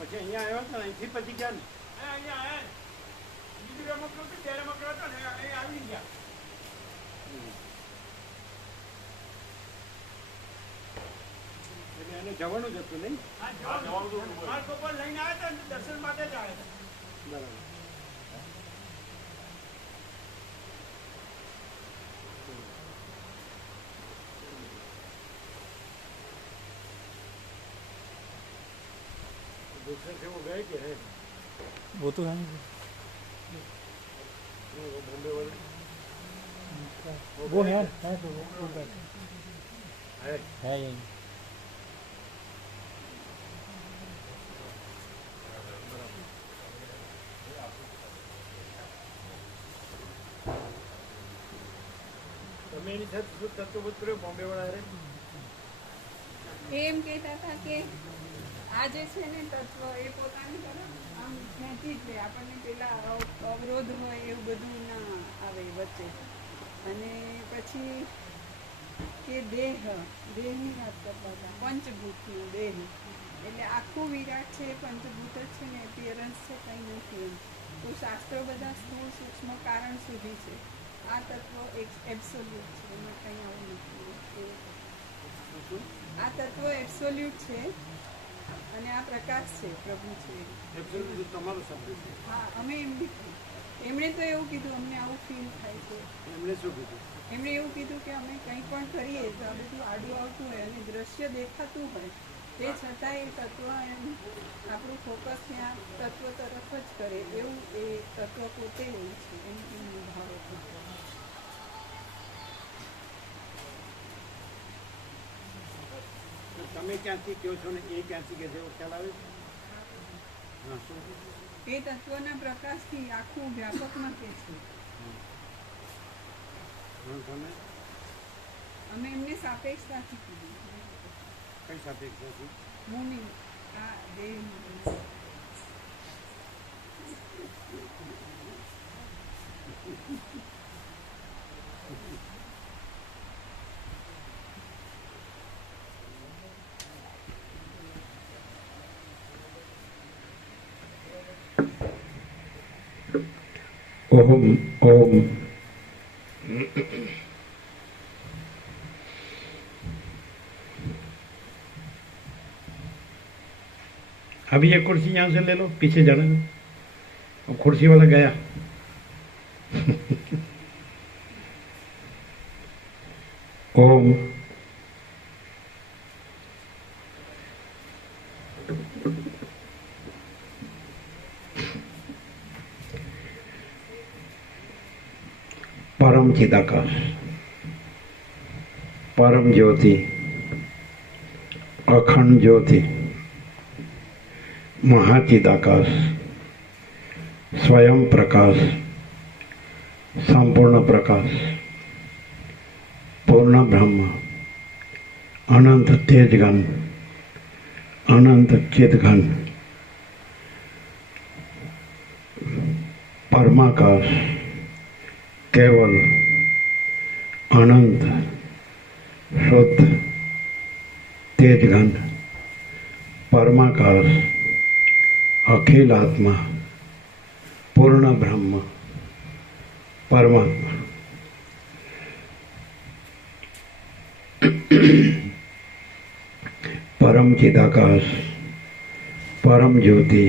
પછી અહીંયા આવ્યો હતો ને અહીંથી પછી ગયા ને અહીંયા આવ્યા ને બીજું રમકડું હતું બે રમકડું હતો ને અહીંયા આવી ગયા. એટલે એને જવાનું જ હતું નહીં. મારા પપ્પા લઈને આવ્યા હતા ને દર્શન માટે જ આવ્યા હતા. બરાબર. दूसरे से वो गए कि है वो तो है वो बॉम्बे वाले वो है तो वो है यही તમે એની સાથે શું તત્વબોધ કર્યો બોમ્બે વાળા રે એમ કહેતા હતા કે આ જે છે ને તત્વ એ પોતાની તરફ આમ ખેંચી જ લે, આપણને પેલા અવરોધ હોય એવું બધું ના આવે વચ્ચે. અને પછી કે દેહની વાત કરતા હતા, પંચભૂતનું દેહ એટલે આખું વિરાટ છે, પંચભૂત જ છે ને, એપિયરન્સ છે, કંઈ નથી એમ. તો શાસ્ત્રો બધા સ્થૂળ સૂક્ષ્મ કારણ સુધી છે. આ તત્વ એબ્સોલ્યુટ છે, એમાં કંઈ આવું નથી. આ તત્વ એબ્સોલ્યુટ છે અને આ પ્રકાશ છે, પ્રભુ છે. એબ્સોલ્યુટ તમારો શબ્દ છે. હા, અમે એમ કીધું. એમણે તો એવું કીધું, અમને આવું ફીલ થાય છે. એમણે શું કીધું? એમણે એવું કીધું કે અમે કંઈ પણ કરીએ તો આ બધું આડું આવતું હોય અને દ્રશ્ય દેખાતું હોય તે છતાં એ તત્વ એમ આપણું ફોકસ ત્યાં તત્વ તરફ જ કરે, એવું એ તત્વ પોતે એવું છે, એમ ભાવ હતો. તમે ક્યાંથી કહો છો ને એ ક્યાંથી કહે છે એવો ખ્યાલ આવે છે? હા, શું એ તત્વના પ્રકાશથી આખું વ્યાપકમાં કે છે. તમે અમે એમને સાપેક્ષતાથી કીધું. કઈ સાથે નથી? મુનિ આ દેહ ओम ओम अभी एक कुर्सी यहाँ से ले लो, पीछे जाना है। अब कुर्सी वाला गया। ओम परम चिदाकाश, परम ज्योति, अखंड ज्योति, महाचिदाकाश, स्वयं प्रकाश, संपूर्ण प्रकाश, पूर्ण ब्रह्म, अनंत तेजघन, अनंत चिदघन, परमाकाश, केवल अनंत शुद्ध तेजघन, परमाकाश, अखिल आत्मा, पूर्ण ब्रह्म, परमात्मा। परम चिदाकाश, परम ज्योति,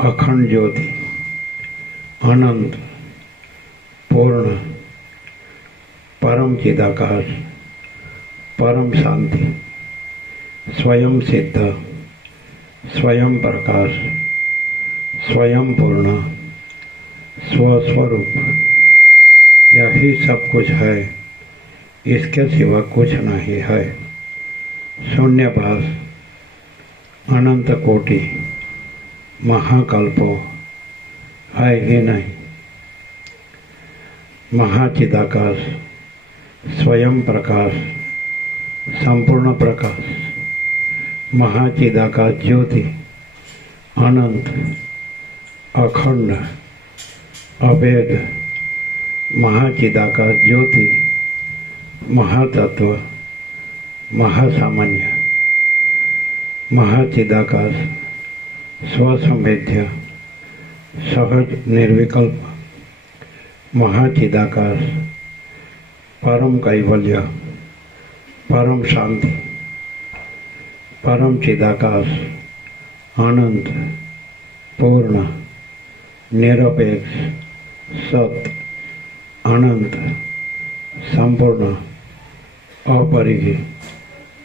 अखंड ज्योति, अनंत पूर्ण, परम चिदाकाश, परम शांति, स्वयं सिद्ध, स्वयं प्रकाश, स्वयं पूर्ण, स्वस्वरूप, यही सब कुछ है, इसके सिवा कुछ नहीं है। शून्यभास, अनंत कोटि, महाकल्पो है ही नहीं। महाचिदाकाश, स्वयं प्रकाश, संपूर्ण प्रकाश, महाचिदाकाश ज्योति, अनंत, अखंड, अभेद, महाचिदाकाश ज्योति, महातत्व, महासामान्य, महाचिदाकाश, स्वसंवेद्य, सहज निर्विकल्प, महाचिदाकाश, परम कैवल्य, परम शांति, परम चिदाकाश, अनंत, पूर्ण, निरपेक्ष, सत, अनंत, संपूर्ण, अपरिघी,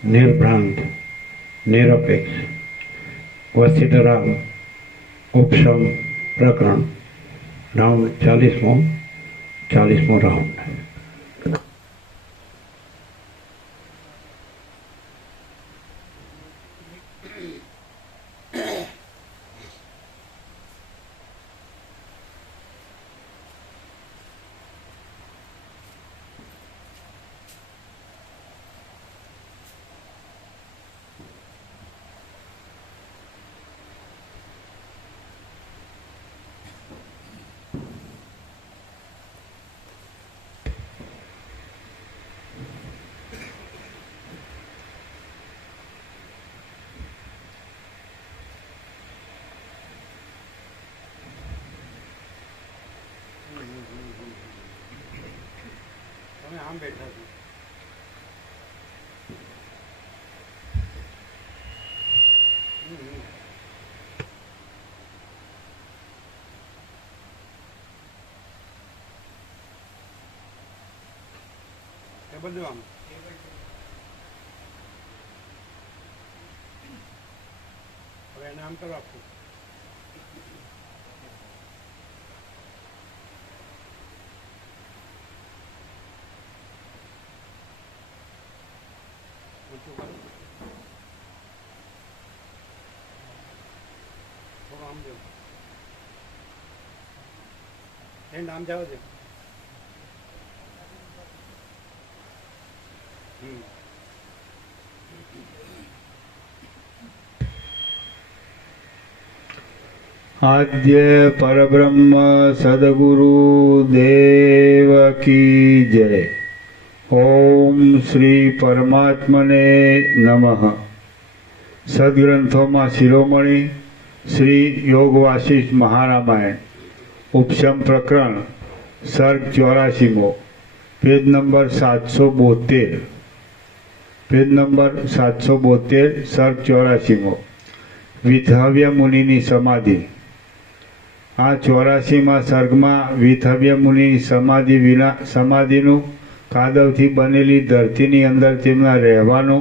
निर्भ्रांत, निरपेक्ष, वसिष्ठराम उपशम प्रकरण राउंड 40मो राउंड। તમે આમ બેઠા છો. એ બધું આમ હવે એને આમ તો રાખવું. થોડું આમ દેવું. એન્ડ આમ જાવ છે. आद्य परब्रह्म सद्गुरु देव की जय। ओम श्री परमात्मने नमः। सद्ग्रंथों में शिरोमणि श्री योग वासिष्ठ महारामायण उपशम प्रकरण सर्ग 84मो पेज नंबर 772 पेज नंबर 772 सर्ग 84मो विथव्य मुनिनी समाधि। आ 84માં સર્ગમાં વિથવ્ય મુનિની સમાધિ વિના સમાધિનું કાદવથી બનેલી ધરતીની અંદર તેમના રહેવાનું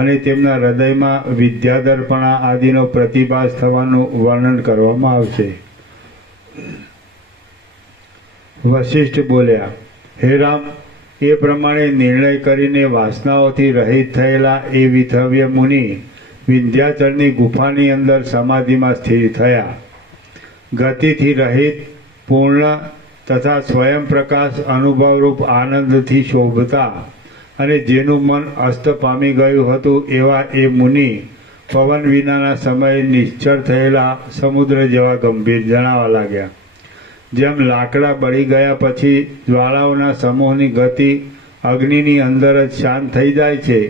અને તેમના હૃદયમાં વિદ્યાદર્પણા આદિનો પ્રતિભાસ થવાનું વર્ણન કરવામાં આવશે। વશિષ્ઠ બોલ્યા, હે રામ, એ પ્રમાણે નિર્ણય કરીને વાસનાઓથી રહિત થયેલા એ વિથવ્ય મુનિ વિંધ્યાચળની ગુફાની અંદર સમાધિમાં સ્થિર થયા। ગતિથી રહિત, પૂર્ણ તથા સ્વયં પ્રકાશ અનુભવરૂપ આનંદથી શોભતા અને જેનું મન અસ્ત પામી ગયું હતું એવા એ મુનિ પવન વિનાના સમયે નિશ્ચળ થયેલા સમુદ્ર જેવા ગંભીર જણાવા લાગ્યા। જેમ લાકડા બળી ગયા પછી જ્વાળાઓના સમૂહની ગતિ અગ્નિની અંદર જ શાંત થઈ જાય છે,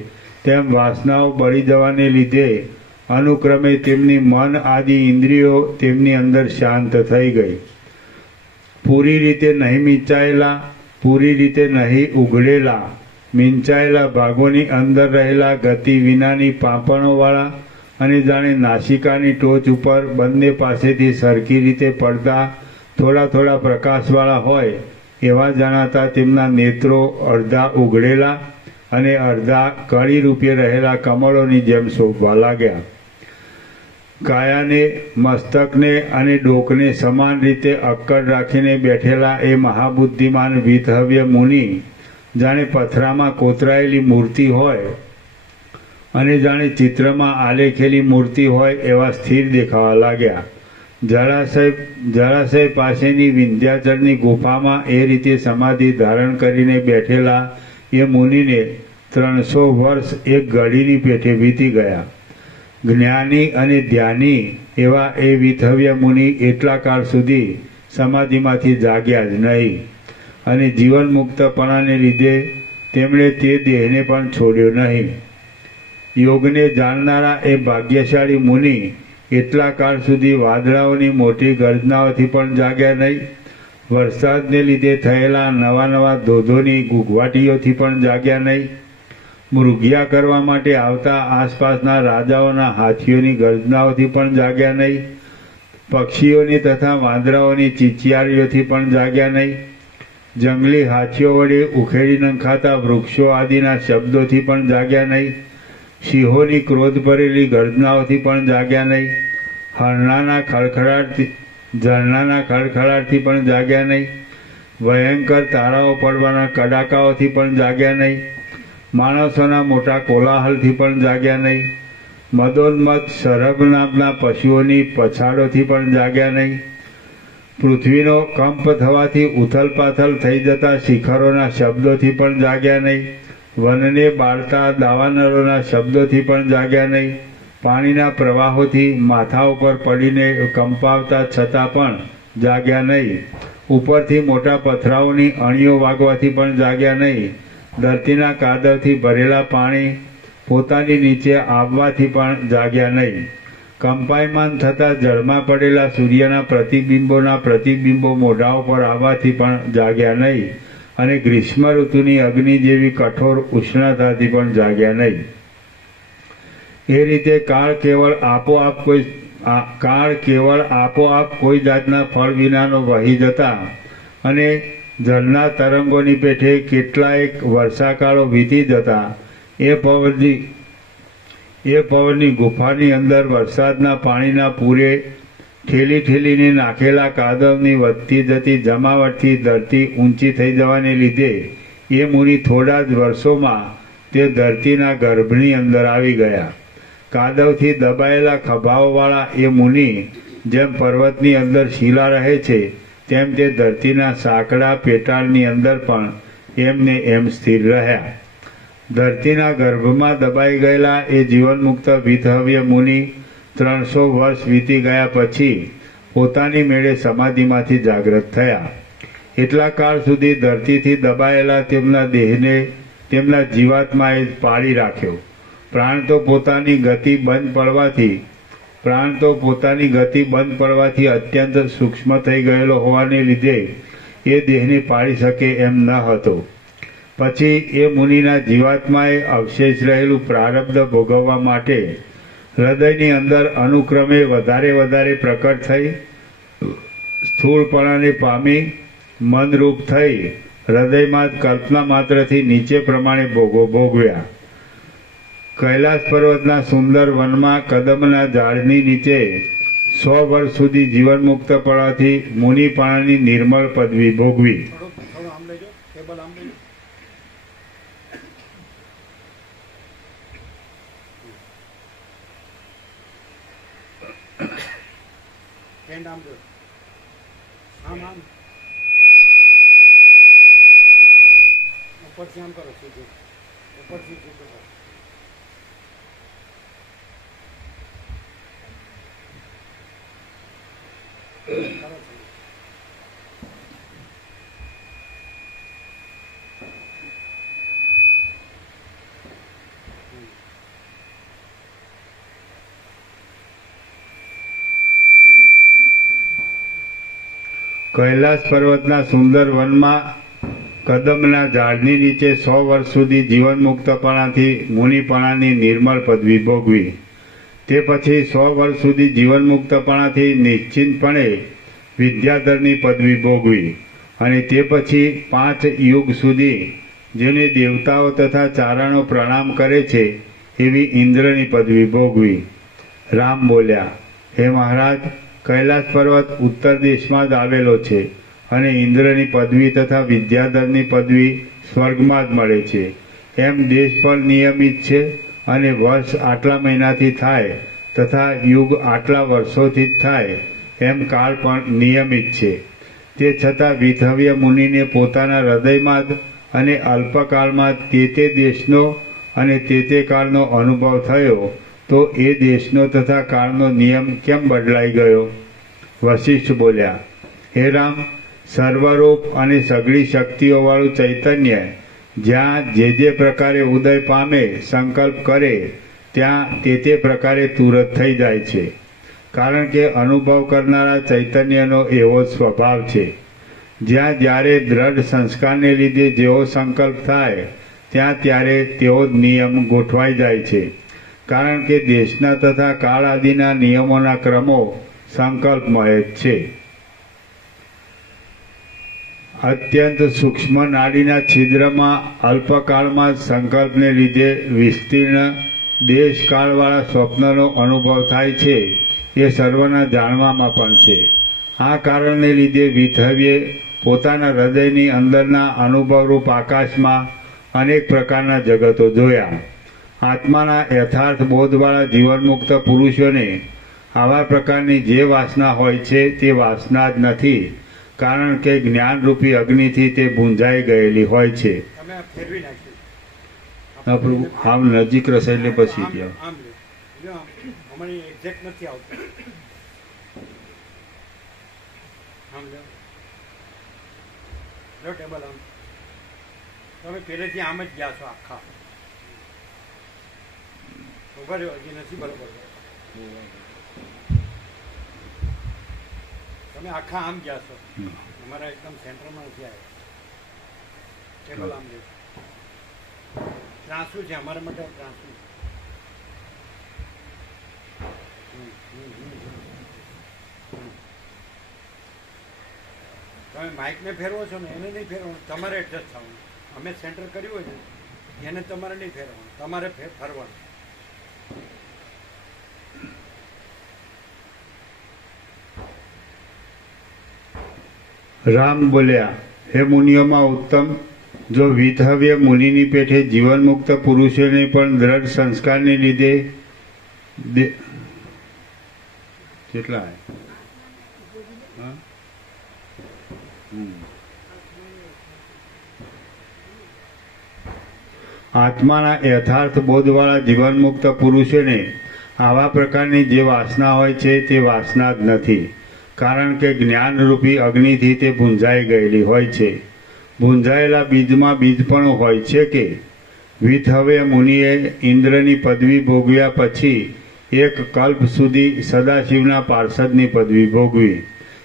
તેમ વાસનાઓ બળી જવાને લીધે अनुक्रमे तेमनी मन आदि इंद्रियों तेमनी अंदर शांत थई गई। पूरी रीते नहीं मींचायेला, पूरी रीते नहीं उघड़ेला, मींचायेला भागोनी अंदर रहेला गति विनानी पापणोवाळा अने जाणे नासिकानी टोच उपर बंने पासेथी सरखी रीते पड़ता थोड़ा थोड़ा प्रकाशवाळा होय एवा जणाता तेमना नेत्रो अर्धा उघड़ेला अने अर्धा कड़ी रूपे रहेला कमळोनी जेम शोभवा लाग्या। कायाने, मस्तकने अने डोकने समान रीते अक्कड़ राखीने बैठेला ए महाबुद्धिमान विथव्य मुनि जाणे पथरामां कोतरायेली मूर्ति होय अने जाणे चित्रमां आलेखेली मूर्ति होय एवा स्थिर देखावा लाग्या। जलाशय पासेनी विंध्याचलनी गुफामां ए रीते समाधि धारण करीने बैठेला એ મુનિને 300 વર્ષ એક ઘડીની પેઠે વીતી ગયા. જ્ઞાની અને ધ્યાની એવા એ વિથવ્ય મુનિ એટલા કાળ સુધી સમાધિમાંથી જાગ્યા જ નહીં, અને જીવન મુક્તપણાને લીધે તેમણે તે દેહને પણ છોડ્યો નહીં. યોગને જાણનારા એ ભાગ્યશાળી મુનિ એટલા કાળ સુધી વાદળાઓની મોટી ગર્જનાઓથી પણ જાગ્યા નહીં, વરસાદને લીધે થયેલા નવા નવા ધોધોની ગુગવાટીઓથી પણ જાગ્યા નહીં, મૃગ્યા કરવા માટે આવતા આસપાસના રાજાઓના હાથીઓની ગર્જનાઓથી પણ જાગ્યા નહીં, પક્ષીઓની તથા વાંદરાઓની ચીચિયારીઓથી પણ જાગ્યા નહીં, જંગલી હાથીઓ વડે ઉખેડી નંખાતા વૃક્ષો આદિના શબ્દોથી પણ જાગ્યા નહીં, સિંહોની ક્રોધ ભરેલી ગર્જનાઓથી પણ જાગ્યા નહીં, ઝરણાના ખડખડાટથી પણ જાગ્યા નહીં, ભયંકર તારાઓ પડવાના કડાકાઓથી પણ જાગ્યા નહીં, માણસોના મોટા કોલાહલથી પણ જાગ્યા નહીં, મદોન્મત સરભ નામના પશુઓની પછાડોથી પણ જાગ્યા નહીં, પૃથ્વીનો કંપ થવાથી ઉથલપાથલ થઈ જતા શિખરોના શબ્દોથી પણ જાગ્યા નહીં, વનને બાળતા દાવાનળોના શબ્દોથી પણ જાગ્યા નહીં, પાણીના પ્રવાહોથી માથા ઉપર પડીને કંપાવતા છતાં પણ જાગ્યા નહીં, ઉપરથી મોટા પથરાઓની અણીઓ વાગવાથી પણ જાગ્યા નહીં, ધરતીના કાદવથી ભરેલા પાણી પોતાની નીચે આવવાથી પણ જાગ્યા નહીં, કંપાયમાન થતા જળમાં પડેલા સૂર્યના પ્રતિબિંબો મોઢા ઉપર આવવાથી પણ જાગ્યા નહીં, અને ગ્રીષ્મ ઋતુની અગ્નિ જેવી કઠોર ઉષ્ણતાથી પણ જાગ્યા નહીં. એ રીતે કાળ કેવળ આપોઆપ કોઈ જાતના ફળ વિનાનો વહી જતા અને જળના તરંગોની પેઠે કેટલાયક વર્ષાકાળો વીતી જતા એ પવનની ગુફાની અંદર વરસાદના પાણીના પૂરે ઠેલીને નાખેલા કાદવની વધતી જતી જમાવટથી ધરતી ઊંચી થઈ જવાને લીધે એ મુનિ થોડા જ વર્ષોમાં તે ધરતીના ગર્ભની અંદર આવી ગયા. કાદવથી દબાયેલા ખભાઓવાળા એ મુનિ જેમ પર્વતની અંદર શિલા રહે છે તેમ તે ધરતીના સાંકડા પેટાળની અંદર પણ એમને એમ સ્થિર રહ્યા. ધરતીના ગર્ભમાં દબાઈ ગયેલા એ જીવનમુક્ત વિથવ્ય મુનિ 300 વર્ષ વીતી ગયા પછી પોતાની મેળે સમાધિમાંથી જાગૃત થયા. એટલા કાળ સુધી ધરતીથી દબાયેલા તેમના દેહને તેમના જીવાત્માએ પાળી રાખ્યો. પ્રાણ તો પોતાની ગતિ બંધ પડવાથી અત્યંત સૂક્ષ્મ થઈ ગયેલો હોવાને લીધે એ દેહને પાળી શકે એમ ન હતો. પછી એ મુનિના જીવાત્માએ અવશેષ રહેલું પ્રારબ્ધ ભોગવવા માટે હૃદયની અંદર અનુક્રમે વધારે પ્રકટ થઈ, સ્થૂળપણાને પામી, મનરૂપ થઈ હૃદયમાં જ કલ્પના માત્રથી નીચે પ્રમાણે ભોગો ભોગવ્યા. કૈલાસ પર્વતના સુંદર વનમાં કદમના ઝાડની નીચે 100 વર્ષ સુધી જીવનમુક્તપણાથી મુનિપણાની નિર્મળ પદવી ભોગવી. થોડું આમ લેજો, ટેબલ આમ લેજો. પેન્ટ આમ દો. આમ ઉપરથી આમ કરો, સીધું ઉપરથી સીધું કરો. કૈલાસ પર્વતના સુંદર વનમાં કદમના ઝાડની નીચે 100 વર્ષ સુધી જીવનમુક્તપણાથી મુનિપણાની નિર્મળ પદવી ભોગવી. તે પછી 100 વર્ષ સુધી જીવનમુક્તપણાથી નિશ્ચિંતપણે વિદ્યાધરની પદવી ભોગવી, અને તે પછી 5 યુગ સુધી જેને દેવતાઓ તથા ચારણો પ્રણામ કરે છે એવી ઇન્દ્રની પદવી ભોગવી. રામ બોલ્યા, હે મહારાજ, કૈલાસ પર્વત ઉત્તર દેશમાં જ આવેલો છે અને ઇન્દ્રની પદવી તથા વિદ્યાધરની પદવી સ્વર્ગમાં જ મળે છે. એમ દેશ પણ નિયમિત છે અને વર્ષ આટલા મહિનાથી થાય તથા યુગ આટલા વર્ષોથી જ થાય એમ કાળ પણ નિયમિત છે. તે છતાં વિથવ્ય મુનિને પોતાના હૃદયમાં જ અને અલ્પકાળમાં તે દેશનો અને તે કાળનો અનુભવ થયો તો એ દેશનો તથા કાળનો નિયમ કેમ બદલાઈ ગયો? વશિષ્ઠ બોલ્યા, હે રામ, સર્વરૂપ અને સઘળી શક્તિઓવાળું ચૈતન્ય જ્યાં જે પ્રકારે ઉદય પામે, સંકલ્પ કરે, ત્યાં તે પ્રકારે તુરત થઈ જાય છે. કારણ કે અનુભવ કરનારા ચૈતન્યનો એવો સ્વભાવ છે. જ્યાં જ્યારે દ્રઢ સંસ્કારને લીધે જેવો સંકલ્પ થાય ત્યાં ત્યારે તેવો જ નિયમ ગોઠવાઈ જાય છે. કારણ કે દેશના તથા કાળ આદિના નિયમોના ક્રમો સંકલ્પમય જ છે. અત્યંત સૂક્ષ્મ નાડીના છિદ્રમાં અલ્પકાળમાં સંકલ્પને લીધે વિસ્તીર્ણ દેશકાળવાળા સ્વપ્નનો અનુભવ થાય છે એ સર્વના જાણવામાં પણ છે. આ કારણને લીધે વિધવ્યે પોતાના હૃદયની અંદરના અનુભવરૂપ આકાશમાં અનેક પ્રકારના જગતો જોયા. આત્માના યથાર્થ બોધવાળા જીવનમુક્ત પુરુષોને આવા પ્રકારની જે વાસના હોય છે તે વાસના જ નથી. કારણ કે જ્ઞાનરૂપી અગ્નિથી તે ભૂંજાઈ ગયેલી હોય છે. તમે આ ફેરવી નાખ્યું. આપણું આમ નજીક રસે એટલે પછી ગયા. આમ લે. જો અમારી એક્ઝેક્ટ નથી આવતું. આમ લે. લો ટેબલ આમ. તમે પહેલેથી આમ જ ગયા છો આખા. ઉભા રહ્યો, હજી નથી બરોબર. તમે આખા આમ ગયા છો. અમારા એકદમ સેન્ટરમાં નથી આવ્યા. ટેબલ આમ લે. ત્રાસું છે અમારા માટે, ત્રાસું. તમે માઇકને ફેરવો છો ને, એને નહીં ફેરવાનું, તમારે એડજસ્ટ થવાનું. અમે સેન્ટર કર્યું હોય ને એને તમારે નહીં ફેરવાનું, તમારે ફરવાનું. રામ બોલ્યા, હે મુનિઓમાં ઉત્તમ, જો વિધવ્ય મુનિની પેઠે જીવનમુક્ત પુરુષોને પણ દ્રઢ સંસ્કારને લીધે કેટલા આત્માના યથાર્થ બોધવાળા જીવનમુક્ત પુરુષોને આવા પ્રકારની જે વાસના હોય છે તે વાસના જ નથી. કારણ કે જ્ઞાનરૂપી અગ્નિથી તે ભૂંજાઈ ગયેલી હોય છે. ભૂંજાયેલા બીજમાં બીજપણું હોય છે કે વિધવ્ય મુનિએ ઇન્દ્રની પદવી ભોગવ્યા પછી એક કલ્પ સુધી સદાશિવના પાર્ષદની પદવી ભોગવી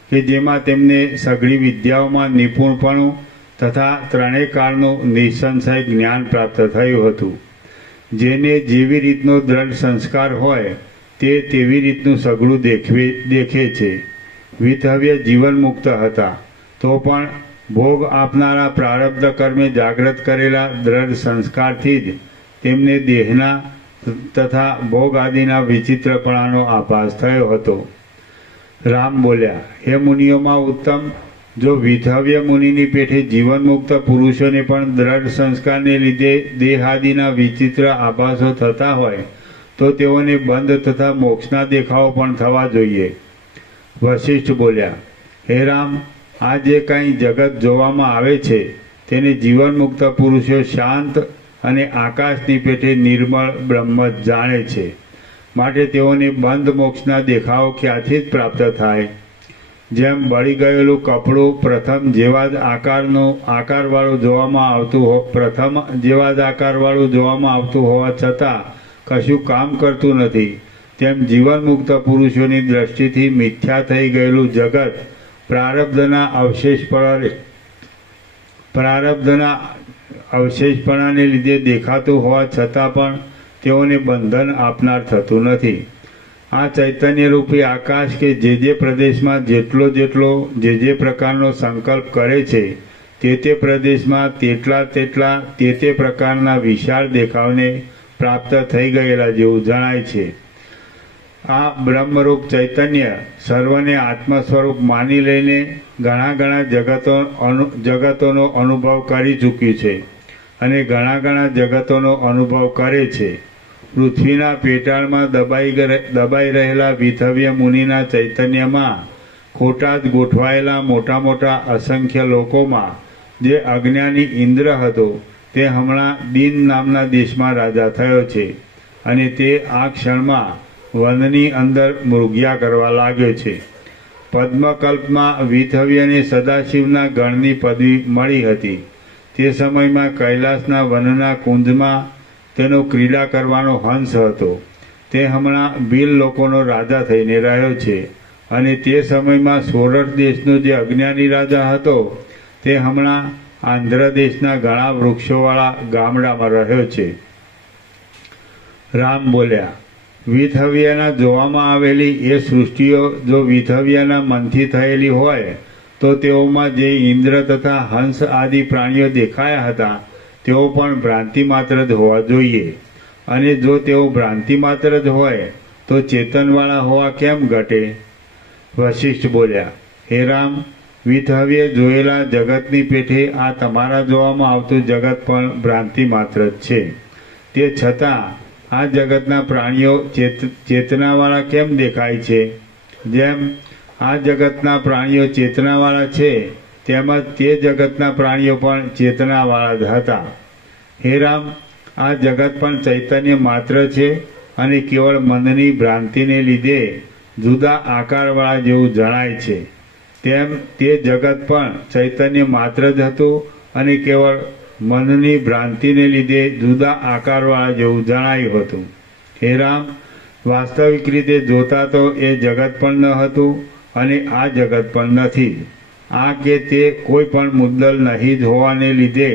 કે જેમાં તેમને સઘળી વિદ્યાઓમાં નિપુણપણું તથા ત્રણેય કાળનું નિસંશય જ્ઞાન પ્રાપ્ત થયું હતું. જેને જેવી રીતનો દ્રઢ સંસ્કાર હોય તે તેવી રીતનું સઘળું દેખે છે. વિધવ્ય જીવન મુક્ત હતા તો પણ ભોગ આપનારા પ્રારબ્ધ કર્મે જાગૃત કરેલા દ્રઢ સંસ્કારથી જ તેમને દેહના તથા ભોગ આદિના વિચિત્રપણાનો આભાસ થયો હતો. રામ બોલ્યા, હે મુનિઓમાં ઉત્તમ, જો વિધવ્ય મુનિની પેઠે જીવનમુક્ત પુરુષોને પણ દ્રઢ સંસ્કારને લીધે દેહાદિના વિચિત્ર આભાસો થતા હોય તો તેઓને બંધ તથા મોક્ષના દેખાવો પણ થવા જોઈએ. વશિષ્ઠ બોલ્યા, હે રામ, આ જે કાંઈ જગત જોવામાં આવે છે તેને જીવનમુક્ત પુરુષો શાંત અને આકાશની પેઠે નિર્મળ બ્રહ્મ જ જાણે છે. માટે તેઓને બંધ મોક્ષના દેખાવો ક્યાંથી જ પ્રાપ્ત થાય? જેમ બળી ગયેલું કપડું પ્રથમ જેવા જ આકારવાળું જોવામાં આવતું હોવા છતાં કશું કામ કરતું નથી, તેમ જીવનમુક્ત પુરુષોની દ્રષ્ટિથી મિથ્યા થઈ ગયેલું જગત પ્રારબ્ધના અવશેષપણાને લીધે દેખાતું હોવા છતાં પણ તેઓને બંધન આપનાર થતું નથી. આ ચૈતન્યરૂપી આકાશ કે જે પ્રદેશમાં જેટલો જે પ્રકારનો સંકલ્પ કરે છે તે પ્રદેશમાં તેટલા તે પ્રકારના વિશાળ દેખાવને પ્રાપ્ત થઈ ગયેલા જેવું જણાય છે. આ બ્રહ્મરૂપ ચૈતન્ય સર્વને આત્મ સ્વરૂપ માની લઈને ઘણા જગતોનો અનુભવ કરી ચૂક્યું છે અને ઘણા જગતોનો અનુભવ કરે છે. પૃથ્વીના પેટાળમાં દબાઈ રહેલા વિધવ્ય મુનિના ચૈતન્યમાં ખોટા જ ગોઠવાયેલા મોટા અસંખ્ય લોકોમાં જે અજ્ઞાની ઇન્દ્ર હતો તે હમણાં દીન નામના દેશમાં રાજા થયો છે અને તે આ ક્ષણમાં વનની અંદર મૃગ્યા કરવા લાગ્યો છે. પદ્મકલ્પમાં વિથવ્યને સદાશિવના ગણની પદવી મળી હતી. તે સમયમાં કૈલાસના વનના કુંજમાં તેનો ક્રીડા કરવાનો હંસ હતો. તે હમણાં ભીલ લોકોનો રાજા થઈને રહ્યો છે અને તે સમયમાં સોરઠ દેશનો જે અજ્ઞાની રાજા હતો તે હમણાં આંધ્ર દેશના ઘણા વૃક્ષોવાળા ગામડામાં રહ્યો છે. રામ બોલ્યા, વિથવ્યના જોવામાં આવેલી એ સૃષ્ટિઓ જો વિથવ્યના મનથી થયેલી હોય તો તેઓમાં જે ઇન્દ્ર તથા હંસ આદિ પ્રાણીઓ દેખાયા હતા તેઓ પણ ભ્રાંતિ માત્ર જ હોવા જોઈએ. અને જો તેઓ ભ્રાંતિ માત્ર જ હોય તો ચેતનવાળા હોવા કેમ ઘટે? વશિષ્ઠ બોલ્યા, હે રામ, વિથવ્યે જોયેલા જગતની પેઠે આ તમારા જોવામાં આવતું જગત પણ ભ્રાંતિ માત્ર જ છે. તે છતાં આ જગતના પ્રાણીઓ ચેતનાવાળા કેમ દેખાય છે? જેમ આ જગતના પ્રાણીઓ ચેતનાવાળા છે તેમજ તે જગતના પ્રાણીઓ પણ ચેતનાવાળા જ હતા. હે રામ, આ જગત પણ ચૈતન્ય માત્ર છે અને કેવળ મનની ભ્રાંતિને લીધે જુદા આકારવાળા જેવું જણાય છે. તેમ તે જગત પણ ચૈતન્ય માત્ર જ હતું અને કેવળ મનની ભ્રાંતિને લીધે જુદા આકારવાળા જેવું જણાયું હતું. હે રામ, વાસ્તવિક રીતે જોતા તો એ જગત પણ ન હતું અને આ જગત પણ નથી. આ કે તે કોઈ પણ મુદ્દલ નહીં જ હોવાને લીધે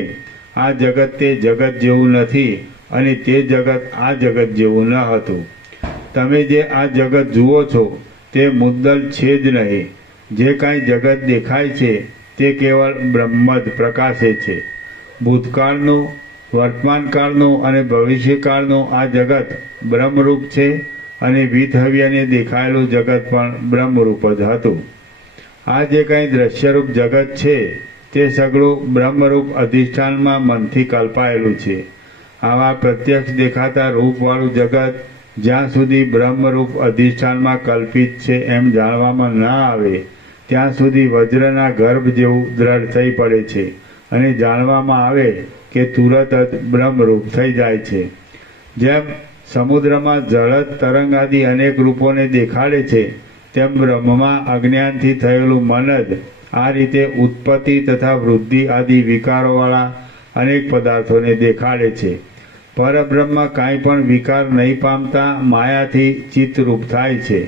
આ જગત તે જગત જેવું નથી અને તે જગત આ જગત જેવું ન હતું. તમે જે આ જગત જુઓ છો તે મુદ્દલ છે જ નહીં. જે કાંઈ જગત દેખાય છે તે કેવળ બ્રહ્મ જ પ્રકાશે છે. ભૂતકાળનું, વર્તમાનકાળનું અને ભવિષ્યકાળનું આ જગત બ્રહ્મરૂપ છે અને વિથવ્યને દેખાયેલું જગત પણ બ્રહ્મરૂપ જ હતું. આ જે કાંઈ દ્રશ્યરૂપ જગત છે તે સગળું બ્રહ્મરૂપ અધિષ્ઠાનમાં મનથી કલ્પાયેલું છે. આવા પ્રત્યક્ષ દેખાતા રૂપવાળું જગત જ્યાં સુધી બ્રહ્મરૂપ અધિષ્ઠાનમાં કલ્પિત છે એમ જાણવામાં ન આવે ત્યાં સુધી વજ્રના ગર્ભ જેવું દ્રઢ થઈ પડે છે અને જાણવામાં આવે કે તુરત જ બ્રહ્મરૂપ થઈ જાય છે. જેમ સમુદ્રમાં જળજ તરંગ આદિ અનેક રૂપોને દેખાડે છે તેમ બ્રહ્મમાં અજ્ઞાનથી થયેલું મન જ આ રીતે ઉત્પત્તિ તથા વૃદ્ધિ આદિ વિકારોવાળા અનેક પદાર્થોને દેખાડે છે. પરબ્રહ્મ કાંઈ પણ વિકાર નહીં પામતા માયાથી ચિત્તરૂપ થાય છે.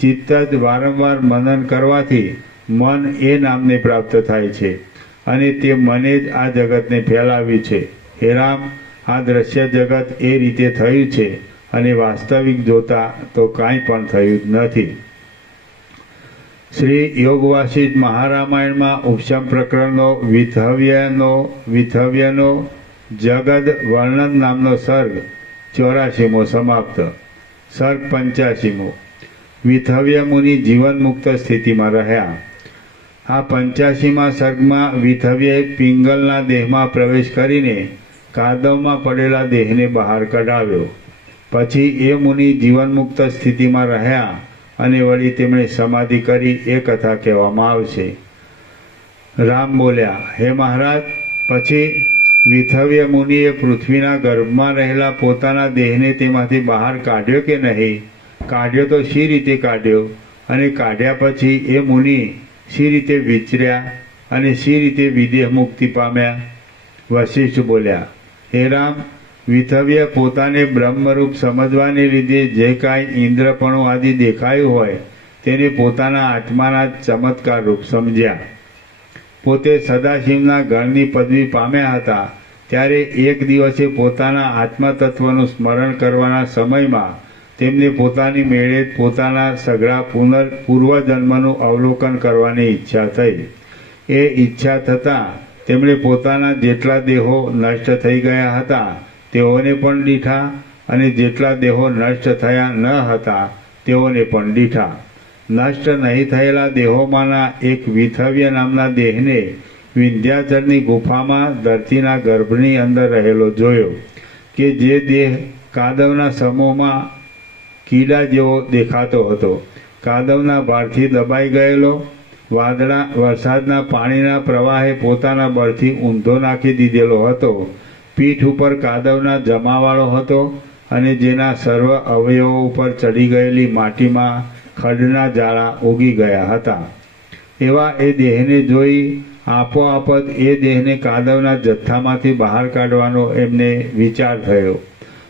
ચિત્ત જ વારંવાર મનન કરવાથી મન એ નામને પ્રાપ્ત થાય છે અને તે મને જ આ જગતને ફેલાવ્યું છે. હે રામ, આ દ્રશ્ય જગત એ રીતે થયું છે અને વાસ્તવિક જોતા તો કાંઈ પણ થયું જ નથી. શ્રી યોગ વાસિષ્ઠ મહારામાયણમાં ઉપશમ પ્રકરણનો વિથવ્યનો જગદ વર્ણન નામનો સર્ગ 84મો સમાપ્ત. સર્ગ 85મો. વિથવ્ય મુનિ જીવન મુક્ત સ્થિતિમાં રહ્યા. આ 85મા સર્ગમાં વિથવ્યએ પિંગલના દેહમાં પ્રવેશ કરીને કાદવમાં પડેલા દેહને બહાર કઢાવ્યો. પછી એ મુનિ જીવન મુક્ત સ્થિતિમાં રહ્યા અને વળી તેમણે સમાધિ કરી એ કથા કહેવામાં આવશે. રામ બોલ્યા, હે મહારાજ, પછી વિથવ્ય મુનિએ પૃથ્વીના ગર્ભમાં રહેલા પોતાના દેહને તેમાંથી બહાર કાઢ્યો કે નહીં? કાઢ્યો તો શી રીતે કાઢ્યો? અને કાઢ્યા પછી એ મુનિ શી રીતે વિચર્યા અને શી રીતે વિદેહ મુક્તિ પામ્યા? વશિષ્ઠ બોલ્યા, હે રામ, વિથવ્ય પોતાને બ્રહ્મરૂપ સમજવાને લીધે જે કાંઈ ઇન્દ્રપણું આદિ દેખાયું હોય તેને પોતાના આત્માના ચમત્કાર રૂપ સમજ્યા. પોતે સદાશિવના ગણની પદવી પામ્યા હતા ત્યારે એક દિવસે પોતાના આત્મતત્વનું સ્મરણ કરવાના સમયમાં તેમને પોતાની મેળે પોતાના સઘળા પૂર્વજન્મનું અવલોકન કરવાની ઈચ્છા થઈ. એ ઈચ્છા થતાં તેમણે પોતાના જેટલા દેહો નષ્ટ થઈ ગયા હતા તેઓને પણ દીઠા અને જેટલા દેહો નષ્ટ થયા ન હતા તેઓને પણ દીઠા. નષ્ટ નહીં થયેલા દેહોમાંના એક વિથવ્ય નામના દેહને વિંધ્યાચળની ગુફામાં ધરતીના ગર્ભની અંદર રહેલો જોયો કે જે દેહ કાદવના સમૂહમાં કીડા જેવો દેખાતો હતો. કાદવના ભારથી દબાઈ ગયેલો, વરસાદના પાણીના પ્રવાહે પોતાના બળથી ઊંધો નાખી દીધેલો હતો. પીઠ ઉપર કાદવના જમાવાળો હતો અને જેના સર્વ અવયવો ઉપર ચડી ગયેલી માટીમાં ખડના જાળા ઉગી ગયા હતા. એવા એ દેહને જોઈ આપોઆપ જ એ દેહને કાદવના જથ્થામાંથી બહાર કાઢવાનો એમને વિચાર થયો.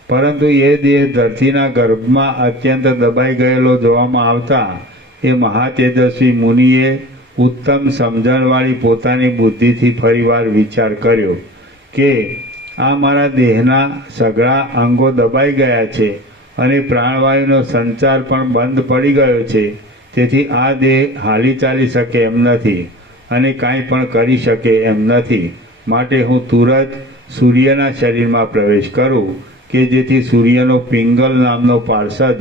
પરંતુ એ દેહ ધરતીના ગર્ભમાં અત્યંત દબાઈ ગયેલો જોવામાં આવતા એ મહાતેજસ્વી મુનિએ ઉત્તમ સમજણવાળી પોતાની બુદ્ધિથી ફરીવાર વિચાર કર્યો કે આ મારા દેહના સઘળા અંગો દબાઈ ગયા છે અને પ્રાણવાયુનો સંચાર પણ બંધ પડી ગયો છે. તેથી આ દેહ હાલી ચાલી શકે એમ નથી અને કાંઈ પણ કરી શકે એમ નથી. માટે હું તુરત સૂર્યના શરીરમાં પ્રવેશ કરું કે જેથી સૂર્યનો પિંગલ નામનો પાર્ષદ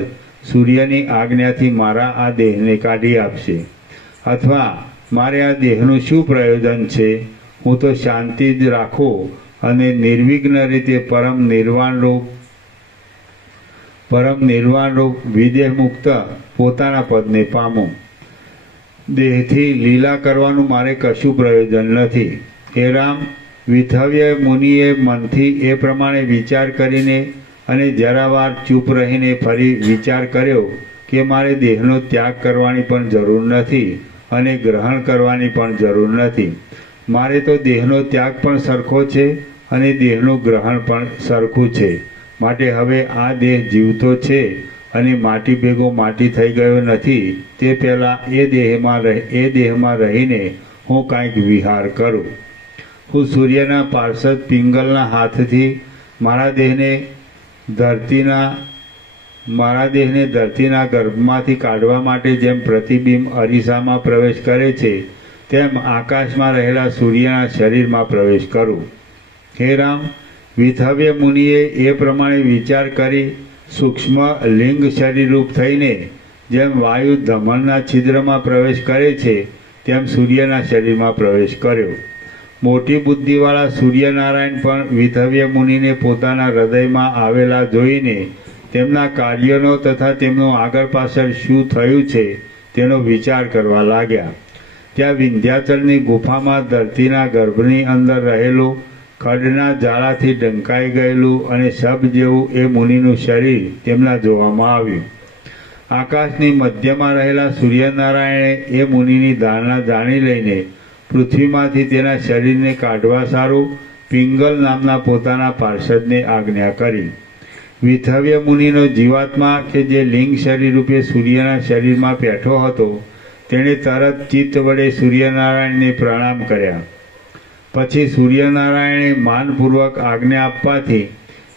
સૂર્યની આજ્ઞાથી મારા આ દેહને કાઢી આપશે. અથવા મારે આ દેહનું શું પ્રયોજન છે? હું તો શાંતિ જ રાખું અને નિર્વિઘ્ન રીતે પરમ નિર્વાણરૂપ વિદેહ મુક્ત પોતાના પદને પામું. દેહથી લીલા કરવાનું મારે કશું પ્રયોજન નથી. હે રામ, વિથવ્ય મુનિએ મનથી એ પ્રમાણે વિચાર કરીને અને જરાવાર ચૂપ રહીને ફરી વિચાર કર્યો કે મારે દેહનો ત્યાગ કરવાની પણ જરૂર નથી અને ગ્રહણ કરવાની પણ જરૂર નથી. મારે તો દેહનો ત્યાગ પણ સરખો છે અને દેહનું ગ્રહણ પણ સરખું છે. માટે હવે આ દેહ જીવતો છે અને માટી ભેગો માટી થઈ ગયો નથી. તે પહેલાં એ દેહમાં રહીને હું કાંઈક વિહાર કરું. હું સૂર્યના પાર્ષદ પિંગલના હાથથી મારા દેહને ધરતીના ગર્ભમાંથી કાઢવા માટે જેમ પ્રતિબિંબ અરીસામાં પ્રવેશ કરે છે તેમ આકાશમાં રહેલા સૂર્યના શરીરમાં પ્રવેશ કરું. હે રામ, વિથવ્ય મુનિએ એ પ્રમાણે વિચાર કરી સૂક્ષ્મ લિંગ શરીરરૂપ થઈને જેમ વાયુ ધમણના છિદ્રમાં પ્રવેશ કરે છે તેમ સૂર્યના શરીરમાં પ્રવેશ કર્યો. મોટી બુદ્ધિવાળા સૂર્યનારાયણ પણ વિથવ્ય મુનિને પોતાના હૃદયમાં આવેલા જોઈને તેમના કાર્યનો તથા તેમનું આગળ પાછળ શું થયું છે તેનો વિચાર કરવા લાગ્યા. ત્યાં વિંધ્યાચલની ગુફામાં ધરતીના ગર્ભની અંદર રહેલું ખડના જાળાથી ઢંકાઈ ગયેલું અને શબ જેવું એ મુનિનું શરીર તેમના જોવામાં આવ્યું. આકાશની મધ્યમાં રહેલા સૂર્યનારાયણે એ મુનિની ધારણા જાણી લઈને પૃથ્વીમાંથી તેના શરીરને કાઢવા સારું પિંગલ નામના પોતાના પાર્ષદને આજ્ઞા કરી. વિથવ્ય મુનિનો જીવાત્મા કે જે લિંગ શરીર રૂપે સૂર્યના શરીરમાં બેઠો હતો તેણે તરત ચિત્ત વડે સૂર્યનારાયણને પ્રણામ કર્યા. પછી સૂર્યનારાયણે માનપૂર્વક આજ્ઞા આપવાથી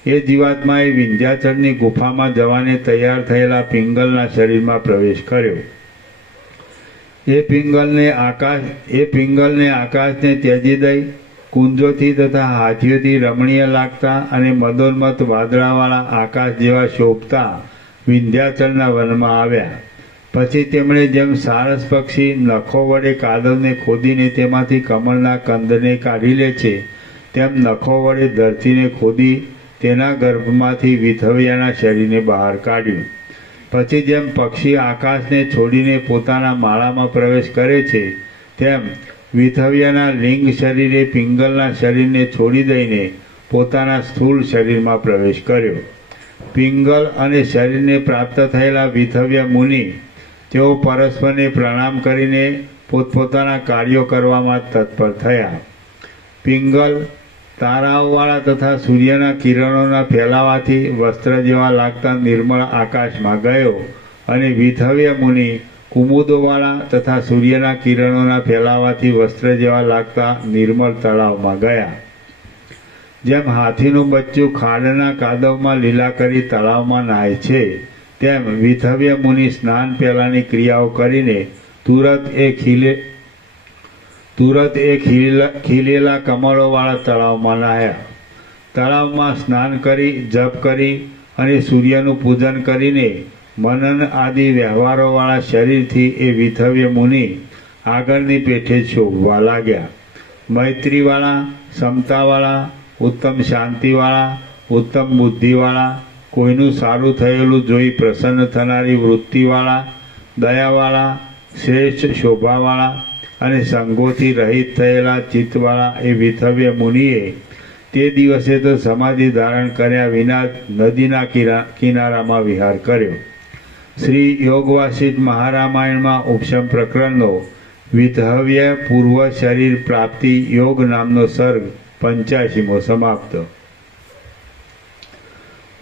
એ જીવાત્માએ વિંધ્યાચલની ગુફામાં જવાને તૈયાર થયેલા પિંગલના શરીરમાં પ્રવેશ કર્યો. એ પિંગલને આકાશને ત્યજી દઈ કુંજોથી તથા હાથીઓથી રમણીય લાગતા અને મદોન્મત વાદળાવાળા આકાશ જેવા શોભતા વિંધ્યાચલના વનમાં આવ્યા. પછી તેમણે જેમ સારસ પક્ષી નખો વડે કાદવને ખોદીને તેમાંથી કમળના કંદને કાઢી લે છે તેમ નખો વડે ધરતીને ખોદી તેના ગર્ભમાંથી વિથવ્યાના શરીરને બહાર કાઢ્યું. પછી જેમ પક્ષી આકાશને છોડીને પોતાના માળામાં પ્રવેશ કરે છે તેમ વિથવ્યાના લિંગ શરીરે પિંગલના શરીરને છોડી દઈને પોતાના સ્થૂળ શરીરમાં પ્રવેશ કર્યો. પિંગલ અને શરીરને પ્રાપ્ત થયેલા વિથવ્ય મુનિ તેઓ પરસ્પરને પ્રણામ કરીને પોતપોતાના કાર્યો કરવામાં તત્પર થયા. પિંગલ તારાઓવાળા તથા સૂર્યના કિરણોના ફેલાવાથી વસ્ત્ર જેવા લાગતા નિર્મળ આકાશમાં ગયો અને વિથવ્ય મુનિ કુમુદોવાળા તથા સૂર્યના કિરણોના ફેલાવાથી વસ્ત્ર જેવા લાગતા નિર્મળ તળાવમાં ગયા. જેમ હાથીનું બચ્ચું ખાડના કાદવમાં લીલા કરી તળાવમાં નાય છે તેમ વિથવ્ય મુનિ સ્નાન પહેલાંની ક્રિયાઓ કરીને તુરત એ ખીલેલા કમળોવાળા તળાવમાં નાહ્યા. તળાવમાં સ્નાન કરી જપ કરી અને સૂર્યનું પૂજન કરીને મનન આદિ વ્યવહારોવાળા શરીરથી એ વિથવ્ય મુનિ આગળની પેઠે શોભવા લાગ્યા. મૈત્રીવાળા, સમતાવાળા, ઉત્તમ શાંતિવાળા, ઉત્તમ બુદ્ધિવાળા, કોઈનું સારું થયેલું જોઈ પ્રસન્ન થનારી વૃત્તિવાળા, દયાવાળા, શ્રેષ્ઠ શોભાવાળા, અને સંગોથી રહિત થયેલા ચિત્તવાળા એ વિથવ્ય મુનિએ તે દિવસે તો સમાધિ ધારણ કર્યા વિના નદીના કિનારામાં વિહાર કર્યો. શ્રી યોગવાસિષ્ઠ મહારામાયણમાં ઉપશમ પ્રકરણનો વિથવ્ય પૂર્વ શરીર પ્રાપ્તિ યોગ નામનો સર્ગ 85મો સમાપ્ત.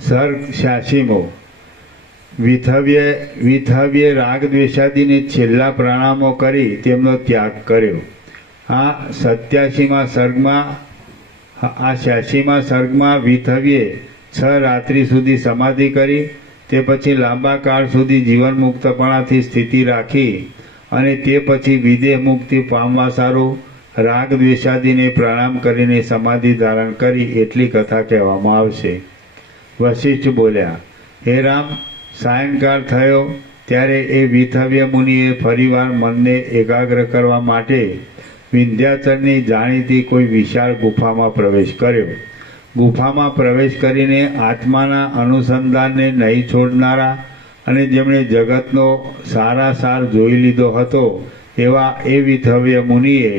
સર્ગ 86મો. વિથવ્યે રાગ દ્વેષાદીને છેલ્લા પ્રણામો કરી તેમનો ત્યાગ કર્યો. આ 86મા સર્ગમાં વિથવ્યે 6 રાત્રિ સુધી સમાધિ કરી. તે પછી લાંબા કાળ સુધી જીવન મુક્તપણાથી સ્થિતિ રાખી અને તે પછી વિદેહ મુક્તિ પામવા સારું રાગ દ્વેષાદીને પ્રણામ કરીને સમાધિ ધારણ કરી એટલી કથા કહેવામાં આવશે. વશિષ્ઠ બોલ્યા, હે રામ, સાયંકાળ થયો ત્યારે એ વિથવ્ય મુનિએ ફરીવાર મનને એકાગ્ર કરવા માટે વિંધ્યાચળની જાણીતી કોઈ વિશાળ ગુફામાં પ્રવેશ કર્યો. ગુફામાં પ્રવેશ કરીને આત્માના અનુસંધાનને નહીં છોડનારા અને જેમણે જગતનો સારાસાર જોઈ લીધો હતો એવા એ વિથવ્ય મુનિએ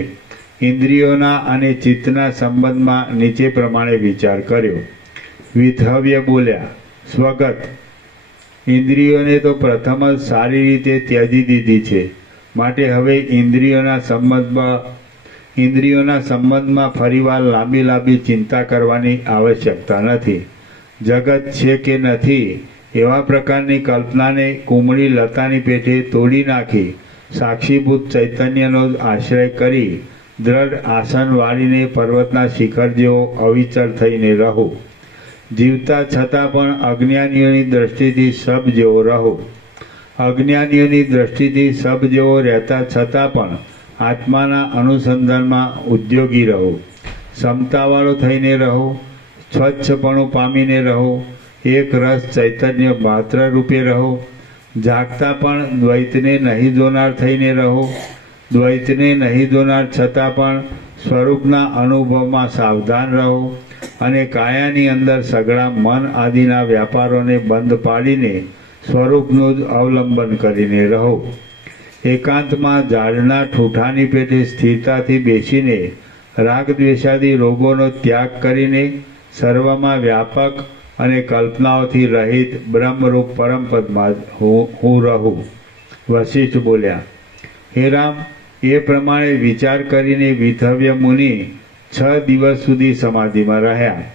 ઇન્દ્રિયોના અને ચિત્તના સંબંધમાં નીચે પ્રમાણે વિચાર કર્યો. વિથવ્ય બોલ્યા, સ્વગત, ઇન્દ્રિયોને તો પ્રથમ જ સારી રીતે ત્યજી દીધી છે, માટે હવે ઇન્દ્રિયોના સંબંધમાં ફરીવાર લાંબી ચિંતા કરવાની આવશ્યકતા નથી. જગત છે કે નથી એવા પ્રકારની કલ્પનાને કુમળી લતાની પેઠે તોડી નાખી સાક્ષીભૂત ચૈતન્યનો આશ્રય કરી દ્રઢ આસન વાળીને પર્વતના શિખર જેવો અવિચળ થઈને રહો. જીવતા છતાં પણ અજ્ઞાનીઓની દ્રષ્ટિથી સબ જેવો રહો. અજ્ઞાનીઓની દ્રષ્ટિથી સબ જેવો રહેતા છતાં પણ આત્માના અનુસંધાનમાં ઉદ્યોગી રહો. સમતાવાળો થઈને રહો. સ્વચ્છપણું પામીને રહો. એક રસ ચૈતન્ય માત્ર રૂપે રહો. જાગતા પણ દ્વૈતને નહીં જોનાર થઈને રહો. દ્વૈતને નહીં જોનાર છતાં પણ સ્વરૂપના અનુભવમાં સાવધાન રહો અને કાયાની અંદર સઘળા મન આદિના વ્યાપારોને બંધ પાડીને સ્વરૂપનું જ અવલંબન કરીને રહો. એકાંતમાં ઝાડના ઠૂઠાની પેઠે સ્થિરતાથી બેસીને રાગ દ્વેષાદી રોગોનો ત્યાગ કરીને સર્વમાં વ્યાપક અને કલ્પનાઓથી રહિત બ્રહ્મરૂપ પરમપદમાં હું રહું. વશિષ્ઠ બોલ્યા, હે રામ, એ પ્રમાણે વિચાર કરીને વિથવ્ય મુનિ 6 દિવસ સુધી સમાધિમાં રહ્યા.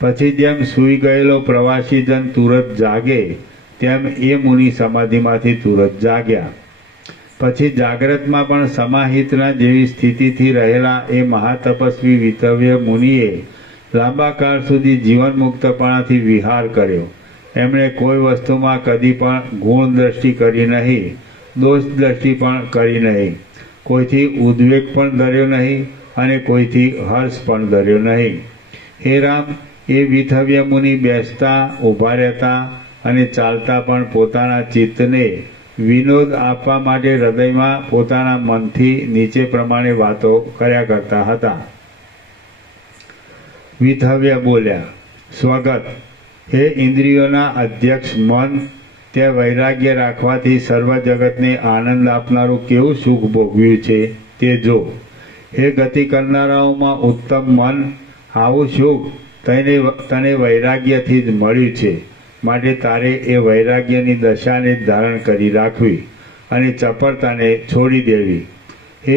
પછી જેમ સૂઈ ગયેલો પ્રવાસીજન તુરત જાગે તેમ એ મુનિ સમાધિમાંથી તુરત જાગ્યા. પછી જાગ્રતમાં પણ સમાહિતના જેવી સ્થિતિથી રહેલા એ મહાતપસ્વી વિથવ્ય મુનિએ લાંબા કાળ સુધી જીવન મુક્તપણાથી વિહાર કર્યો. એમણે કોઈ વસ્તુમાં કદી પણ ગુણ દ્રષ્ટિ કરી નહીં, દોષ દ્રષ્ટિ પણ કરી નહીં, કોઈથી ઉદ્વેગ પણ ધર્યો નહીં અને કોઈથી હર્ષ પણ ધર્યો નહીં. હે રામ, એ વિથવ્ય મુનિ બેસતા, ઊભા રહેતા અને ચાલતા પણ પોતાના ચિત્તને વિનોદ આપવા માટે હૃદયમાં પોતાના મનથી નીચે પ્રમાણે વાતો કર્યા કરતા હતા. વિથવ્ય બોલ્યા, સ્વગત, હે ઇન્દ્રિયોના અધ્યક્ષ મન, તે વૈરાગ્ય રાખવાથી સર્વ જગતને આનંદ આપનારું કેવું સુખ ભોગવ્યું છે તે જો. હે ગતિ કરનારાઓમાં ઉત્તમ મન, આવું સુખ તને વૈરાગ્યથી જ મળ્યું છે, માટે તારે એ વૈરાગ્યની દશાને ધારણ કરી રાખવી અને ચપળતાને છોડી દેવી. હે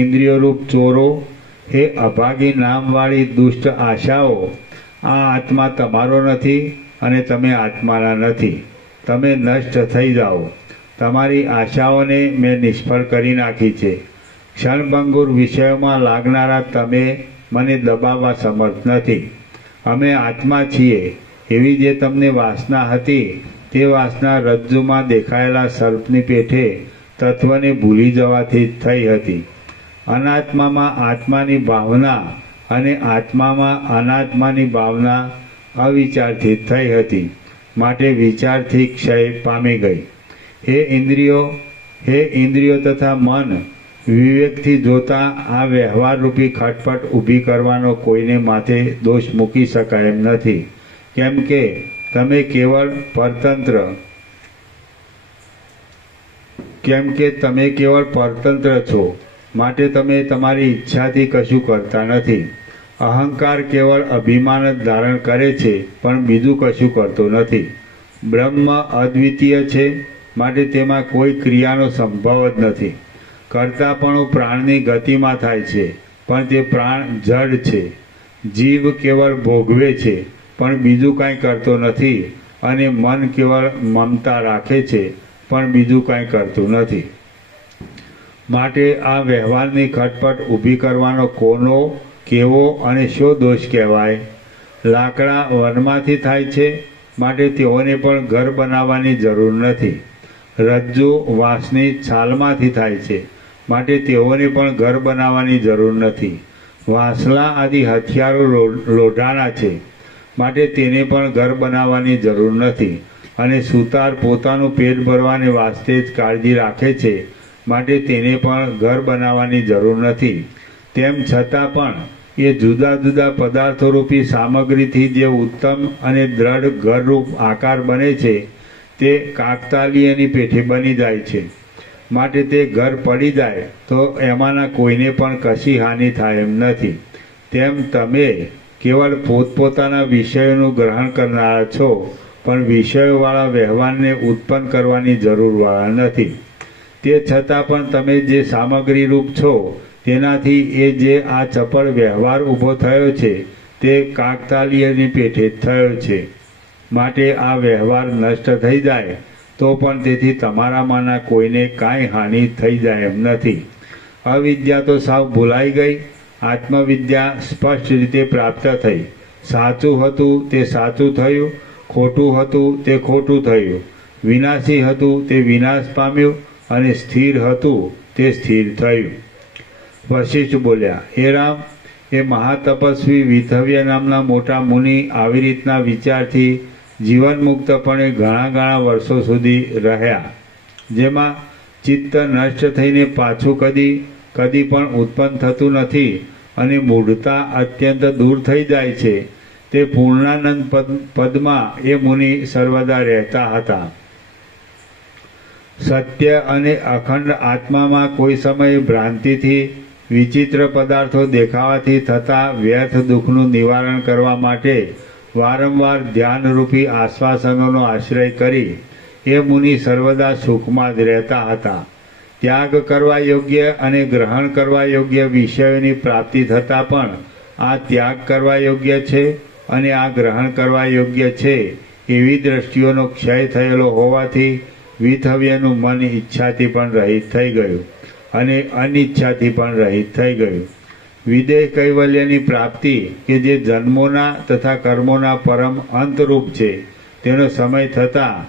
ઇન્દ્રિયોરૂપ ચોરો, હે અભાગી નામવાળી દુષ્ટ આશાઓ, આ આત્મા તમારો નથી અને તમે આત્માના નથી. તમે નષ્ટ થઈ જાઓ. તમારી આશાઓને મેં નિષ્ફળ કરી નાખી છે. ક્ષણભંગુર વિષયોમાં લાગનારા તમે મને દબાવવા સમર્થ નથી. અમે આત્મા છીએ એવી જે તમને વાસના હતી તે વાસના રજ્જુમાં દેખાયેલા સર્પની પેઠે તત્વને ભૂલી જવાથી થઈ હતી. અનાત્મામાં આત્માની ભાવના અને આત્મામાં અનાત્માની ભાવના અવિચારથી થઈ હતી, માટે વિચારથી ક્ષય પામી ગઈ. હે ઇન્દ્રિયો તથા મન, વિવેકથી જોતા આ વ્યવહારરૂપી ખટપટ ઊભી કરવાનો કોઈને માથે દોષ મૂકી શકાય એમ નથી, કેમ કે તમે કેવળ પરતંત્ર કેમ કે તમે કેવળ પરતંત્ર છો, માટે તમે તમારી ઈચ્છાથી કશું કરતા નથી. અહંકાર કેવળ અભિમાન જ ધારણ કરે છે, પણ બીજું કશું કરતો નથી. બ્રહ્મ અદ્વિતીય છે, માટે તેમાં કોઈ ક્રિયાનો સંભવ જ નથી. કરતાપણું પ્રાણની ગતિમાં થાય છે, પણ તે પ્રાણ જડ છે. જીવ કેવળ ભોગવે છે, પણ બીજું કાંઈ કરતો નથી. અને મન કેવળ મમતા રાખે છે, પણ બીજું કાંઈ કરતું નથી. માટે આ વ્યવહારની ખટપટ ઊભી કરવાનો કોનો, કેવો અને શો દોષ કહેવાય? લાકડા વનમાંથી થાય છે, માટે તેઓને પણ ઘર બનાવવાની જરૂર નથી. રજ્જુ વાંસની છાલમાંથી થાય છે, માટે તેઓને પણ ઘર બનાવવાની જરૂર નથી. વાંસલા આદિ હથિયારો લોઢાના છે, માટે તેને પણ ઘર બનાવવાની જરૂર નથી. અને સુતાર પોતાનું પેટ ભરવાને વાસ્તે જ કાળજી રાખે છે, માટે તેને પણ ઘર બનાવવાની જરૂર નથી. તેમ છતાં પણ એ જુદા જુદા પદાર્થોરૂપી સામગ્રીથી જે ઉત્તમ અને દ્રઢ ઘરરૂપ આકાર બને છે, તે કાકતાલીયની પેઠે બની જાય છે. માટે તે ઘર પડી જાય તો એમાંના કોઈને પણ કશી હાનિ થાય એમ નથી. તેમ તમે કેવળ પોતપોતાના વિષયોનું ગ્રહણ કરનારા છો, પણ વિષયોવાળા વ્યવહારને ઉત્પન્ન કરવાની જરૂરવાળા નથી. તે છતાં પણ તમે જે સામગ્રીરૂપ છો, તેનાથી એ જે આ ચપળ વ્યવહાર ઊભો થયો છે, તે કાકતાલીયની પેઠે જ થયો છે. માટે આ વ્યવહાર નષ્ટ થઈ જાય તો પણ તેથી તમારામાંના કોઈને કાંઈ હાનિ થઈ જાય એમ નથી. અવિદ્યા તો સાવ ભૂલાઈ ગઈ. આત્મવિદ્યા સ્પષ્ટ રીતે પ્રાપ્ત થઈ. સાચું હતું તે સાચું થયું, ખોટું હતું તે ખોટું થયું, વિનાશી હતું તે વિનાશ પામ્યું, અને સ્થિર હતું તે સ્થિર થયું. વશિષ્ઠ બોલ્યા, હે રામ, એ મહાતપસ્વી વિધવ્ય નામના મોટા મુનિ આવી રીતના વિચારથી જીવન મુક્તપણે ઘણા ઘણા વર્ષો સુધી રહ્યા, જેમાં ચિત્ત નષ્ટ થઈને પાછું કદી પણ ઉત્પન્ન થતું નથી અને મૂઢતા અત્યંત દૂર થઈ જાય છે. તે પૂર્ણાનંદ પદમાં એ મુનિ સર્વદા રહેતા હતા. સત્ય અને અખંડ આત્મામાં કોઈ સમયે ભ્રાંતિથી વિચિત્ર પદાર્થો દેખાવાથી થતા વ્યર્થ દુઃખનું નિવારણ કરવા માટે વારંવાર ધ્યાનરૂપી આશ્વાસનોનો આશ્રય કરી એ મુનિ સર્વદા સુખમાં જ રહેતા હતા. ત્યાગ કરવા યોગ્ય અને ગ્રહણ કરવા યોગ્ય વિષયોની પ્રાપ્તિ થતાં પણ આ ત્યાગ કરવા યોગ્ય છે અને આ ગ્રહણ કરવા યોગ્ય છે એવી દ્રષ્ટિઓનો ક્ષય થયેલો હોવાથી વિધવ્યનું મન ઈચ્છાથી પણ રહિત થઈ ગયું અને અનિચ્છાથી પણ રહિત થઈ ગયું. વિદેહ કૈવલ્યની પ્રાપ્તિ કે જે જન્મોના તથા કર્મોના પરમ અંતરૂપ છે, તેનો સમય થતાં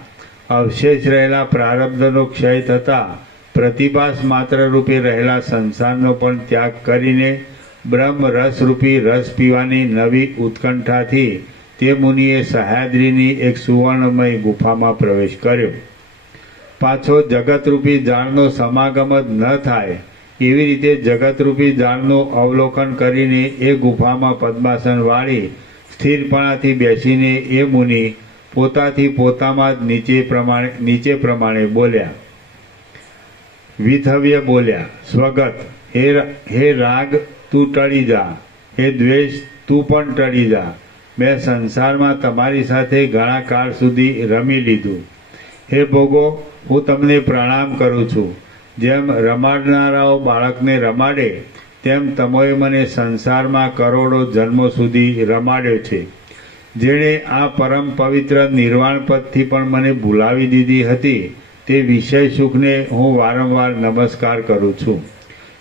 અવશેષ રહેલા પ્રારબ્ધનો ક્ષય થતાં પ્રતિભાસ માત્ર રૂપે રહેલા સંસારનો પણ ત્યાગ કરીને બ્રહ્મ રસરૂપી રસ પીવાની નવી ઉત્કંઠાથી તે મુનિએ સહ્યાદ્રીની એક સુવર્ણમય ગુફામાં પ્રવેશ કર્યો. પાછો જગતરૂપી જાળનો સમાગમ જ ન થાય એવી રીતે જગતરૂપી જાળનું અવલોકન કરીને એ ગુફામાં પદ્માસન વાળી સ્થિરપણાથી બેસીને એ મુનિ પોતાથી પોતામાં જ નીચે પ્રમાણે બોલ્યા. વિધવ્ય બોલ્યા, સ્વગત, હે રાગ તું ટળી જા, હે દ્વેષ તું પણ ટળી જા. મેં સંસારમાં તમારી સાથે ઘણા કાળ સુધી રમી લીધું. હે ભોગો, હું તમને પ્રણામ કરું છું. જેમ રમાડનારાઓ બાળકને રમાડે, તેમ તમોએ મને સંસારમાં કરોડો જન્મો સુધી રમાડ્યો છે. જેણે આ પરમ પવિત્ર નિર્વાણ પદથી પણ મને ભૂલાવી દીધી હતી, તે વિષય સુખને હું વારંવાર નમસ્કાર કરું છું.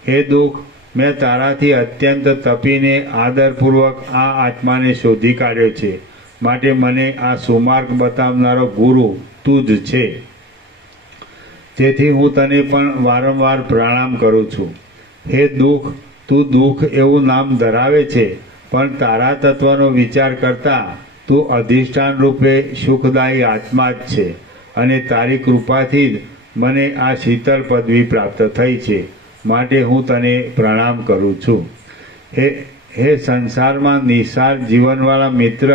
હે દુઃખ, મેં તારાથી અત્યંત તપીને આદરપૂર્વક આ આત્માને શોધી કાઢ્યો છે, માટે મને આ સુમાર્ગ બતાવનારો ગુરુ તું જ છે. તેથી હું તને પણ વારંવાર પ્રણામ કરું છું. હે દુઃખ, તું દુઃખ એવું નામ ધરાવે છે, પણ તારા તત્વનો વિચાર કરતાં તું અધિષ્ઠાન રૂપે સુખદાયી આત્મા જ છે, અને તારી કૃપાથી જ મને આ શીતળ પદવી પ્રાપ્ત થઈ છે, માટે હું તને પ્રણામ કરું છું. હે સંસારમાં નિસાર જીવનવાળા મિત્ર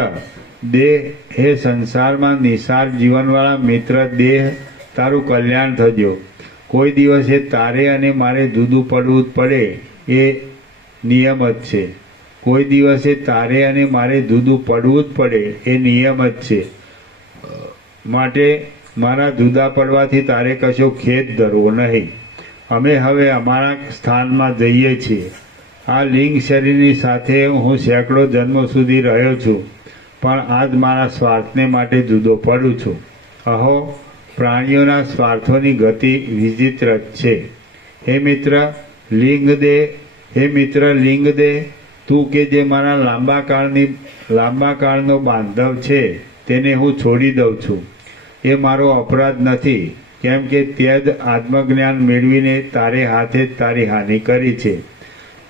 દેહ, હે સંસારમાં નિસાર જીવનવાળા મિત્ર દેહ, તારું કલ્યાણ થજો. કોઈ દિવસે તારે અને મારે જુદું પડવું જ પડે એ નિયમ જ છે. કોઈ દિવસે તારે અને મારે જુદું પડવું જ પડે એ નિયમ જ છે. માટે મારા જુદા પડવાથી તારે કશો ખેદ ધરવો નહીં. અમે હવે અમારા સ્થાનમાં જઈએ છીએ. આ લિંગ શરીરની સાથે હું સેંકડો જન્મો સુધી રહ્યો છું, પણ આજ મારા સ્વાર્થને માટે જુદો પડું છું. અહો, પ્રાણીઓના સ્વાર્થોની ગતિ વિચિત્ર જ છે. હે મિત્ર લિંગ દે, તું કે જે મારા લાંબા કાળનો બાંધવ છે તેને હું છોડી દઉં છું. એ મારો અપરાધ નથી, કેમ કે તે જ આત્મજ્ઞાન મેળવીને તારે હાથે જ તારી હાનિ કરી છે.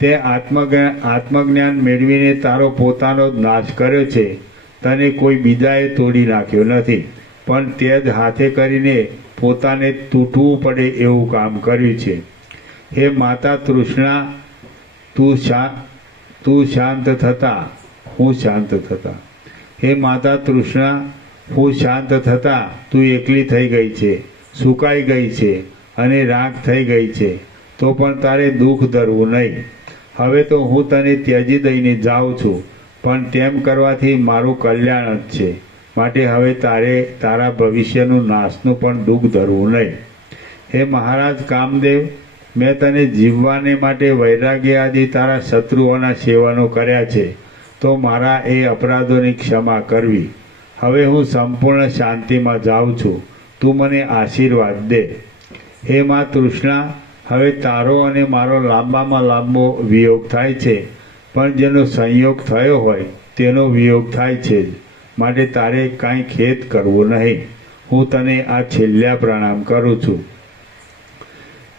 તે આત્મજ્ઞાન મેળવીને તારો પોતાનો જ નાશ કર્યો છે. તને કોઈ બીજાએ તોડી નાખ્યો નથી, પણ તે જ હાથે કરીને પોતાને તૂટવું પડે એવું કામ કર્યું છે. હે માતા તૃષ્ણા, તું શાંત થતા હું શાંત થતા. હે માતા તૃષ્ણા, હું શાંત થતા તું એકલી થઈ ગઈ છે, સુકાઈ ગઈ છે અને રાખ થઈ ગઈ છે. તો પણ તારે દુઃખ ધરવું નહીં. હવે તો હું તને ત્યજી દઈને જાઉં છું, પણ તેમ કરવાથી મારું કલ્યાણ જ છે. માટે હવે તારે તારા ભવિષ્યનું નાશનું પણ દુઃખ ધરવું નહીં. હે મહારાજ કામદેવ, મેં તને જીવવાને માટે વૈરાગ્ય આદિ તારા શત્રુઓના સેવનો કર્યા છે, તો મારા એ અપરાધોની ક્ષમા કરવી. હવે હું સંપૂર્ણ શાંતિમાં જાઉં છું. તું મને આશીર્વાદ દે. હે મા તૃષ્ણા, હવે તારો અને મારો લાંબામાં લાંબો વિયોગ થાય છે, પણ જેનો સંયોગ થયો હોય તેનો વિયોગ થાય છે જ. માટે તારે કાંઈ ખેદ કરવો નહીં. હું તને આ છેલ્લા પ્રણામ કરું છું.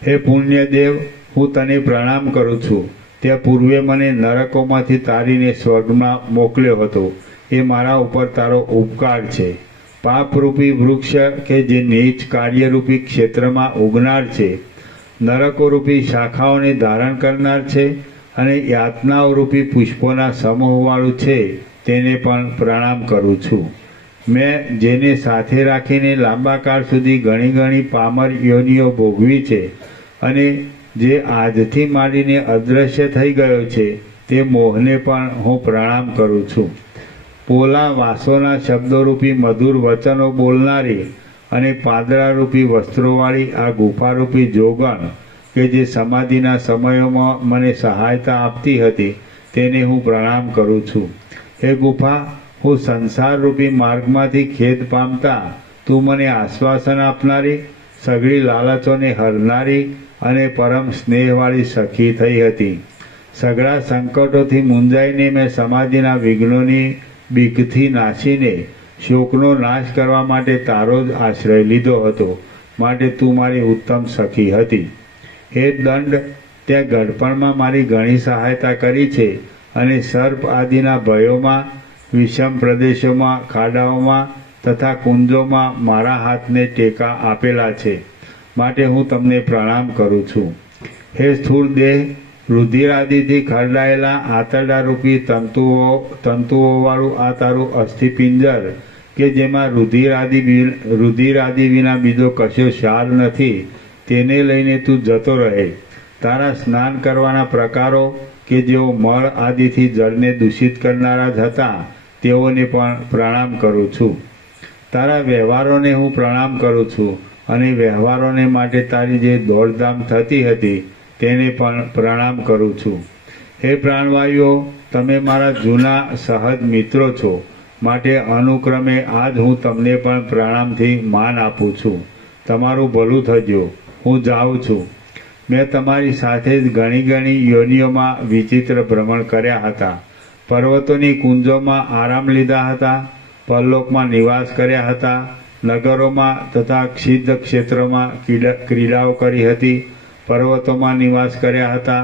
હે પુણ્યદેવ, હું તને પ્રણામ કરું છું. તે પૂર્વે મને નરકોમાંથી તારીને સ્વર્ગમાં મોકલ્યો હતો. એ મારા ઉપર તારો ઉપકાર છે. પાપરૂપી વૃક્ષ કે જે નીચ કાર્યરૂપી ક્ષેત્રમાં ઉગનાર છે, નરકોરૂપી શાખાઓને ધારણ કરનાર છે અને યાતનાઓરૂપી પુષ્પોના સમૂહવાળું છે, તેને પણ પ્રણામ કરું છું. મેં જેને સાથે રાખીને લાંબા કાળ સુધી ઘણી પામર યોનિઓ ભોગવી છે અને જે આજથી માંડીને અદૃશ્ય થઈ ગયો છે, તે મોહને પણ હું પ્રણામ કરું છું. પોલા વાસોના શબ્દોરૂપી મધુર વચનો બોલનારી અને પાંદડારૂપી વસ્ત્રોવાળી આ ગુફારૂપી જોગણ કે જે સમાધિના સમયોમાં મને સહાયતા આપતી હતી, તેને હું પ્રણામ કરું છું. હે ગુફા, હું સંસારરૂપી માર્ગમાંથી ખેદ પામતા તું મને આશ્વાસન આપનારી, સઘળી લાલચોને હરનારી અને પરમ સ્નેહવાળી સખી થઈ હતી. સઘળા સંકટોથી મૂંઝાઈને મેં સમાધિના વિઘ્નોની બીકથી નાસીને શોકનો નાશ કરવા માટે તારો જ આશ્રય લીધો હતો. માટે તું મારી ઉત્તમ સખી હતી. હે દંડ, તે ગડપણમાં મારી ઘણી સહાયતા કરી છે અને સર્પ આદિના ભયોમાં, વિષમ પ્રદેશોમાં, ખાડાઓમાં તથા કુંજોમાં મારા હાથને ટેકા આપેલા છે. માટે હું તમને પ્રણામ કરું છું. હે સ્થૂળ દેહ, રુધિરાદિથી ખરડાયેલા આંતરડારૂપી તંતુઓવાળું આ તારું અસ્થિપિંજર કે જેમાં રુધિરાદિ વિના બીજો કશો સાર નથી, તેને લઈને તું જતો રહે. તારા સ્નાન કરવાના પ્રકારો કે જેઓ મળ આદિથી જળને દૂષિત કરનારા જ હતા, તેઓને પણ પ્રણામ કરું છું. તારા વ્યવહારોને હું પ્રણામ કરું છું અને વ્યવહારોને માટે તારી જે દોડધામ થતી હતી તેને પણ પ્રણામ કરું છું. હે પ્રાણવાયુઓ, તમે મારા જૂના સહજ મિત્રો છો. માટે અનુક્રમે આજ હું તમને પણ પ્રણામથી માન આપું છું. તમારું ભલું થજો. હું જાઉં છું. મેં તમારી સાથે જ ઘણી યોનિઓમાં વિચિત્ર ભ્રમણ કર્યા હતા. પર્વતોની કુંજોમાં આરામ લીધા હતા, પરલોકમાં નિવાસ કર્યા હતા, નગરોમાં તથા ક્ષિદ્ર ક્ષેત્રોમાં ક્રીડાઓ કરી હતી, પર્વતોમાં નિવાસ કર્યા હતા,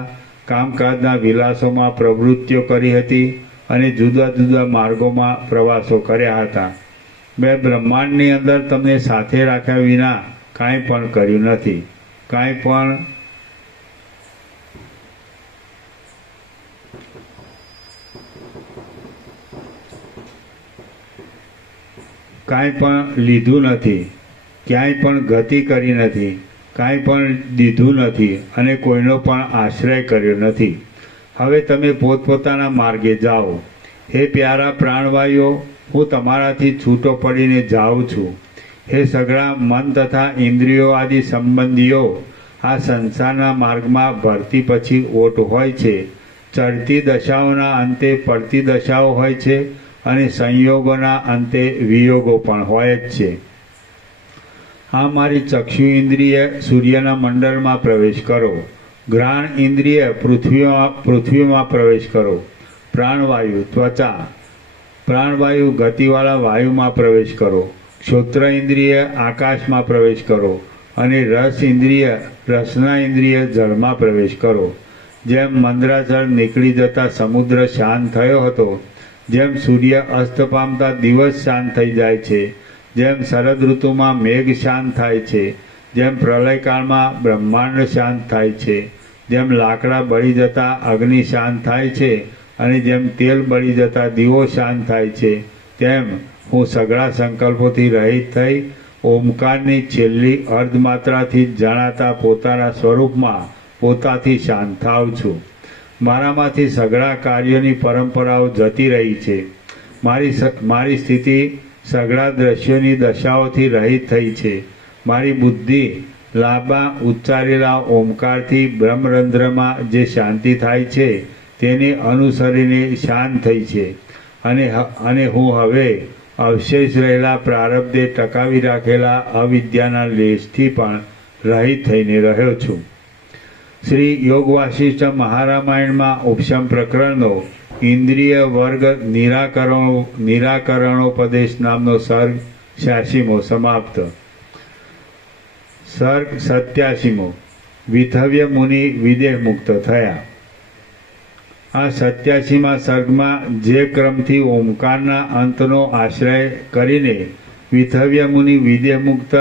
કામકાજના વિલાસોમાં પ્રવૃત્તિઓ કરી હતી અને જુદા જુદા માર્ગોમાં પ્રવાસો કર્યા હતા. મેં બ્રહ્માંડની અંદર તમને સાથે રાખ્યા વિના કાંઈ પણ કર્યું નથી. કાંઈ પણ લીધું નથી, ક્યાંય પણ ગતિ કરી નથી કાંઈ પણ દીધું નથી અને કોઈનો પણ આશ્રય કર્યો નથી. હવે તમે પોતપોતાના માર્ગે જાઓ. હે પ્યારા પ્રાણવાયુઓ, હું તમારાથી છૂટો પડીને જાઉં છું. હે સઘળા મન તથા ઇન્દ્રિયો આદિ સંબંધીઓ, આ સંસારના માર્ગમાં ભરતી પછી ઓટ હોય છે, ચડતી દશાઓના અંતે પડતી દશાઓ હોય છે અને સંયોગોના અંતે વિયોગો પણ હોય જ છે. આ મારી ચક્ષુ ઇન્દ્રિય સૂર્યના મંડળમાં પ્રવેશ કરો. ઘ્રાણ ઇન્દ્રિય પૃથ્વીમાં પ્રવેશ કરો. પ્રાણવાયુ ત્વચા, પ્રાણવાયુ ગતિવાળા વાયુમાં પ્રવેશ કરો. ક્ષોત્ર ઇન્દ્રિય આકાશમાં પ્રવેશ કરો અને રસ ઇન્દ્રિય રસના ઇન્દ્રિય જળમાં પ્રવેશ કરો. જેમ મંદરાચળ નીકળી જતા સમુદ્ર શાંત થયો હતો, જેમ સૂર્ય અસ્ત પામતા દિવસ શાંત થઈ જાય છે, જેમ શરદ ઋતુમાં મેઘ શાંત થાય છે, જેમ પ્રલયકાળમાં બ્રહ્માંડ શાંત થાય છે, જેમ લાકડા બળી જતા અગ્નિ શાંત થાય છે અને જેમ તેલ બળી જતા દીવો શાંત થાય છે, તેમ હું સઘળા સંકલ્પોથી રહિત થઈ ઓમકારની છેલ્લી અર્ધમાત્રાથી જ જણાતા પોતાના સ્વરૂપમાં પોતાથી શાંત થાવ છું. મારામાંથી સઘળા કાર્યોની પરંપરાઓ જતી રહી છે. મારી સ્થિતિ સઘળા દ્રશ્યોની દશાઓથી રહિત થઈ છે. મારી બુદ્ધિ લાંબા ઉચ્ચારેલા ઓમકારથી બ્રહ્મરંધ્રમાં જે શાંતિ થાય છે તેને અનુસરીને શાંત થઈ છે અને હું હવે અવશેષ રહેલા પ્રારબ્ધે ટકાવી રાખેલા અવિદ્યાના લેશથી પણ રહિત થઈને રહ્યો છું. શ્રી યોગ વાસિષ્ઠ મહારામાયણમાં ઉપશમ પ્રકરણનો ઇન્દ્રિય વર્ગ નિરાકરણોપદેશ નામનો સર્ગ 86મો સમાપ્ત. સર્ગ 87મો. વિથવ્ય મુનિ વિદેહ મુક્ત થયા. આ 87મા સર્ગમાં જે ક્રમથી ઓમકારના અંતનો આશ્રય કરીને વિથવ્ય મુનિ વિદેહ મુક્ત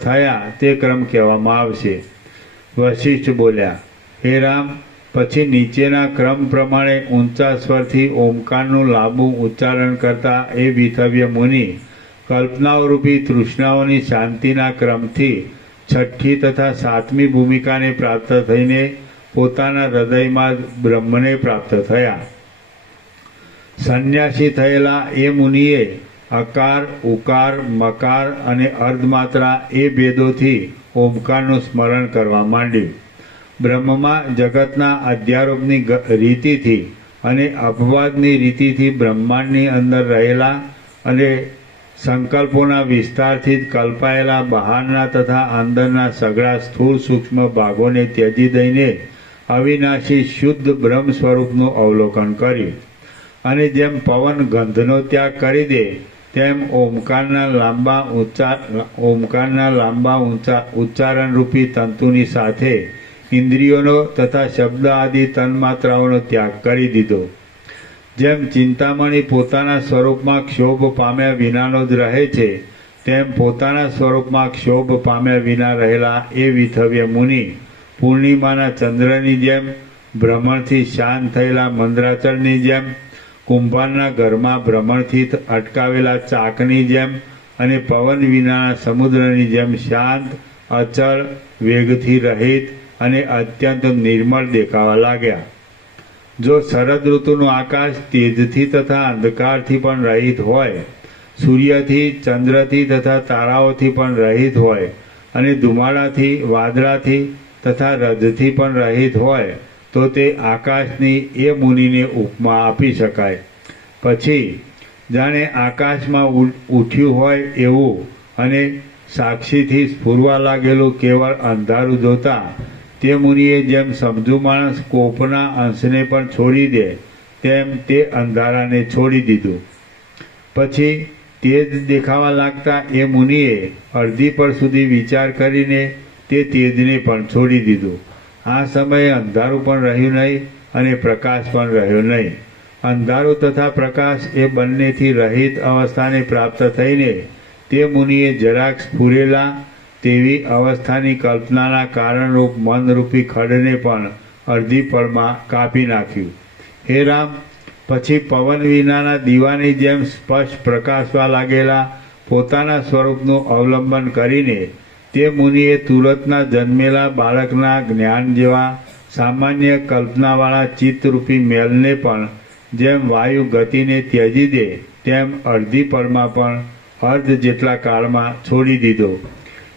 થયા તે ક્રમ કહેવામાં આવશે. વશિષ્ઠ બોલ્યા, હે રામ, પછી નીચેના ક્રમ પ્રમાણે ઊંચા સ્વરથી ઓમકારનું લાંબુ ઉચ્ચારણ કરતા એ વિથવ્ય મુનિ કલ્પનાઓરૂપી તૃષ્ણાઓની શાંતિના ક્રમથી છઠ્ઠી તથા સાતમી ભૂમિકાને પ્રાપ્ત થઈને પોતાના હૃદયમાં બ્રહ્મને પ્રાપ્ત થયા. સંન્યાસી થયેલા એ મુનિએ અકાર, ઉકાર, મકાર અને અર્ધમાત્રા એ ભેદોથી ઓમકારનું સ્મરણ કરવા માંડ્યું. બ્રહ્મમાં જગતના અધ્યારોપની રીતિથી અને અપવાદની રીતિથી બ્રહ્માંડની અંદર રહેલા અને સંકલ્પોના વિસ્તારથી જ કલ્પાયેલા બહારના તથા અંદરના સઘળા સ્થૂળ સૂક્ષ્મ ભાગોને ત્યજી દઈને અવિનાશી શુદ્ધ બ્રહ્મ સ્વરૂપનું અવલોકન કર્યું. અને જેમ પવન ગંધનો ત્યાગ કરી દે તેમ ઓમકારના લાંબા ઉચ્ચારણરૂપી તંતુની સાથે ઇન્દ્રિયોનો તથા શબ્દ આદિ તન્માત્રાઓનો ત્યાગ કરી દીધો. જેમ ચિંતામણી પોતાના સ્વરૂપમાં ક્ષોભ પામ્યા વિનાનો જ રહે છે, તેમ પોતાના સ્વરૂપમાં ક્ષોભ પામ્યા વિના રહેલા એ વિથવ્ય મુનિ પૂર્ણિમાના ચંદ્રની જેમ, ભ્રમણથી શાંત થયેલા મંદરાચળની જેમ, કુંભારના ઘરમાં ભ્રમણથી અટકાવેલા ચાકની જેમ અને પવન વિનાના સમુદ્રની જેમ શાંત, અચળ, વેગથી રહિત અને અત્યંત નિર્મળ દેખાવા લાગ્યા. જો શરદ ઋતુનું આકાશ તેજથી તથા અંધકારથી પણ રહિત હોય, સૂર્યથી, ચંદ્રથી તથા તારાઓથી પણ રહિત હોય અને ધુમાડાથી, વાદળાથી તથા રજથી પણ રહિત હોય, તો તે આકાશની એ મુનિને ઉપમા આપી શકાય. પછી જાણે આકાશમાં ઉઠ્યું હોય એવું અને સાક્ષીથી સ્ફુરવા લાગેલું કેવળ અંધારું જોતા તે મુનિએ જેમ સમજુ માણસ કોપના અંશને પણ છોડી દે તેમ તે અંધારાને છોડી દીધું. પછી તેજ દેખાવા લાગતા એ મુનિએ અડધી પળ સુધી વિચાર કરીને તે તેજને પણ છોડી દીધું. આ સમયે અંધારું પણ રહ્યું નહીં અને પ્રકાશ પણ રહ્યો નહીં. અંધારું તથા પ્રકાશ એ બંનેથી રહિત અવસ્થાને પ્રાપ્ત થઈને તે મુનિએ જરાક સ્ફુરેલા તેવી અવસ્થાની કલ્પનાના કારણરૂપ મનરૂપી ખડને પણ અડધી પળમાં કાપી નાખ્યું. હે રામ, પછી પવન વિનાના દીવાની જેમ સ્પષ્ટ પ્રકાશવા લાગેલા પોતાના સ્વરૂપનું અવલંબન કરીને તે મુનિએ તુરતના જન્મેલા બાળકના જ્ઞાન જેવા સામાન્ય કલ્પનાવાળા ચિત્તરૂપી મેલને પણ જેમ વાયુ ગતિને ત્યજી દે તેમ અડધી પળમાં પણ અર્ધ જેટલા કાળમાં છોડી દીધો.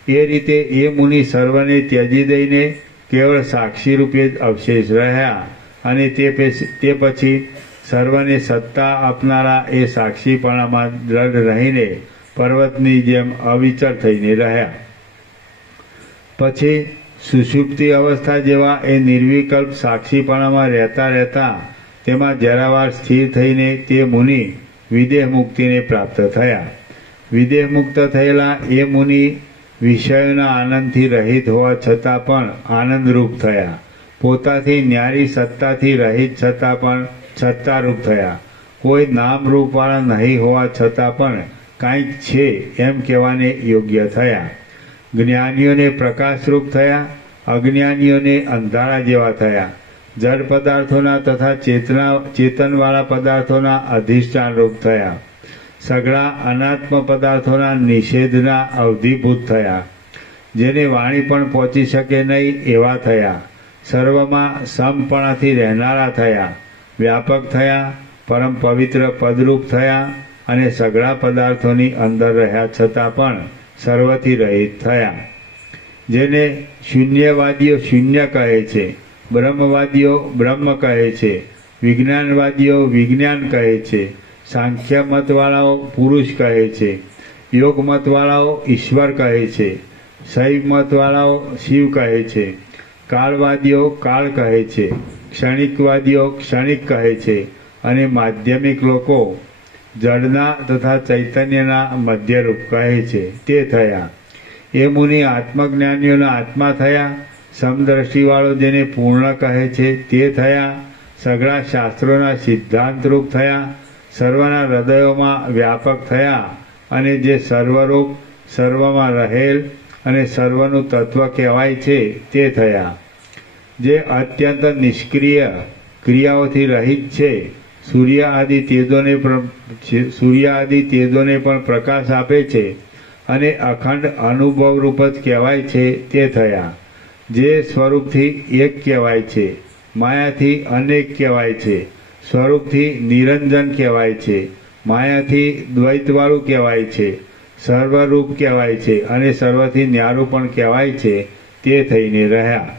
એ રીતે એ મુનિ સર્વને ત્યજી દઈને કેવળ સાક્ષી રૂપે જ અવશેષ રહ્યા અને તે પછી સર્વને સત્તા આપનારા એ સાક્ષીપણામાં દ્રઢ રહીને પર્વતની જેમ અવિચળ થઈને રહ્યા. પછી સુષુપ્તિ અવસ્થા જેવા એ નિર્વિકલ્પ સાક્ષીપણામાં રહેતા રહેતા તેમાં જરાવાર સ્થિર થઈને તે મુનિ વિદેહ મુક્તિને પ્રાપ્ત થયા. વિદેહ મુક્ત થયેલા એ મુનિ વિષયોના આનંદથી રહિત હોવા છતાં પણ આનંદરૂપ થયા. પોતાથી ન્યારી સત્તાથી રહિત છતાં પણ સત્તારૂપ થયા. કોઈ નામરૂપવાળા નહીં હોવા છતાં પણ કાંઈક છે એમ કહેવાને યોગ્ય થયા. જ્ઞાનીઓને પ્રકાશરૂપ થયા, અજ્ઞાનીઓને અંધારા જેવા થયા. જડ પદાર્થોના તથા ચેતનવાળા પદાર્થોના અધિષ્ઠાનરૂપ થયા. સઘળા અનાત્મ પદાર્થોના નિષેધના અવધિભૂત થયા. જેને વાણી પણ પહોંચી શકે નહીં એવા થયા. સર્વમાં સમપણાથી રહેનારા થયા. વ્યાપક થયા, પરમ પવિત્ર પદરૂપ થયા અને સઘળા પદાર્થોની અંદર રહ્યા છતાં પણ સર્વથી રહિત થયા. જેને શૂન્યવાદીઓ શૂન્ય કહે છે, બ્રહ્મવાદીઓ બ્રહ્મ કહે છે, વિજ્ઞાનવાદીઓ વિજ્ઞાન કહે છે, સાંખ્ય મતવાળાઓ પુરુષ કહે છે, યોગ મતવાળાઓ ઈશ્વર કહે છે, શૈવ મતવાળાઓ શિવ કહે છે, કાળવાદીઓ કાળ કહે છે, ક્ષણિકવાદીઓ ક્ષણિક કહે છે અને માધ્યમિક લોકો જળના તથા ચૈતન્યના મધ્યરૂપ કહે છે તે થયા. એ મુનિ આત્મજ્ઞાનીઓના આત્મા થયા. સમદ્રષ્ટિવાળો જેને પૂર્ણ કહે છે તે થયા. સઘળા શાસ્ત્રોના સિદ્ધાંતરૂપ થયા. સર્વના હૃદયોમાં વ્યાપક થયા અને જે સર્વરૂપ, સર્વમાં રહેલ અને સર્વનું તત્વ કહેવાય છે તે થયા. જે અત્યંત નિષ્ક્રિય ક્રિયાઓથી રહિત છે, સૂર્ય આદિ તેજોને પણ પ્રકાશ આપે છે અને અખંડ અનુભવરૂપ જ કહેવાય છે તે થયા. જે સ્વરૂપથી એક કહેવાય છે, માયાથી અનેક કહેવાય છે, સ્વરૂપથી નિરંજન કહેવાય છે, માયાથી દ્વૈતવાળું કહેવાય છે, સર્વરૂપ કહેવાય છે અને સર્વથી ન્યારું પણ કહેવાય છે તે થઈને રહ્યા.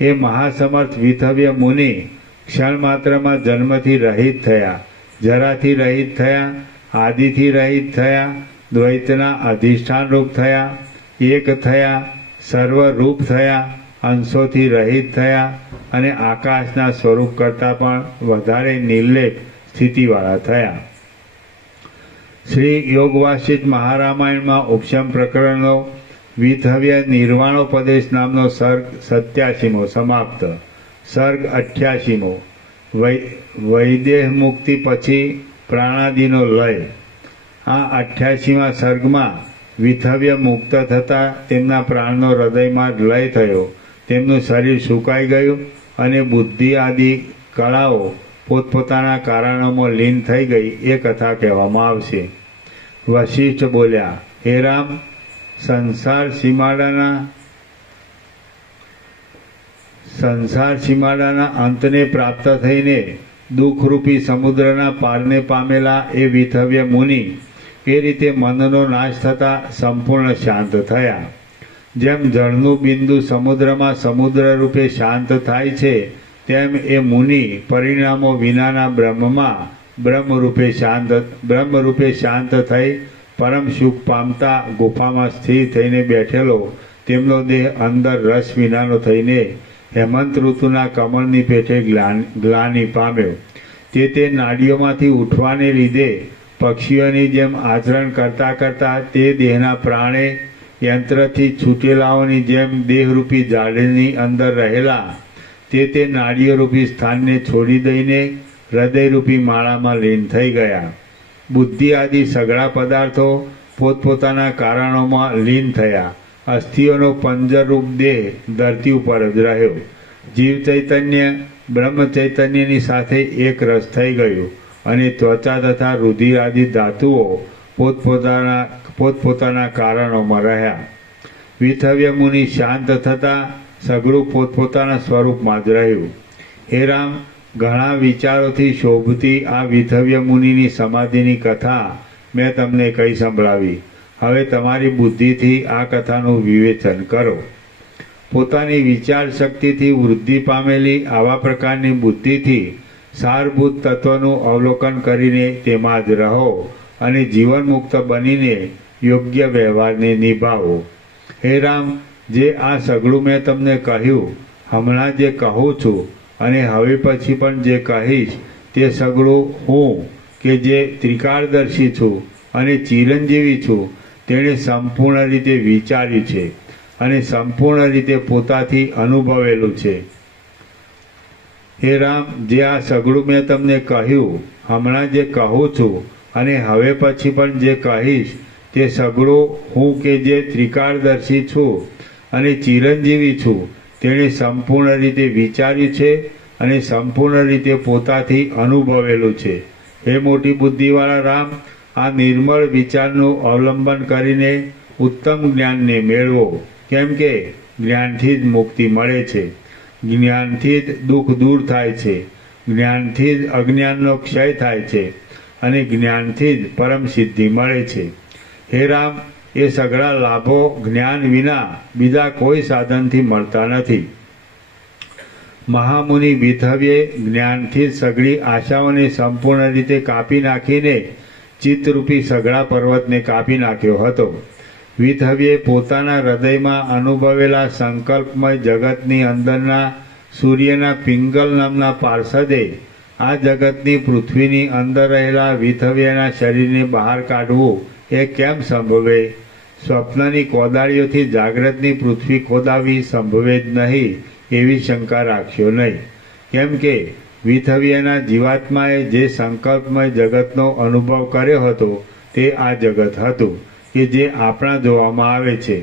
એ મહાસમર્થ વિથવ્ય મુનિ ક્ષણ માત્રમાં જન્મથી રહિત થયા, જરાથી રહિત થયા, આદિથી રહિત થયા, દ્વૈતના અધિષ્ઠાનરૂપ થયા, એક થયા, સર્વરૂપ થયા, અંશોથી રહિત થયા અને આકાશના સ્વરૂપ કરતાં પણ વધારે નિર્લેપ સ્થિતિવાળા થયા. શ્રી યોગ વાસિષ્ઠ મહારામાયણમાં ઉપશમ પ્રકરણનો વિથવ્ય નિર્વાણોપદેશ નામનો સર્ગ 87મો સમાપ્ત. સર્ગ 88મો વૈદેહ મુક્તિ પછી પ્રાણાદિનો લય. આ 88મા સર્ગમાં વિથવ્ય મુક્ત થતાં તેમના પ્રાણનો હૃદયમાં જ લય થયો, તેમનું શરીર સુકાઈ ગયું અને બુદ્ધિ આદિ કળાઓ પોતપોતાના કારણોમાં લીન થઈ ગઈ એ કથા કહેવામાં આવશે. વશિષ્ઠ બોલ્યા, હે રામ, સંસાર સીમાડાના અંતને પ્રાપ્ત થઈને દુઃખરૂપી સમુદ્રના પારને પામેલા એ વિથવ્ય મુનિ એ રીતે મનનો નાશ થતાં સંપૂર્ણ શાંત થયા. જેમ જળનું બિંદુ સમુદ્રમાં સમુદ્ર રૂપે શાંત થાય છે, તેમ એ મુનિ પરિણામો વિનાના બ્રહ્મમાં બ્રહ્મરૂપે શાંત થઈ પરમ સુખ પામતા ગુફામાં સ્થિર થઈને બેઠેલો તેમનો દેહ અંદર રસ વિનાનો થઈને હેમંત ઋતુના કમળની પેઠે ગ્લાનિ પામ્યો. તે નાડીઓમાંથી ઉઠવાને લીધે પક્ષીઓની જેમ આચરણ કરતાં કરતાં તે દેહના પ્રાણે યંત્રથી છૂટેલાઓની જેમ દેહરૂપી જાળીની અંદર રહેલા તે નાડીઓરૂપી સ્થાનને છોડી દઈને હૃદયરૂપી માળામાં લીન થઈ ગયા. બુદ્ધિ આદિ સઘળા પદાર્થો પોતપોતાના કારણોમાં લીન થયા. અસ્થિઓનો પંજરરૂપ દેહ ધરતી ઉપર જ રહ્યો. જીવ ચૈતન્ય બ્રહ્મ ચૈતન્યની સાથે એક રસ થઈ ગયું અને ત્વચા તથા રુધિર આદિ ધાતુઓ પોતપોતાના કારણોમાં રહ્યા. વિથવ્ય મુનિ શાંત થતાં સઘળું પોતપોતાના સ્વરૂપમાં જ રહ્યું. હે રામ, ઘણા વિચારોથી શોભતી આ વિથવ્ય મુનિની સમાધિની કથા મેં તમને કહી સંભળાવી. હવે તમારી બુદ્ધિથી આ કથાનું વિવેચન કરો. પોતાની વિચાર શક્તિથી વૃદ્ધિ પામેલી આવા પ્રકારની બુદ્ધિથી સારભૂત તત્વનું અવલોકન કરીને તેમાં જ રહો અને જીવનમુક્ત બનીને યોગ્ય વ્યવહારને નિભાવો. હે રામ, જે આ સઘળું મેં તમને કહ્યું, હમણાં જે કહું છું અને હવે પછી પણ જે કહીશ તે સઘળું હું કે જે ત્રિકાળદર્શી છું અને ચિરંજીવી છું તેણે સંપૂર્ણ રીતે વિચાર્યું છે અને સંપૂર્ણ રીતે પોતાથી અનુભવેલું છે. હે રામ, જે આ સઘળું મેં તમને કહ્યું, હમણાં જે કહું છું અને હવે પછી પણ જે કહીશ તે સઘળું હું કે જે ત્રિકાળદર્શી છું અને ચિરંજીવી છું તેણે સંપૂર્ણ રીતે વિચાર્યું છે અને સંપૂર્ણ રીતે પોતાથી અનુભવેલું છે. હે મોટી બુદ્ધિવાળા રામ, આ નિર્મળ વિચારનું અવલંબન કરીને ઉત્તમ જ્ઞાનને મેળવો, કેમ કે જ્ઞાનથી જ મુક્તિ મળે છે, જ્ઞાનથી જ દુઃખ દૂર થાય છે, જ્ઞાનથી જ અજ્ઞાનનો ક્ષય થાય છે અને જ્ઞાનથી જ પરમ સિદ્ધિ મળે છે. હે રામ, એ સઘળા લાભો જ્ઞાન વિના બીજા કોઈ સાધનથી મળતા નથી. મહામુનિ વિથવ્યે જ્ઞાનથી જ સઘળી આશાઓને સંપૂર્ણ રીતે કાપી નાખીને ચિત્તરૂપી સઘળા પર્વતને કાપી નાખ્યો હતો. વિથવ્યે પોતાના હૃદયમાં અનુભવેલા સંકલ્પમય જગતની અંદરના સૂર્યના પિંગલ નામના પાર્ષદે આ જગતની પૃથ્વીની અંદર રહેલા વિથવ્યના શરીરને બહાર કાઢવું એ કેમ સંભવે? સ્વપ્નની કોદાળીઓથી જાગ્રતની પૃથ્વી ખોદાવી સંભવે જ નહીં એવી શંકા રાખશો નહીં, કેમ કે વિથવ્યના જીવાત્માએ જે સંકલ્પમય જગતનો અનુભવ કર્યો હતો તે આ જગત હતું કે જે આપણા જોવામાં આવે છે.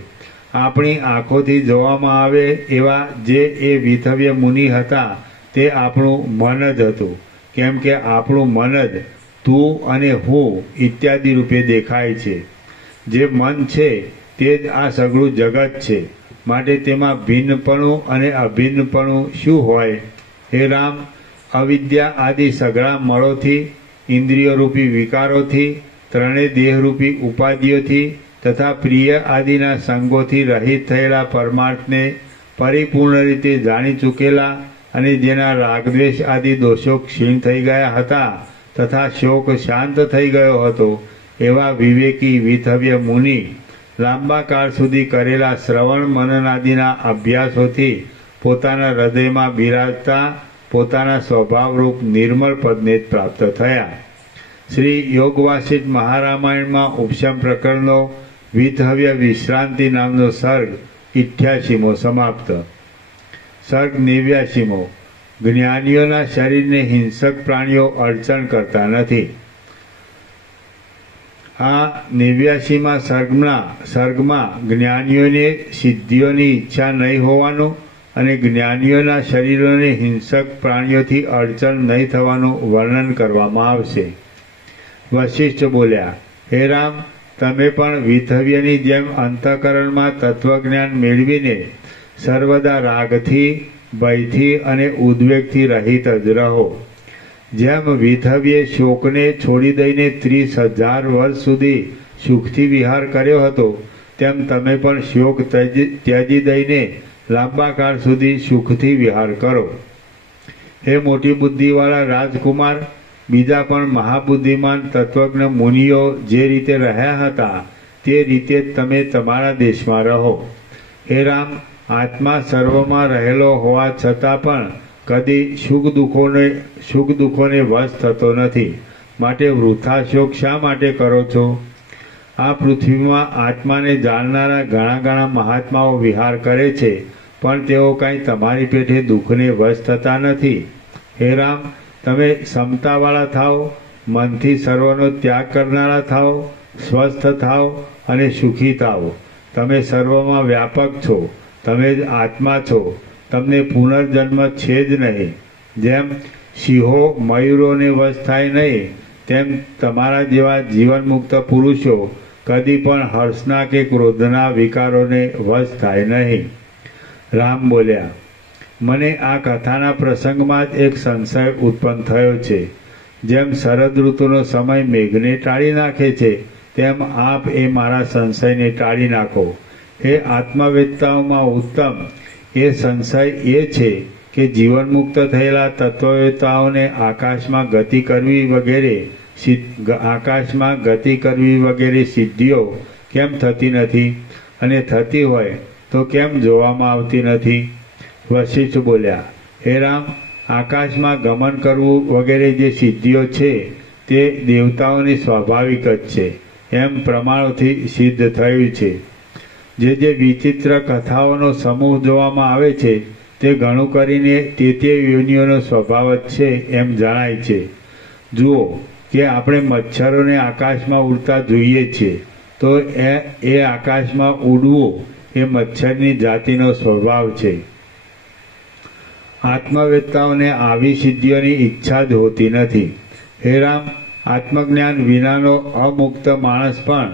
આપણી આંખોથી જોવામાં આવે એવા જે એ વિથવ્ય મુનિ હતા તે આપણું મન જ હતું, કેમ કે આપણું મન જ તું અને હું ઇત્યાદિ રૂપે દેખાય છે. જે મન છે તે જ આ સઘળું જગત છે, માટે તેમાં ભિન્નપણું અને અભિન્નપણું શું હોય? હે રામ, અવિદ્યા આદિ સઘળા મળોથી, ઇન્દ્રિયોરૂપી વિકારોથી, ત્રણેય દેહરૂપી ઉપાધિઓથી તથા પ્રિય આદિના સંગોથી રહિત થયેલા પરમાર્થને પરિપૂર્ણ રીતે જાણી ચૂકેલા અને જેના રાગદ્વેષ આદિ દોષો ક્ષીણ થઈ ગયા હતા તથા શોક શાંત થઈ ગયો હતો એવા વિવેકી વિથવ્ય મુનિ લાંબા કાળ સુધી કરેલા શ્રવણ મનન આદિના અભ્યાસોથી પોતાના હૃદયમાં બિરાજતા પોતાના સ્વભાવરૂપ નિર્મળ પદને જ પ્રાપ્ત થયા. શ્રી યોગ વાસિષ્ઠ મહારામાયણમાં ઉપશમ પ્રકરણનો વિથવ્ય વિશ્રાંતિ નામનો સર્ગ 88મો સમાપ્ત. સર્ગ 89મો. જ્ઞાનીઓના શરીરને હિંસક પ્રાણીઓ અડચણ કરતા નથી. આ 89મા સર્ગમાં જ્ઞાનીઓને સિદ્ધિઓની ઈચ્છા નહીં હોવાનું અને જ્ઞાનીઓના શરીરોને હિંસક પ્રાણીઓથી અડચણ નહીં થવાનું વર્ણન કરવામાં આવશે. વશિષ્ઠ બોલ્યા, હે રામ, તમે પણ વિથવ્યની જેમ અંતઃકરણમાં તત્વજ્ઞાન મેળવીને સર્વદા રાગથી, ભયથી અને ઉદ્વેગથી રહિત જ રહો. જેમ વિથવ્યે શોકને છોડી દઈને 30,000 વર્ષ સુધી સુખથી વિહાર કર્યો હતો તેમ તમે પણ શોક ત્યજી દઈને લાંબા કાળ સુધી સુખથી વિહાર કરો. હે મોટી બુદ્ધિવાળા રાજકુમાર, બીજા પણ મહાબુદ્ધિમાન તત્વજ્ઞ મુનિઓ જે રીતે રહ્યા હતા તે રીતે જ તમે તમારા દેશમાં રહો. હે રામ, આત્મા સર્વમાં રહેલો હોવા છતાં પણ કદી સુખ દુઃખોને વશ થતો નથી, માટે વૃથા શોક શા માટે કરો છો? આ પૃથ્વીમાં આત્માને જાણનારા ઘણા મહાત્માઓ વિહાર કરે છે, પણ તેઓ કાંઈ તમારી પેઠે દુઃખને વશ થતા નથી. હે રામ, તમે સમતાવાળા થાઓ, મનથી સર્વનો ત્યાગ કરનારા થાઓ, સ્વસ્થ થાઓ અને સુખી થાઓ. તમે સર્વમાં વ્યાપક છો, તમે જ આત્મા છો, તમને પુનર્જન્મ છે જ નહીં. જેમ સિંહો મયુરોને વશ થાય નહીં તેમ તમારા જેવા જીવનમુક્ત પુરુષો કદી પણ હર્ષના કે ક્રોધના વિકારોને વશ થાય નહીં. રામ બોલ્યા, મને આ કથાના પ્રસંગમાં જ એક સંશય ઉત્પન્ન થયો છે. જેમ શરદ ઋતુનો સમય મેઘને ટાળી નાખે છે, તેમ આપ એ મારા સંશયને ટાળી નાખો. એ આત્મવેત્તાઓમાં ઉત્તમ એ સંશય એ છે કે જીવનમુક્ત થયેલા તત્વવેત્તાઓને આકાશમાં ગતિ કરવી વગેરે સિદ્ધિઓ કેમ થતી નથી, અને થતી હોય તો કેમ જોવામાં આવતી નથી? વશિષ્ઠ બોલ્યા, હે રામ, આકાશમાં ગમન કરવું વગેરે જે સિદ્ધિઓ છે તે દેવતાઓની સ્વાભાવિક જ છે, એમ પ્રમાણોથી સિદ્ધ થયું છે. જે વિચિત્ર કથાઓનો સમૂહ જોવામાં આવે છે તે ઘણું કરીને તે યોનિઓનો સ્વભાવ જ છે એમ જણાય છે. જુઓ કે આપણે મચ્છરોને આકાશમાં ઉડતા જોઈએ છીએ, તો એ આકાશમાં ઉડવું એ મચ્છરની જાતિનો સ્વભાવ છે. આત્મવેત્તાઓને આવી સિદ્ધિઓની ઈચ્છા જ હોતી નથી. હે રામ, આત્મજ્ઞાન વિનાનો અમુક્ત માણસ પણ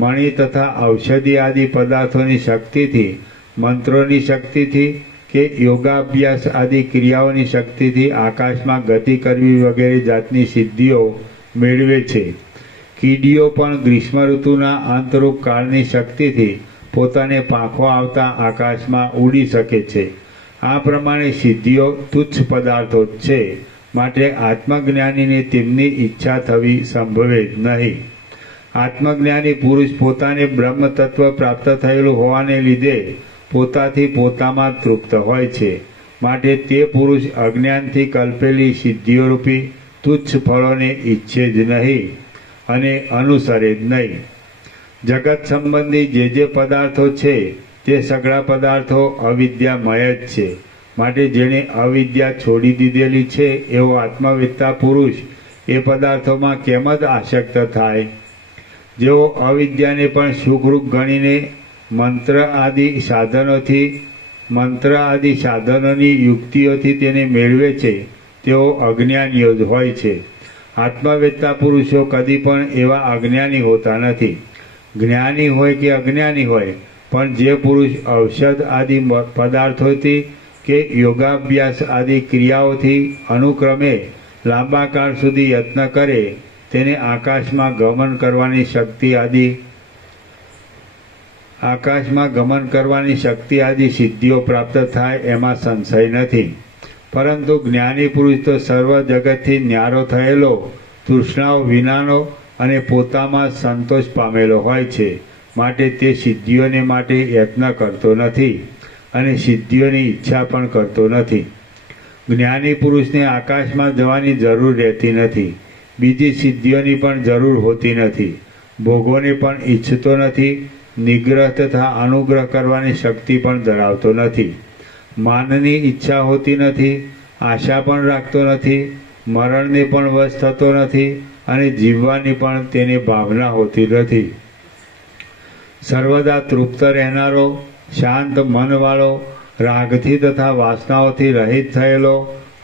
મણિ તથા ઔષધિ આદિ પદાર્થોની શક્તિથી, મંત્રોની શક્તિથી કે યોગાભ્યાસ આદિ ક્રિયાઓની શક્તિથી આકાશમાં ગતિ કરવી વગેરે જાતની સિદ્ધિઓ મેળવે છે. કીડીઓ પણ ગ્રીષ્મ ઋતુના અંતરૂપ કાળની શક્તિથી પોતાને પાંખો આવતા આકાશમાં ઉડી શકે છે. આ પ્રમાણે સિદ્ધિઓ તુચ્છ પદાર્થો જ છે, માટે આત્મજ્ઞાનીને તેમની ઈચ્છા થવી સંભવે જ નહીં. આત્મજ્ઞાની પુરુષ પોતાને બ્રહ્મ તત્વ પ્રાપ્ત થયેલું હોવાને લીધે પોતાથી પોતામાં તૃપ્ત હોય છે, માટે તે પુરુષ અજ્ઞાનથી કલ્પેલી સિદ્ધિઓરૂપી તુચ્છ ફળોને ઈચ્છે જ નહીં અને અનુસરે જ નહીં. જગત સંબંધી જે પદાર્થો છે તે સગળા પદાર્થો અવિદ્યામય જ છે, માટે જેણે અવિદ્યા છોડી દીધેલી છે એવો આત્મવેત્તા પુરુષ એ પદાર્થોમાં કેમ જ આસક્ત થાય? જેઓ અવિદ્યાને પણ સુખરૂપ ગણીને મંત્ર આદિ સાધનોની યુક્તિઓથી તેને મેળવે છે, તેઓ અજ્ઞાનીઓ જ હોય છે. આત્મવેત્તા પુરુષો કદી પણ એવા અજ્ઞાની હોતા નથી. જ્ઞાની હોય કે અજ્ઞાની હોય, પણ જે પુરુષ ઔષધ આદિ પદાર્થોથી કે યોગાભ્યાસ આદિ ક્રિયાઓથી અનુક્રમે લાંબા કાળ સુધી યત્ન કરે, તેને આકાશમાં ગમન કરવાની શક્તિ આદિ સિદ્ધિઓ પ્રાપ્ત થાય એમાં સંશય નથી. પરંતુ જ્ઞાની પુરુષ તો સર્વ જગતથી ન્યારો થયેલો, તૃષ્ણાઓ વિનાનો અને પોતામાં સંતોષ પામેલો હોય છે, માટે તે સિદ્ધિઓને માટે યત્ન કરતો નથી અને સિદ્ધિઓની ઈચ્છા પણ કરતો નથી. જ્ઞાની પુરુષને આકાશમાં જવાની જરૂર રહેતી નથી, બીજી સિદ્ધિઓની પણ જરૂર હોતી નથી, ભોગોને પણ ઈચ્છતો નથી, નિગ્રહ તથા અનુગ્રહ કરવાની શક્તિ પણ ધરાવતો નથી, માનની ઈચ્છા હોતી નથી, આશા પણ રાખતો નથી, મરણને પણ વશ થતો નથી અને જીવવાની પણ તેને ભાવના હોતી નથી. સર્વદા તૃપ્ત રહેનારો, શાંત મનવાળો, રાગથી તથા વાસનાઓથી રહિત થયેલો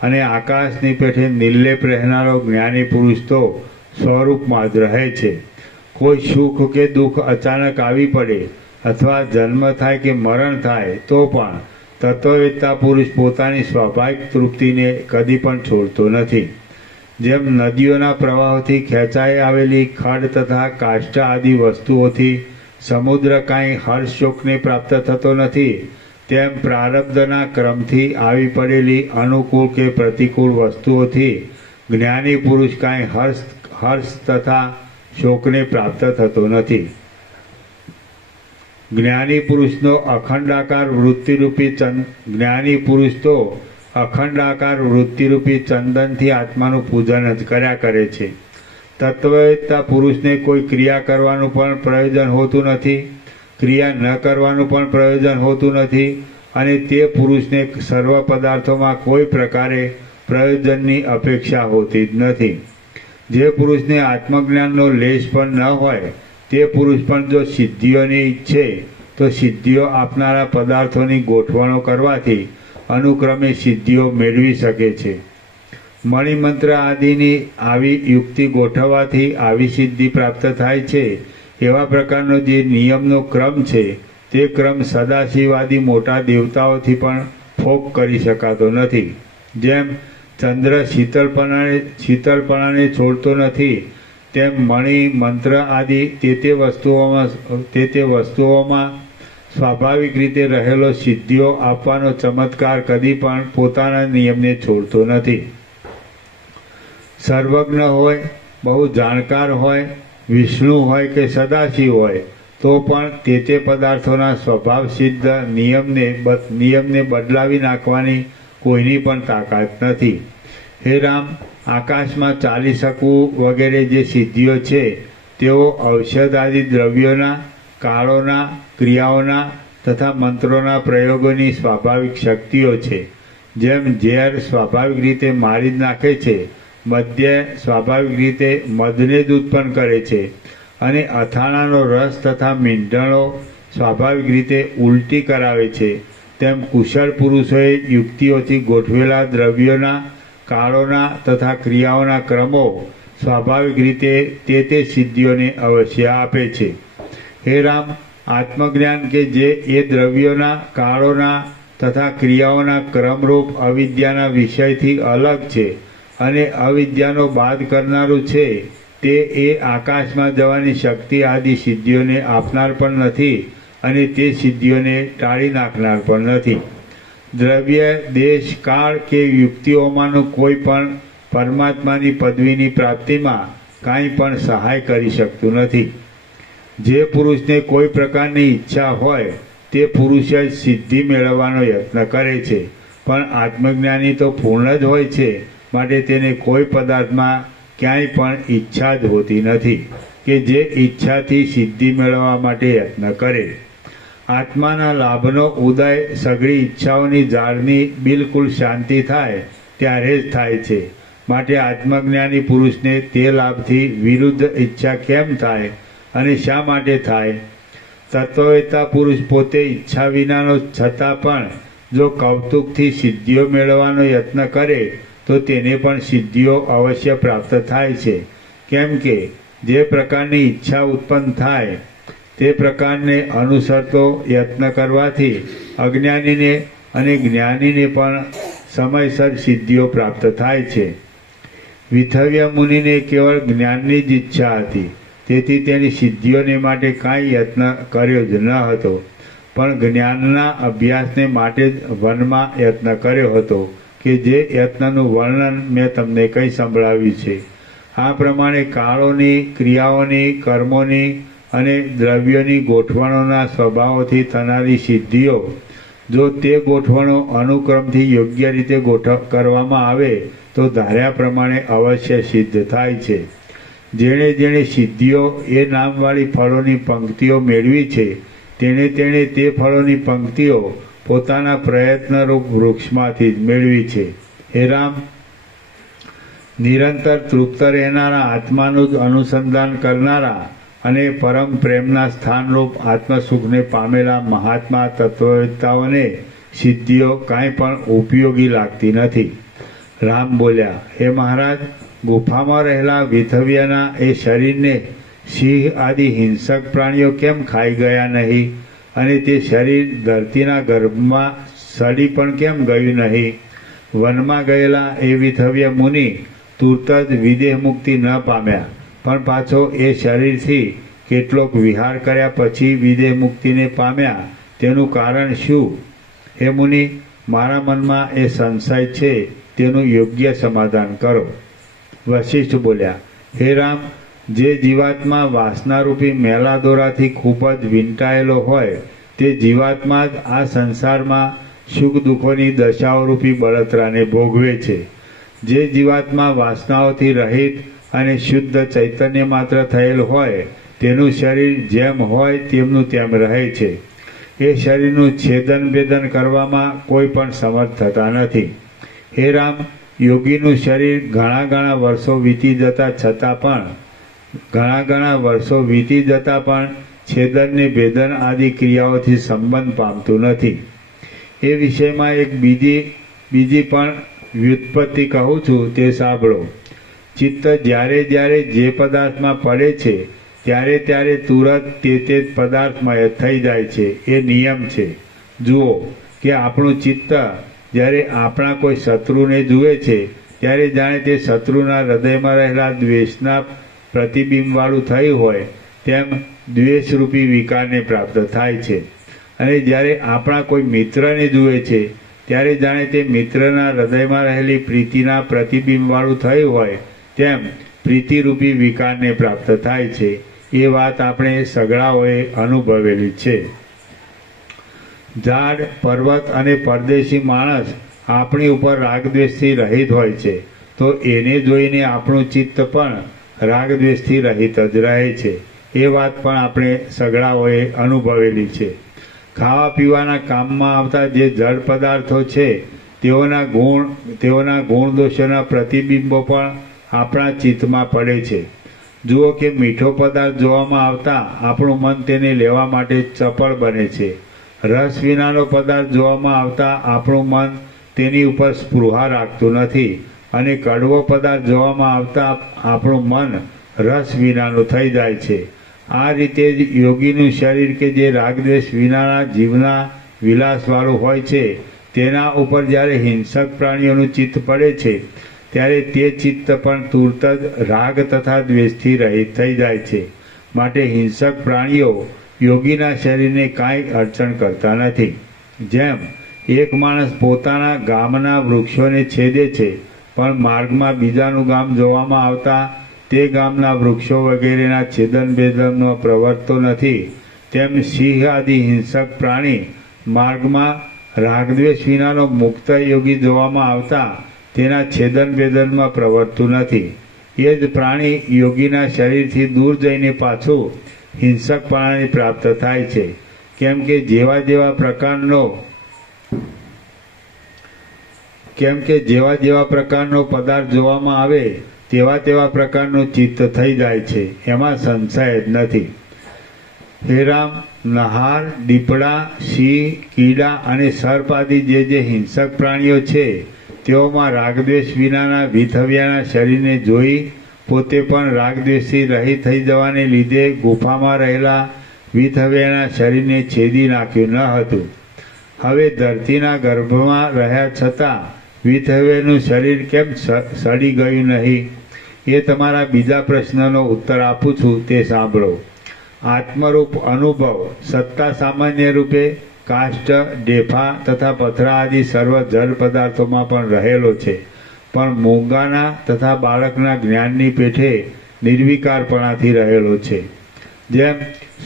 અને આકાશની પેઠે નિર્લેપ રહેનારો જ્ઞાની પુરુષ તો સ્વરૂપમાં જ રહે છે. કોઈ સુખ કે દુઃખ અચાનક આવી પડે અથવા જન્મ થાય કે મરણ થાય તો પણ તત્વવેત્તા પુરુષ પોતાની સ્વાભાવિક તૃપ્તિને કદી પણ છોડતો નથી. જેમ નદીઓના પ્રવાહોથી ખેંચાઈ આવેલી ખડ તથા કાષ્ઠ આદિ વસ્તુઓથી સમુદ્ર કાંઈ હર્ષ શોકને પ્રાપ્ત થતો નથી, તેમ પ્રારબ્ધના ક્રમથી આવી પડેલી અનુકૂળ કે પ્રતિકૂળ વસ્તુઓથી જ્ઞાની પુરુષ કાંઈ હર્ષ તથા શોકને પ્રાપ્ત થતો નથી. જ્ઞાની પુરુષ તો અખંડાકાર વૃત્તિરૂપી ચંદનથી આત્માનું પૂજન જ કર્યા કરે છે. તત્વવેત્તા પુરુષને કોઈ ક્રિયા કરવાનું પણ પ્રયોજન હોતું નથી, ક્રિયા ન કરવાનું પણ પ્રયોજન હોતું નથી, અને તે પુરુષને સર્વ પદાર્થોમાં કોઈ પ્રકારે પ્રયોજનની અપેક્ષા હોતી જ નથી. જે પુરુષને આત્મજ્ઞાનનો લેશ પણ ન હોય તે પુરુષ પણ જો સિદ્ધિઓને ઈચ્છે તો સિદ્ધિઓ આપનારા પદાર્થોની ગોઠવણો કરવાથી અનુક્રમે સિદ્ધિઓ મેળવી શકે છે. મણિમંત્ર આદિની આવી યુક્તિ ગોઠવવાથી આવી સિદ્ધિ પ્રાપ્ત થાય છે એવા પ્રકારનો જે નિયમનો ક્રમ છે તે ક્રમ સદાશિવાદી મોટા દેવતાઓથી પણ ફોક કરી શકાતો નથી. જેમ ચંદ્ર શીતળપણાને છોડતો નથી, તેમ મણિ, મંત્ર આદિ તે વસ્તુઓમાં સ્વાભાવિક રીતે રહેલો સિદ્ધિઓ આપવાનો ચમત્કાર કદી પણ પોતાના નિયમને છોડતો નથી. સર્વજ્ઞ હોય, બહુ જાણકાર હોય, વિષ્ણુ હોય કે સદાશિવ હોય, તો પણ તે પદાર્થોના સ્વભાવ સિદ્ધ નિયમને બદલાવી નાખવાની કોઈની પણ તાકાત નથી. હે રામ, આકાશમાં ચાલી શકવું વગેરે જે સિદ્ધિઓ છે તેઓ ઔષધ આદિ દ્રવ્યોના, કાળોના, ક્રિયાઓના તથા મંત્રોના પ્રયોગોની સ્વાભાવિક શક્તિઓ છે. જેમ ઝેર સ્વાભાવિક રીતે મારી જ નાખે છે, મદ્ય સ્વાભાવિક રીતે મદને જ ઉત્પન્ન કરે છે અને અથાણાનો રસ તથા મીંઢણો સ્વાભાવિક રીતે ઉલટી કરાવે છે, તેમ કુશળ પુરુષોએ યુક્તિઓથી ગોઠવેલા દ્રવ્યોના, કાળોના તથા ક્રિયાઓના ક્રમો સ્વાભાવિક રીતે તે સિદ્ધિઓને અવશ્ય આપે છે. હે રામ, આત્મજ્ઞાન કે જે એ દ્રવ્યોના, કાળોના તથા ક્રિયાઓના ક્રમરૂપ અવિદ્યાના વિષયથી અલગ છે અને અવિદ્યાનો બાદ કરનારું છે, તે એ આકાશમાં જવાની શક્તિ આદિ સિદ્ધિઓને આપનાર પણ નથી અને તે સિદ્ધિઓને ટાળી નાખનાર પણ નથી. દ્રવ્ય, દેશ, કાળ કે યુક્તિઓમાંનું કોઈ પણ પરમાત્માની પદવીની પ્રાપ્તિમાં કાંઈ પણ સહાય કરી શકતું નથી. જે પુરુષને કોઈ પ્રકારની ઈચ્છા હોય તે પુરુષ જ સિદ્ધિ મેળવવાનો યત્ન કરે છે, પણ આત્મજ્ઞાની તો પૂર્ણ જ હોય છે, માટે તેને કોઈ પદાર્થમાં ક્યાંય પણ ઈચ્છા જ હોતી નથી કે જે ઈચ્છાથી સિદ્ધિ મેળવવા માટે યત્ન કરે. આત્માના લાભનો ઉદય સઘળી ઈચ્છાઓની ઝાડની બિલકુલ શાંતિ થાય ત્યારે જ થાય છે. માટે આત્મજ્ઞાની પુરુષને તે લાભથી વિરુદ્ધ ઈચ્છા કેમ થાય અને શા માટે થાય? તત્વવેત્તા પુરુષ પોતે ઈચ્છા વિનાનો છતાં પણ જો કૌતુકથી સિદ્ધિઓ મેળવવાનો યત્ન કરે તો તેને પણ સિદ્ધિઓ અવશ્ય પ્રાપ્ત થાય છે. કેમ કે જે પ્રકારની ઈચ્છા ઉત્પન્ન થાય તે પ્રકારને અનુસરતો યત્ન કરવાથી અજ્ઞાનીને અને જ્ઞાનીને પણ સમયસર સિદ્ધિઓ પ્રાપ્ત થાય છે. વિથવ્ય મુનિને કેવળ જ્ઞાનની જ ઈચ્છા હતી, તેથી તેની સિદ્ધિઓને માટે કાંઈ યત્ન કર્યો જ ન હતો, પણ જ્ઞાનના અભ્યાસને માટે જ વનમાં યત્ન કર્યો હતો કે જે યત્નનું વર્ણન મેં તમને કંઈ સંભળાવ્યું છે. આ પ્રમાણે કાળોની, ક્રિયાઓની, કર્મોની અને દ્રવ્યોની ગોઠવણોના સ્વભાવોથી થનારી સિદ્ધિઓ જો તે ગોઠવણો અનુક્રમથી યોગ્ય રીતે કરવામાં આવે તો ધાર્યા પ્રમાણે અવશ્ય સિદ્ધ થાય છે. જેણે જેણે સિદ્ધિઓ એ નામવાળી ફળોની પંક્તિઓ મેળવી છે તેણે તે ફળોની પંક્તિઓ પોતાના પ્રયત્નરૂપ વૃક્ષમાંથી જ મેળવી છે. હે રામ, નિરંતર તૃપ્ત રહેનારા આત્માનું જ અનુસંધાન કરનારા અને પરમ પ્રેમના સ્થાનરૂપ આત્મસુખને પામેલા મહાત્મા તત્વવેત્તાઓને સિદ્ધિઓ કાંઈ પણ ઉપયોગી લાગતી નથી. રામ બોલ્યા, હે મહારાજ, ગુફામાં રહેલા વિથવ્યના એ શરીરને સિંહ આદિ હિંસક પ્રાણીઓ કેમ ખાઈ ગયા નહીં અને તે શરીર ધરતીના ગર્ભમાં સડી પણ કેમ ગયું નહીં? વનમાં ગયેલા એ વિથવ્ય મુનિ તુરત જ વિદેહ મુક્તિ ન પામ્યા, પણ પાછો એ શરીરથી કેટલોક વિહાર કર્યા પછી વિદેહ મુક્તિને પામ્યા. તેનું કારણ શું? હે મુનિ, મારા મનમાં એ સંશય છે, તેનું યોગ્ય સમાધાન કરો. વશિષ્ઠ બોલ્યા, હે રામ, જે જીવાત્મા વાસનારૂપી મેલા દોરાથી ખૂબ જ વીંટાયેલો હોય તે જીવાત્મા જ આ સંસારમાં સુખ દુઃખોની દશાઓરૂપી બળતરાને ભોગવે છે. જે જીવાત્મા વાસનાઓથી રહિત અને શુદ્ધ ચૈતન્ય માત્ર થયેલ હોય તેનું શરીર જેમ હોય તેમનું તેમ રહે છે. એ શરીરનું છેદન ભેદન કરવામાં કોઈ પણ સમર્થ થતા નથી. હે રામ, યોગીનું શરીર ઘણા વર્ષો વીતી જતાં પણ છેદન ને ભેદન આદિ ક્રિયાઓથી સંબંધ પામતું નથી. એ વિષયમાં એક બીજી પણ વ્યુત્પત્તિ કહું છું, તે સાંભળો. ચિત્ત જ્યારે જ્યારે જે પદાર્થમાં પડે છે ત્યારે ત્યારે તુરંત તે જ પદાર્થમય થઈ જાય છે. એ નિયમ છે. જુઓ કે આપણું ચિત્ત જ્યારે આપણા કોઈ શત્રુને જુએ છે ત્યારે જાણે તે શત્રુના હૃદયમાં રહેલા દ્વેષના પ્રતિબિંબવાળું થયું હોય તેમ દ્વેષરૂપી વિકારને પ્રાપ્ત થાય છે. અને જ્યારે આપણા કોઈ મિત્રને જુએ છે ત્યારે જાણે તે મિત્રના હૃદયમાં રહેલી પ્રીતિના પ્રતિબિંબવાળું થયું હોય તેમ પ્રીતિરૂપી વિકારને પ્રાપ્ત થાય છે. એ વાત આપણે સગડાઓએ અનુભવેલી છે. ઝાડ, પર્વત અને પરદેશી માણસ આપણી ઉપર રાગદ્વેષથી રહિત હોય છે તો એને જોઈને આપણું ચિત્ત પણ રાગદ્વેષથી રહિત જ રહે છે. એ વાત પણ આપણે સગડાઓએ અનુભવેલી છે. ખાવા પીવાના કામમાં આવતા જે જળ પદાર્થો છે તેઓના ગુણ દોષોના પ્રતિબિંબો પણ આપણા ચિત્તમાં પડે છે. જુઓ કે મીઠો પદાર્થ જોવામાં આવતા આપણું મન તેને લેવા માટે ચપળ બને છે. રસ વિનાનો પદાર્થ જોવામાં આવતા આપણું મન તેની ઉપર સ્પૃહા રાખતું નથી અને કડવો પદાર્થ જોવામાં આવતા આપણું મન રસ વિનાનું થઈ જાય છે. આ રીતે જ યોગીનું શરીર કે જે રાગદ્વેષ વિનાના જીવના વિલાસવાળું હોય છે તેના ઉપર જ્યારે હિંસક પ્રાણીઓનું ચિત્ત પડે છે ત્યારે તે ચિત્ત પણ તુરત જ રાગ તથા દ્વેષથી રહિત થઈ જાય છે. માટે હિંસક પ્રાણીઓ યોગીના શરીરને કાંઈ અડચણ કરતા નથી. જેમ એક માણસ પોતાના ગામના વૃક્ષોને છેદે છે પણ માર્ગમાં બીજાનું ગામ જોવામાં આવતા તે ગામના વૃક્ષો વગેરેના છેદન ભેદનનો પ્રવર્તતો નથી, તેમ સિંહ આદિ હિંસક પ્રાણી માર્ગમાં રાગદ્વેષ વિનાનો મુક્ત યોગી જોવામાં આવતા તેના છેદન ભેદનમાં પ્રવર્તતું નથી. એ જ પ્રાણી યોગીના શરીરથી દૂર જઈને પાછું હિંસકપણાને પ્રાપ્ત થાય છે. કેમ કે જેવા જેવા પ્રકારનો પદાર્થ જોવામાં આવે તેવા તેવા પ્રકારનું ચિત્ત થઈ જાય છે. એમાં સંશય જ નથી. હે રામ, નહાર, દીપડા, સિંહ, કીડા અને સર્પ આદિ જે હિંસક પ્રાણીઓ છે તેઓમાં રાગદ્વેષ વિનાના વિથવ્યાના શરીરને જોઈ પોતે પણ રાગદ્વેષથી રહિત થઈ જવાને લીધે ગુફામાં રહેલા વિથવ્યાના શરીરને છેદી નાખ્યું ન હતું. હવે ધરતીના ગર્ભમાં રહ્યા છતાં વિથવ્યનું શરીર કેમ સડી ગયું નહીં? એ તમારા બીજા પ્રશ્નનો ઉત્તર આપું છું, તે સાંભળો. આત્મરૂપ અનુભવ સત્તા સામાન્ય રૂપે કાષ્ઠ, ઢેફા તથા પથરા આદિ સર્વ જળ પદાર્થોમાં પણ રહેલો છે, પણ મૂંગાના તથા બાળકના જ્ઞાનની પેઠે નિર્વિકારપણાથી રહેલો છે. જેમ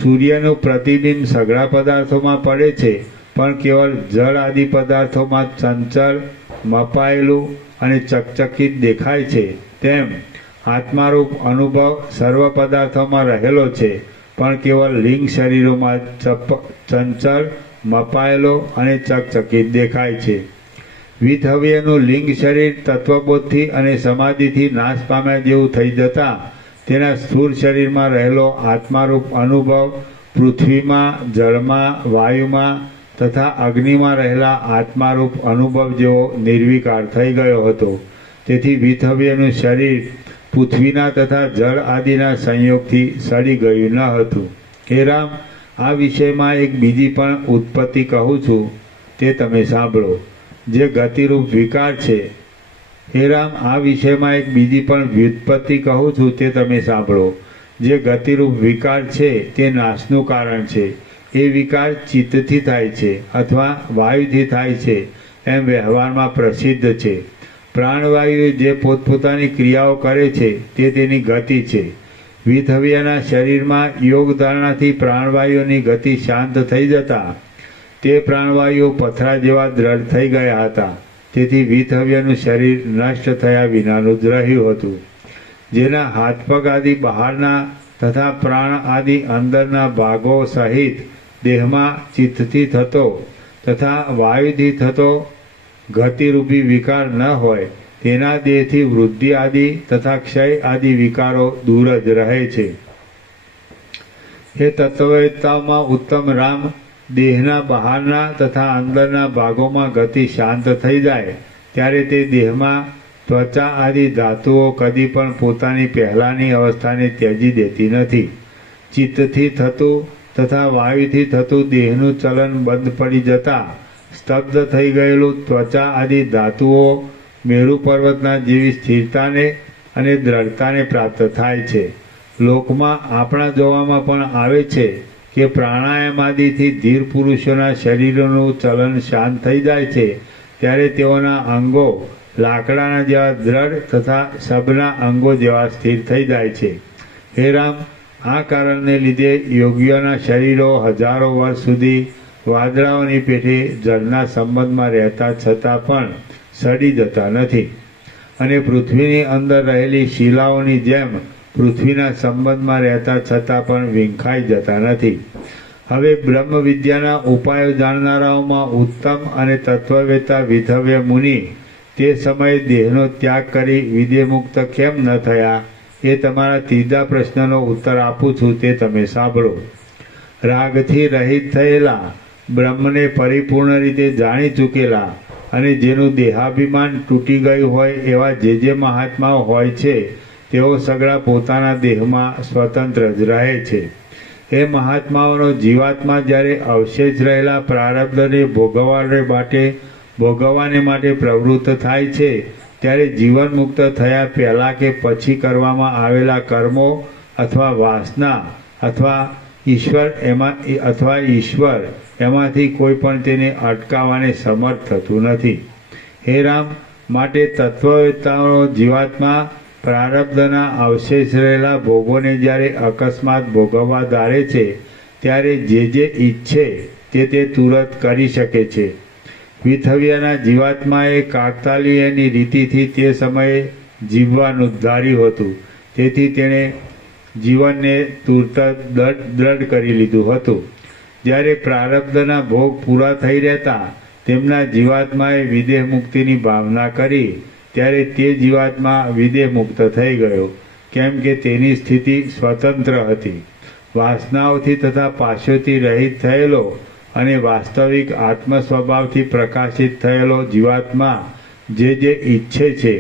સૂર્યનું પ્રતિબિંબ સઘળા પદાર્થોમાં પડે છે પણ કેવળ જળ આદિ પદાર્થોમાં ચંચળ, મપાયેલું અને ચકચકિત દેખાય છે, તેમ આત્મારૂપ અનુભવ સર્વ પદાર્થોમાં રહેલો છે પણ કેવળ લિંગ શરીરોમાં ચંચળ, મપાયેલો અને ચકચકિત દેખાય છે. વિથવ્યનું લિંગ શરીર તત્વબોધથી અને સમાધિથી નાશ પામ્યા જેવું થઈ જતા તેના સ્થૂળ શરીરમાં રહેલો આત્મારૂપ અનુભવ પૃથ્વીમાં, જળમાં, વાયુમાં તથા અગ્નિમાં રહેલા આત્મારૂપ અનુભવ જેવો નિર્વિકાર થઈ ગયો હતો. તેથી વિથવ્યનું શરીર પૃથ્વીના તથા જળ આદિના સંયોગથી સડી ગયું ન હતું. હે રામ, આ વિષયમાં એક બીજી પણ ઉત્પત્તિ કહું છું, તે તમે સાંભળો. જે ગતિરૂપ વિકાર છે, હે રામ, આ વિષયમાં એક બીજી પણ વ્યુત્પત્તિ કહું છું, તે તમે સાંભળો. જે ગતિરૂપ વિકાર છે તે નાશનું કારણ છે. એ વિકાર ચિત્તથી થાય છે અથવા વાયુથી થાય છે એમ વ્યવહારમાં પ્રસિદ્ધ છે. પ્રાણવાયુ જે પોતપોતાની ક્રિયાઓ કરે છે તે તેની ગતિ છે. વિથવ્યના શરીરમાં યોગ ધારણાથી પ્રાણવાયુની ગતિ શાંત થઈ જતા તે પ્રાણવાયુઓ પથરા જેવા દ્રઢ થઈ ગયા હતા. તેથી વિથવ્યનું શરીર નષ્ટ થયા વિનાનું જ રહ્યું હતું. જેના હાથ પગ આદિ બહારના તથા પ્રાણ આદિ અંદરના ભાગો સહિત દેહમાં ચિત્તથી થતો તથા વાયુથી થતો ગતિરૂપી વિકાર ન હોય તેના દેહથી વૃદ્ધિ આદિ તથા ક્ષય આદિ વિકારો દૂર જ રહે છે. હે તત્વવેત્તાઓમાં ઉત્તમ રામ, દેહના બહારના તથા અંદરના ભાગોમાં ગતિ શાંત થઈ જાય ત્યારે તે દેહમાં ત્વચા આદિ ધાતુઓ કદી પણ પોતાની પહેલાંની અવસ્થાને ત્યજી દેતી નથી. ચિત્તથી થતું તથા વાયુથી થતું દેહનું ચલન બંધ પડી જતા સ્તબ્ધ થઈ ગયેલું ત્વચા આદિ ધાતુઓ મેરુ પર્વતના જેવી સ્થિરતાને અને દ્રઢતાને પ્રાપ્ત થાય છે. લોકમાં આપણા જોવામાં પણ આવે છે કે પ્રાણાયામ આદિથી ધીર પુરુષોના શરીરોનું ચલન શાંત થઈ જાય છે ત્યારે તેઓના અંગો લાકડાના જેવા દ્રઢ તથા સબના અંગો જેવા સ્થિર થઈ જાય છે. હે રામ, આ કારણને લીધે યોગીઓના શરીરો હજારો વર્ષ સુધી વાદળાઓની પેઠે જળના સંબંધમાં રહેતા છતાં પણ સડી જતા નથી અને પૃથ્વીની અંદર રહેલી શિલાઓની જેમ પૃથ્વીના સંબંધમાં રહેતા છતાં પણ વિંખાઈ જતા નથી. હવે બ્રહ્મ વિદ્યાના ઉપાયો જાણનારાઓમાં ઉત્તમ અને તત્વવેતા વિધવ્ય મુનિ તે સમયે દેહનો ત્યાગ કરી વિદેહમુક્ત કેમ ન થયા એ તમારા ત્રીજા પ્રશ્નનો ઉત્તર આપું છું, તે તમે સાંભળો. રાગથી રહિત થયેલા, બ્રહ્મને પરિપૂર્ણ રીતે જાણી ચૂકેલા અને જેનું દેહાભિમાન તૂટી ગયું હોય એવા જે મહાત્માઓ હોય છે તેઓ સગળા પોતાના દેહમાં સ્વતંત્ર જ રહે છે. એ મહાત્માઓનો જીવાત્મા જ્યારે અવશેષ રહેલા પ્રારબ્ધને ભોગવવાને માટે પ્રવૃત્ત થાય છે ત્યારે જીવન મુક્ત થયા પહેલાં કે પછી કરવામાં આવેલા કર્મો અથવા વાસના અથવા ઈશ્વર એમાંથી કોઈ પણ તેને અટકાવવાને સમર્થ થતું નથી. હે રામ, માટે તત્વવેતાઓનો જીવાત્મા પ્રારબ્ધના અવશેષ રહેલા ભોગોને જ્યારે અકસ્માત ભોગવવા ધારે છે ત્યારે જે ઈચ્છે તે તુરત કરી શકે છે. વિથવ્યાના જીવાત્માએ કાકતાલીયની રીતિથી તે સમયે જીવવાનું ધાર્યું હતું, તેથી તેણે જીવનને તુરત દ્રઢ કરી લીધું હતું. જ્યારે પ્રારબ્ધના ભોગ પૂરા થઈ રહેતા તેમના જીવાત્માએ વિદેહ મુક્તિની ભાવના કરી ત્યારે તે જીવાત્મા વિદેહ મુક્ત થઈ ગયો, કેમ કે તેની સ્થિતિ સ્વતંત્ર હતી. વાસનાઓથી તથા પાશોથી રહિત થયેલો અને વાસ્તવિક આત્મ સ્વભાવથી પ્રકાશિત થયેલો જીવાત્મા જે ઈચ્છે છે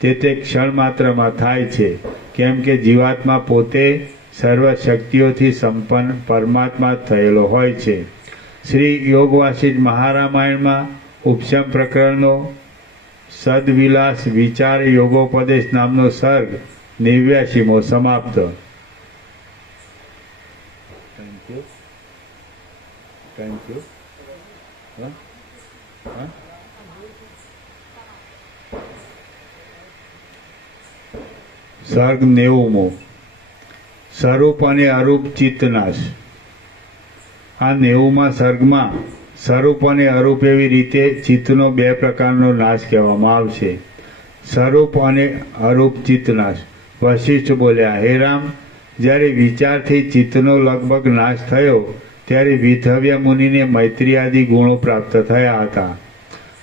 તે ક્ષણ માત્રમાં થાય છે, કેમ કે જીવાત્મા પોતે સર્વ શક્તિઓથી સંપન્ન પરમાત્મા થયેલો હોય છે. શ્રી યોગ વાસિષ્ઠ મહારામાયણમાં ઉપશમ પ્રકરણનો સદવિલાસ વિચાર યોગોપદેશ નામનો સર્ગ 89મો સમાપ્ત. Thank you. સર્ગ 90મો. સ્વરૂપ અને અરૂપ ચિત્તનાશ. આ 90મા સર્ગમાં સ્વરૂપ અને અરૂપ એવી રીતે ચિત્તનો બે પ્રકારનો નાશ કહેવામાં આવશે. સ્વરૂપ અને અરૂપ ચિત્તનાશ. વશિષ્ઠ બોલ્યા, હે રામ, જ્યારે વિચારથી ચિત્તનો લગભગ નાશ થયો ત્યારે વિધવ્ય મુનિને મૈત્રી આદિ ગુણો પ્રાપ્ત થયા હતા.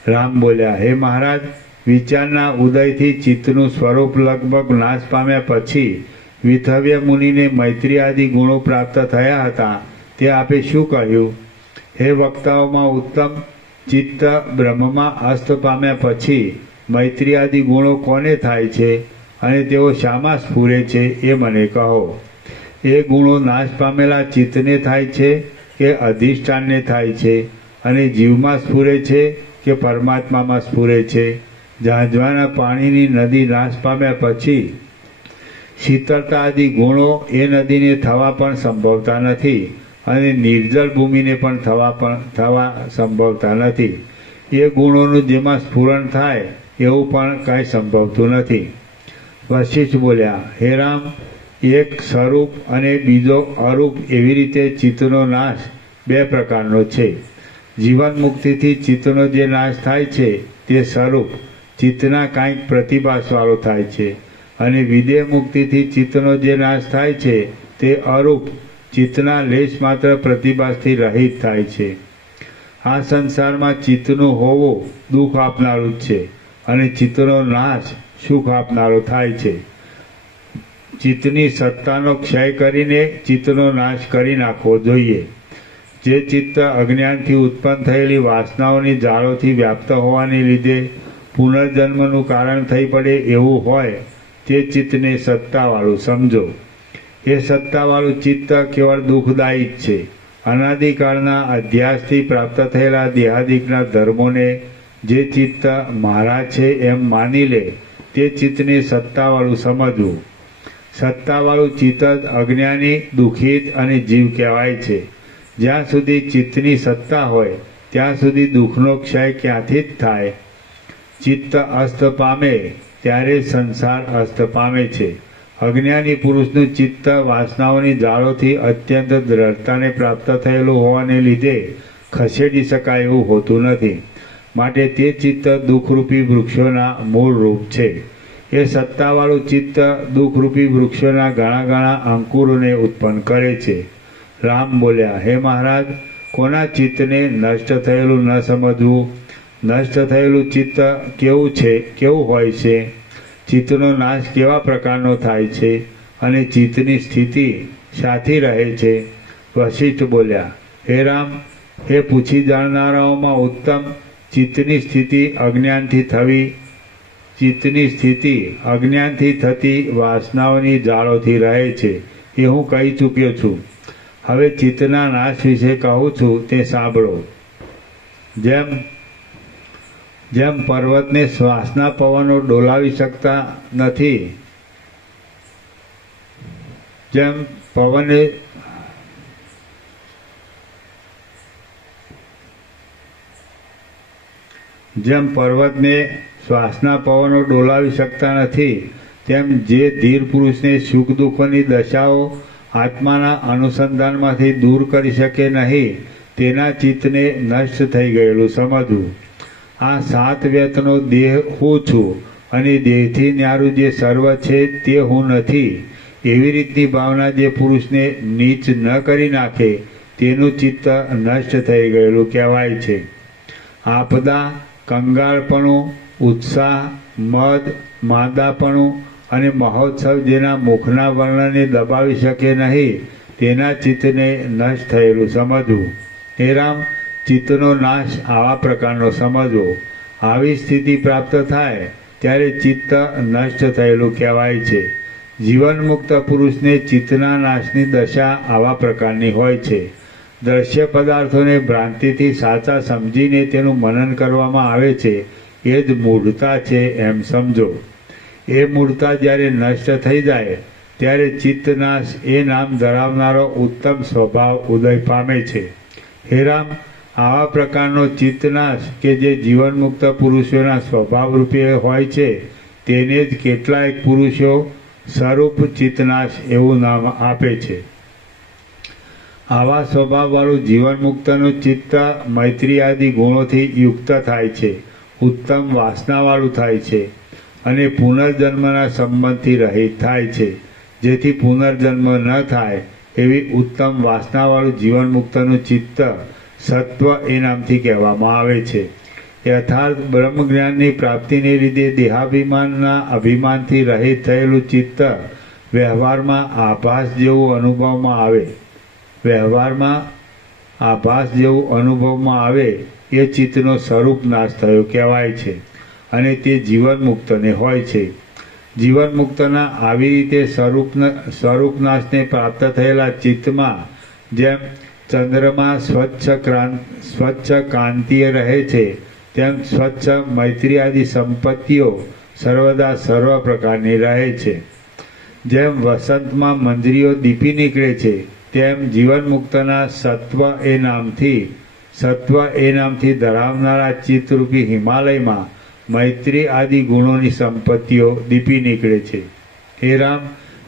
રામ બોલ્યા, હે મહારાજ, વિચારના ઉદયથી ચિત્તનું સ્વરૂપ લગભગ નાશ પામ્યા પછી વિધવ્ય મુનિને મૈત્રી આદિ ગુણો પ્રાપ્ત થયા હતા, તે આપે શું કહ્યું? હે વક્તાઓમાં ઉત્તમ, ચિત્ત બ્રહ્મમાં અસ્ત પામ્યા પછી મૈત્રી આદિ ગુણો કોને થાય છે અને તેઓ શામાં સ્ફુરે છે એ મને કહો. એ ગુણો નાશ પામેલા ચિત્તને થાય છે કે અધિષ્ઠાનને થાય છે અને જીવમાં સ્ફુરે છે કે પરમાત્મામાં સ્ફુરે છે? ઝાંઝવાના પાણીની નદી નાશ પામ્યા પછી શીતળતા આદિ ગુણો એ નદીને થવા પણ સંભવતા નથી અને નિર્જળ ભૂમિને પણ થવા સંભવતા નથી. એ ગુણોનું જેમાં સ્ફુરણ થાય એવું પણ કાંઈ સંભવતું નથી. વશિષ્ઠ બોલ્યા, હે રામ, એક સ્વરૂપ અને બીજો અરૂપ એવી રીતે ચિત્તનો નાશ બે પ્રકારનો છે. જીવન મુક્તિથી ચિત્તનો જે નાશ થાય છે તે સ્વરૂપ ચિત્તના કાંઈક પ્રતિભાસવાળો થાય છે અને વિદેહ મુક્તિથી ચિત્તનો જે નાશ થાય છે તે અરૂપ ચિત્તના લેશ માત્ર પ્રતિભાસથી રહિત થાય છે. આ સંસારમાં ચિત્તનું હોવું દુઃખ આપનારું જ છે અને ચિત્તનો નાશ સુખ આપનારો થાય છે. ચિત્તની સત્તાનો ક્ષય કરીને ચિત્તનો નાશ કરી નાખવો જોઈએ. જે ચિત્ત અજ્ઞાનથી ઉત્પન્ન થયેલી વાસનાઓની જાળોથી વ્યાપ્ત હોવાને લીધે પુનર્જન્મનું કારણ થઈ પડે એવું હોય તે ચિત્તને સત્તાવાળું સમજો. એ સત્તાવાળું ચિત્ત કેવળ દુઃખદાયી જ છે. અનાદિકાળના અધ્યાસથી પ્રાપ્ત થયેલા દેહાદિકના ધર્મોને જે ચિત્ત મારા છે એમ માની લે તે ચિત્તને સત્તાવાળું સમજવું. સત્તાવાળું ચિત્ત જ અજ્ઞાની, દુઃખિત અને જીવ કહેવાય છે. જ્યાં સુધી ચિત્તની સત્તા હોય ત્યાં સુધી દુઃખનો ક્ષય ક્યાંથી જ થાય? ચિત્ત અસ્ત પામે ત્યારે સંસાર અસ્ત પામે છે. અજ્ઞાની પુરુષનું ચિત્ત વાસનાઓની જાળોથી અત્યંત દ્રઢતાને પ્રાપ્ત થયેલું હોવાને લીધે ખસેડી શકાય એવું હોતું નથી. માટે તે ચિત્ત દુઃખરૂપી વૃક્ષોના મૂળ રૂપ છે. એ સત્તાવાળું ચિત્ત દુઃખરૂપી વૃક્ષોના ઘણા ઘણા અંકુરોને ઉત્પન્ન કરે છે. રામ બોલ્યા, હે મહારાજ, કોના ચિત્તને નષ્ટ થયેલું ન સમજવું? નષ્ટ થયેલું ચિત્ત કેવું હોય છે? ચિત્તનો નાશ કેવા પ્રકારનો થાય છે? અને ચિત્તની સ્થિતિ શાથી રહે છે? વશિષ્ઠ બોલ્યા, હે રામ, એ પૂછી જાણનારાઓમાં ઉત્તમ ચિત્તની સ્થિતિ અજ્ઞાનથી થતી વાસનાઓની જાળોથી રહે છે એ હું કહી ચૂક્યો છું. હવે ચિત્તના નાશ વિશે કહું છું તે સાંભળો. જેમ પર્વતને શ્વાસના પવનો ડોલાવી શકતા નથી, જેમ પર્વતને શ્વાસના પવનો ડોલાવી શકતા નથી, તેમ જે ધીર પુરુષને સુખ દુઃખોની દશાઓ આત્માના અનુસંધાનમાંથી દૂર કરી શકે નહીં તેના ચિત્તને નષ્ટ થઈ ગયેલું સમજવું. આ સાત વ્યતનો દેહ હું છું અને દેહથી ન્યારું જે સર્વ છે તે હું નથી, એવી રીતની ભાવના જે પુરુષને નીચ ન કરી નાખે તેનું ચિત્ત નષ્ટ થઈ ગયેલું કહેવાય છે. આપદા, કંગાળપણું, ઉત્સાહ, મદ, માંદાપણું અને મહોત્સવ જેના મુખના વર્ણને દબાવી શકે નહીં તેના ચિત્તને નષ્ટ થયેલું સમજવું. હે રામ, ચિત્તનો નાશ આવા પ્રકારનો સમજવો. આવી સ્થિતિ પ્રાપ્ત થાય ત્યારે ચિત્ત નષ્ટ થયેલું કહેવાય છે. જીવન મુક્ત પુરુષને ચિત્તના નાશની દશા આવા પ્રકારની હોય છે. દ્રશ્ય પદાર્થોને ભ્રાંતિથી સાચા સમજીને તેનું મનન કરવામાં આવે છે એ જ મૂઢતા છે એમ સમજો. એ મૂઢતા જ્યારે નષ્ટ થઈ જાય ત્યારે ચિત્તનાશ એ નામ ધરાવનારો ઉત્તમ સ્વભાવ ઉદય પામે છે. હે રામ, આવા પ્રકારનો ચિત્તનાશ કે જે જીવનમુક્ત પુરુષોના સ્વભાવ રૂપે હોય છે તેને જ કેટલાયક પુરુષો સ્વરૂપ ચિત્તનાશ એવું નામ આપે છે. આવા સ્વભાવવાળું જીવનમુક્તનું ચિત્ત મૈત્રી આદિ ગુણોથી યુક્ત થાય છે, ઉત્તમ વાસનાવાળું થાય છે અને પુનર્જન્મના સંબંધથી રહિત થાય છે. જેથી પુનર્જન્મ ન થાય એવી ઉત્તમ વાસનાવાળું જીવનમુક્તનું ચિત્ત સત્વ એ નામથી કહેવામાં આવે છે. યથાર્થ બ્રહ્મજ્ઞાનની પ્રાપ્તિને લીધે દેહાભિમાનના અભિમાનથી રહિત થયેલું ચિત્ત વ્યવહારમાં આભાસ જેવું અનુભવમાં આવે એ ચિત્તનો સ્વરૂપ નાશ થયો કહેવાય છે અને તે જીવન મુક્તને હોય છે. જીવન મુક્તના આવી રીતે સ્વરૂપ નાશને પ્રાપ્ત થયેલા ચિત્તમાં જેમ ચંદ્રમાં સ્વચ્છ કાંતિએ રહે છે તેમ સ્વચ્છ મૈત્રી આદિ સંપત્તિઓ સર્વદા સર્વ પ્રકારની રહે છે. જેમ વસંતમાં મંજરીઓ દીપી નીકળે છે તેમ જીવન મુક્તના સત્વ એ નામથી ધરાવનારા ચિત્તરૂપી હિમાલયમાં મૈત્રી આદિ ગુણોની સંપત્તિઓ દીપી નીકળે છે. હે રામ,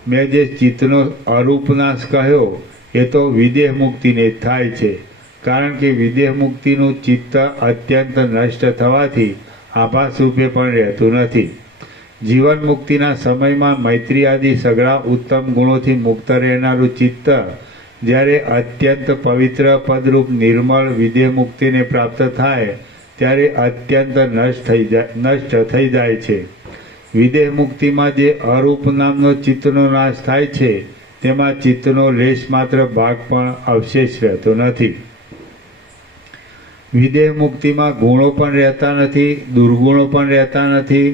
મેં જે ચિત્તનો અરૂપનાશ કહ્યો એ તો વિદેહ મુક્તિને જ થાય છે, કારણ કે વિદેહ મુક્તિનું ચિત્ત અત્યંત નષ્ટ થવાથી આભાસ રૂપે પણ રહેતું નથી. જીવન મુક્તિના સમયમાં મૈત્રી આદિ સઘળા ઉત્તમ ગુણોથી મુક્ત રહેનારું ચિત્ત જ્યારે અત્યંત પવિત્ર પદરૂપ નિર્મળ વિદેહ મુક્તિને પ્રાપ્ત થાય ત્યારે અત્યંત નષ્ટ થઈ જાય છે. વિદેહ મુક્તિમાં જે અરૂપ નામનો ચિત્તનો નાશ થાય છે તેમાં ચિત્તનો લેશ માત્ર ભાગ પણ અવશેષ રહેતો નથી. વિદેહ મુક્તિમાં ગુણો પણ રહેતા નથી, દુર્ગુણો પણ રહેતા નથી,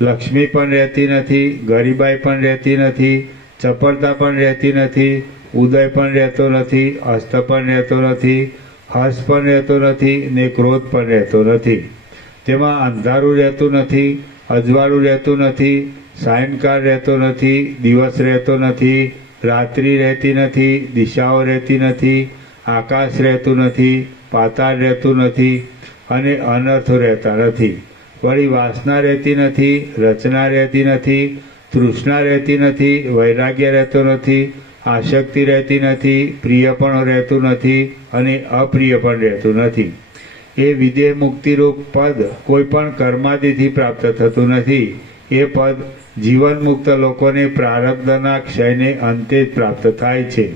લક્ષ્મી પણ રહેતી નથી, ગરીબાઈ પણ રહેતી નથી, ચપળતા પણ રહેતી નથી, ઉદય પણ રહેતો નથી, હસ્ત પણ રહેતો નથી, હર્ષ પણ રહેતો નથી ને ક્રોધ પણ રહેતો નથી. તેમાં અંધારું રહેતું નથી, અજવાળું રહેતું નથી, સાયંકાળ રહેતો નથી, દિવસ રહેતો નથી, રાત્રિ રહેતી નથી, દિશાઓ રહેતી નથી, આકાશ રહેતું નથી, પાતાળ રહેતું નથી અને અનર્થો રહેતા નથી. વળી વાસના રહેતી નથી, રચના રહેતી નથી, તૃષ્ણા રહેતી નથી, વૈરાગ્ય રહેતો નથી, આસક્તિ રહેતી નથી, પ્રિય પણ રહેતું નથી અને અપ્રિય પણ રહેતું નથી. એ વિદેહ મુક્તિરૂપ પદ કોઈ પણ કર્માદિથી પ્રાપ્ત થતું નથી. એ પદ જીવન મુક્ત લોકોને પ્રારબ્ધના ક્ષયને અંતે જ પ્રાપ્ત થાય છે.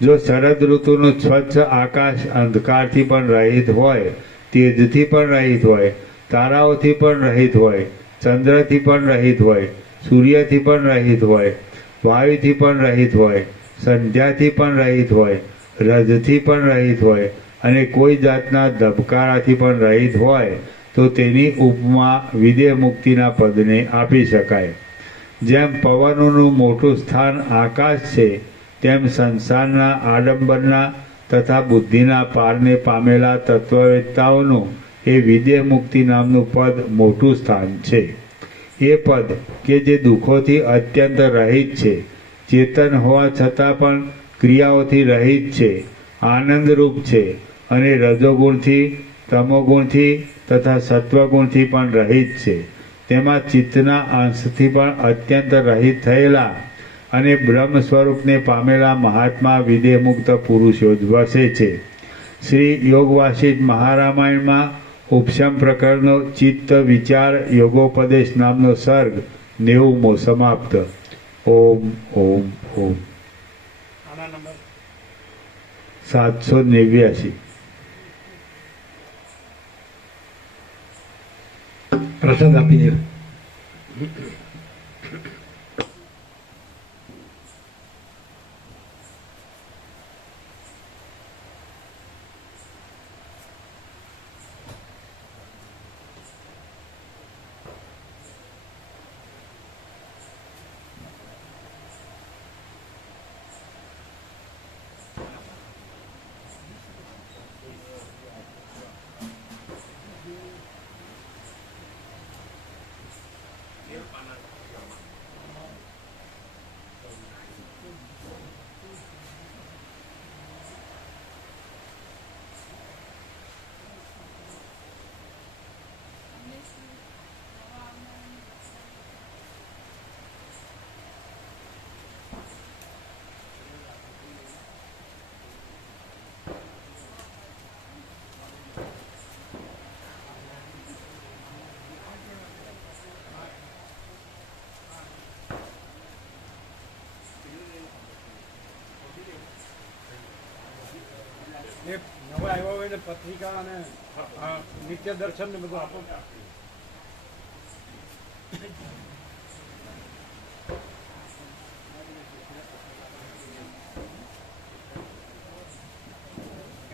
જો શરદ ઋતુનું સ્વચ્છ આકાશ અંધકારથી પણ રહિત હોય, તેજથી પણ રહિત હોય, તારાઓથી પણ રહિત હોય, ચંદ્રથી પણ રહિત હોય, સૂર્યથી પણ રહિત હોય, વાયુથી પણ રહિત હોય, સંધ્યાથી પણ રહિત હોય, રજથી પણ રહિત હોય અને કોઈ જાતના ધબકારાથી પણ રહિત હોય તો તેની ઉપમા વિદેહ મુક્તિના પદને આપી શકાય. જેમ પવનોનું મોટું સ્થાન આકાશ છે, તેમ સંસારના આડંબરના તથા બુદ્ધિના પારને પામેલા તત્વવેત્તાઓનું એ વિદેહ મુક્તિ નામનું પદ મોટું સ્થાન છે. એ પદ કે જે દુઃખોથી અત્યંત રહિત છે, ચેતન હોવા છતાં પણ ક્રિયાઓથી રહિત છે, આનંદરૂપ છે અને રજોગુણથી, તમોગુણથી તથા સત્વગુણથી પણ રહિત છે. તેમાં ચિત્તના અંશથી પણ અત્યંત રહિત થયેલા અને બ્રહ્મ સ્વરૂપને પામેલા મહાત્મા વિદેહમુક્ત પુરુષો જ વસે છે. શ્રી યોગવાસિષ્ઠ મહારામાયણમાં ઉપશમ પ્રકરણનો ચિત્ત વિચાર યોગોપદેશ નામનો સર્ગ 90મો સમાપ્ત. ઓમ ઓમ ઓમ. આના નંબર 789. પ્રસાદ આપી દે. એ નવા આવ્યા હોય ને પત્રિકા અને નિત્ય દર્શન ને બધું આપો.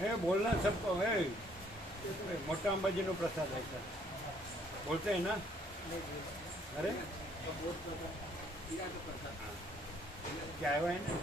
હે બોલના सबको है मोटा अंबाजी नो प्रसाद है सर बोलते हैं ना अरे क्या आया है ना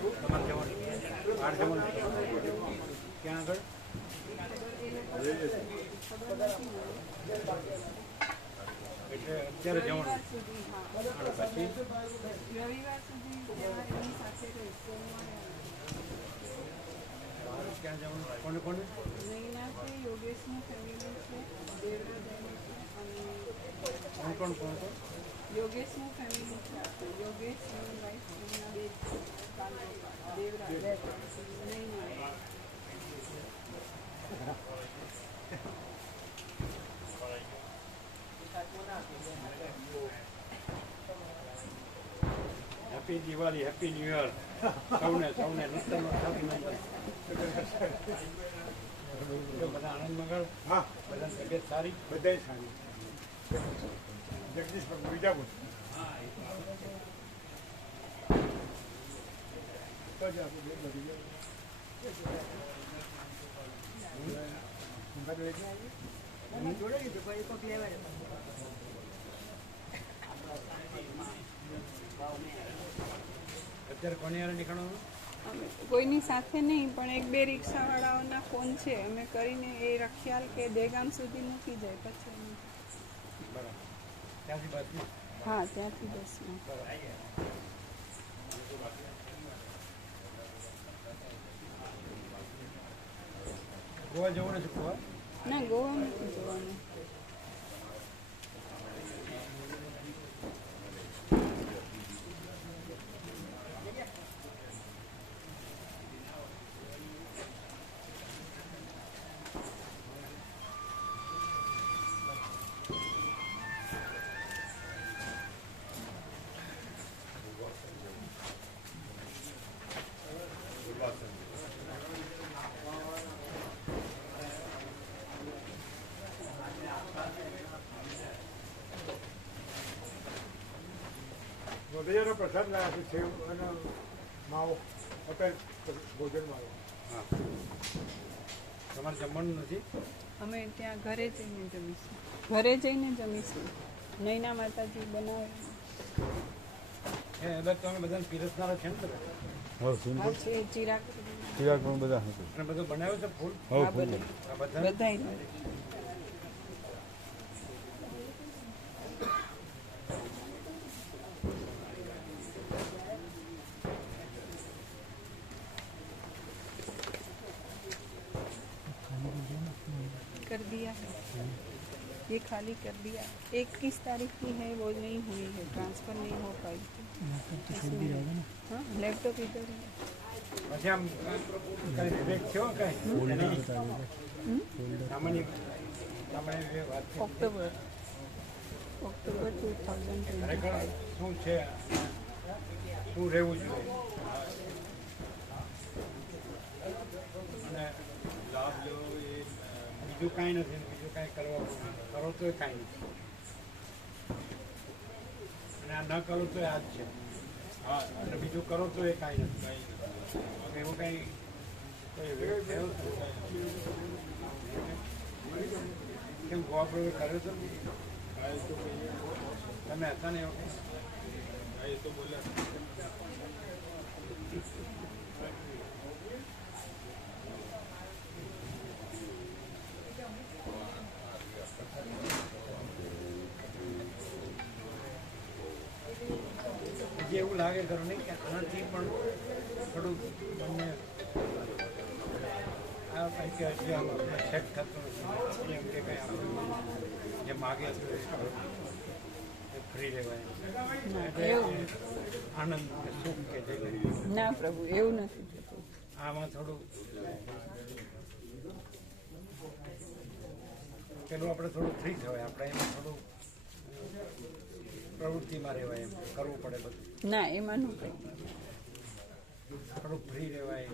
તમારે જવાનું 8 જવાનું ક્યાં આગળ એટલે અત્યારે જવાનું રવિવાર સુધી હા અને પછી રવિવાર સુધી તમારે એની સાથે રહે સોમવારે બહાર ક્યાં જવાનું કોને કોને નૈના છે યોગેશનું ફેમિલી છે દેવરાજાનું છે અને કોણ યોગેશનું ફેમિલી છે આપણે યોગેશ એની વાઈફ એમના બે Devraj Naina happy Diwali happy new year સૌને નૂતન અભિનંદન બધા આનંદ મંગળ હા બધા તબિયત સારી બધા સારી જગદીશ બીજા બોલ અત્યારે કોની યાર નીકળવાનું અમે કોઈની સાથે નહીં પણ એક બે રિક્ષાવાળાઓના ફોન છે અમે કરીને એ રખિયાલ કે દેગામ સુધી મૂકી જાય પછી અમે બરાબર ત્યાંથી બાજુ હા ત્યાંથી બસમાં ગોવા જવું નથી ગોવા ના ગોવા નથી જવાનું નોંધૈયાનો પ્રસાદ લાવ્યા છે સેવ અને માવો અત્યારે ભોજન માવો હા તમારે જમવાનું નથી અમે ત્યાં ઘરે જઈને જમીશું ઘરે જઈને જમીશું નૈના માતાજી બનાવે એ અલગ તમે બધાને પીરસનારા છે ને બધા હા સુન હા છે ચિરાગ ચિરાગ પણ બધા હતા અને બધું બનાવ્યું છે ફૂલ હા બધા આ બધા બધાય कर दिया है ये खाली कर दिया 21 तारीख की है वो नहीं हुई है ट्रांसफ़र नहीं हो पाई थी हाँ लैपटॉप इधर ही है પછી આમ કઈ વિવેક થયો કઈ સામાન્ય સામાન્ય વાત છે. अक्टूबर 2025 ખરેખર શું છે શું રહેવું જોઈએ અને લાભ લેવો એ બીજું કાંઈ નથી બીજું કાંઈ કરવા કરો તો કાંઈ નથી અને આ ન કરો તો આ જ છે હા અને બીજું કરો તો એ કાંઈ નથી એવું કાંઈ કોઈ વિવેક થયો છે? કેમ ગોવા પ્રવેશ કર્યો તો તમે હતા ને એવું એ તો બોલ્યા જે એવું લાગે ખરું નહીં કે આનાથી પણ થોડું મને આ કંઈ કે હજી આમ આપણે સેટ થતું નથી એમ કે કંઈ આપણે જે માગે છે એ ફ્રી રહેવાય એટલે આનંદ કે સુખ કે જે કંઈ ના પ્રભુ એવું નથી થતું આમાં થોડું પેલું આપણે થોડું ફ્રી થવાય આપણે એમાં થોડું પ્રવૃત્તિમાં રહેવાય એમ કરવું પડે બધું ના એમાંનું કંઈ થોડું ફ્રી રહેવાય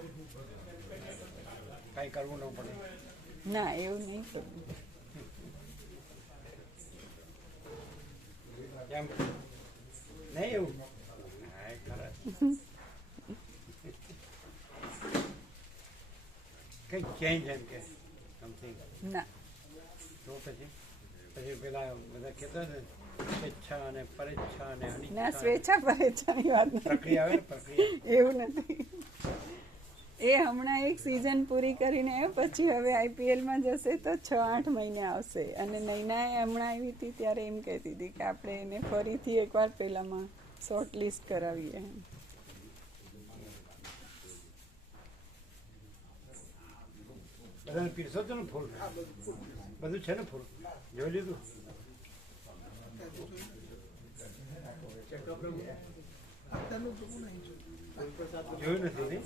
કાંઈ કરવું ન પડે ના એવું નહીં કરવું એમ નહીં એવું હા એ ખરા કંઈક ચેન્જ એમ કે સમથિંગ ના તો પછી પેલા બધા કહેતા ને સ્વેચ્છા અને પરેચ્છા અને ના અનિચ્છા સ્વેચ્છા પરેચ્છાની વાત નથી પ્રક્રિયા આવે ને પ્રક્રિયા એવું નથી એ હમણાં એક સિઝન પૂરી કરીને આવ્યો, પછી હવે આઈપીએલમાં જશે તો 6-8 મહિને આવશે. અને નૈનાએ હમણાં આવી હતી ત્યારે એમ કહેતી હતી કે આપણે એને ફરીથી એકવાર પહેલામાં શોર્ટ લિસ્ટ કરાવીએ એમ. બધાને પીરસો છો ને ફૂલ? બધું છે ને ફૂલ? જોઈ લીધું? જોયું નથી ને?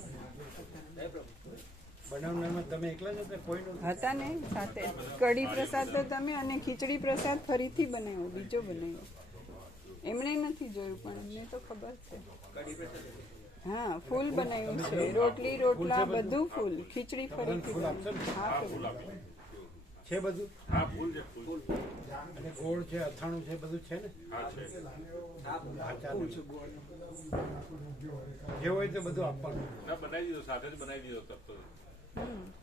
બનાવનારમાં તમે એકલા જ હતા? કોઈ નહોતું? હતા ને સાથે. કઢી પ્રસાદ તો તમે અને ખીચડી પ્રસાદ ફરીથી બનાવ્યો, બીજો બનાવ્યો. એમણે નથી જોયું પણ અમને તો ખબર છે. હા, ફૂલ બનાવ્યું છે. રોટલી રોટલા બધું ફૂલ. ખીચડી ફરીથી બનાવી. હા, ફૂલ છે બધું? હા ફૂલ છે ફૂલ. અને ગોળ છે, અથાણું છે, બધું છે ને? હા છે. હા, ચાલે. જે હોય તે બધું આપવાનું. ના બનાવી દીધો, સાથે જ બનાવી દીધો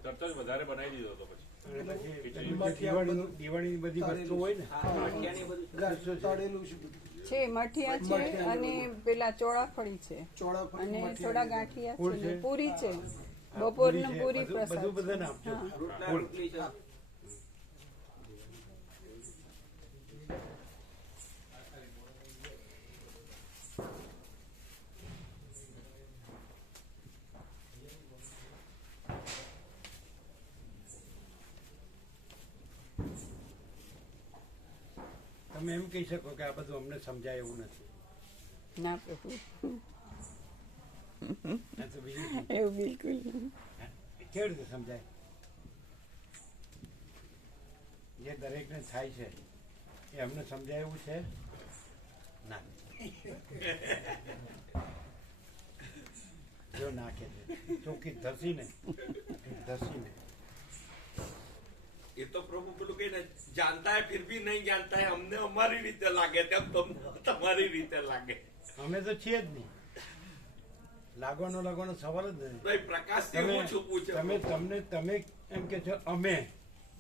તરત જ વધારે બનાવી દીધો હતો પછી. અને પછી દિવાળીની બધી વસ્તુ હોય ને, છે. મઠિયા છે અને પેલા ચોળાફળી છે અને થોડા ગાંઠિયા છે ને પૂરી છે. બપોરનું પૂરી પ્રસાદ બધું બધાને આપજો. ફૂલ. તમે એમ કહી શકો કે આ બધું અમને સમજાય એવું નથી. ના પ્રભુ, આ તો બીજું શું? એવું બિલકુલ નહીં. કેવી રીતે સમજાય? જે દરેકને થાય છે એ અમને સમજાય એવું છે ના? જો નાખે છે ચોખ્ખી ધસીને ये तो प्रभु बोलो कि जानता है फिर भी नहीं जानता है, हमने हमारी रीते लागे थे, अब तुम तुम्हारी रीते लागे. અમે તો છીએ જ નહીં. લાગવાનો સવાલ જ નથી. ભાઈ પ્રકાશથી હું છું પૂછે. તમે એમ કે છો અમે,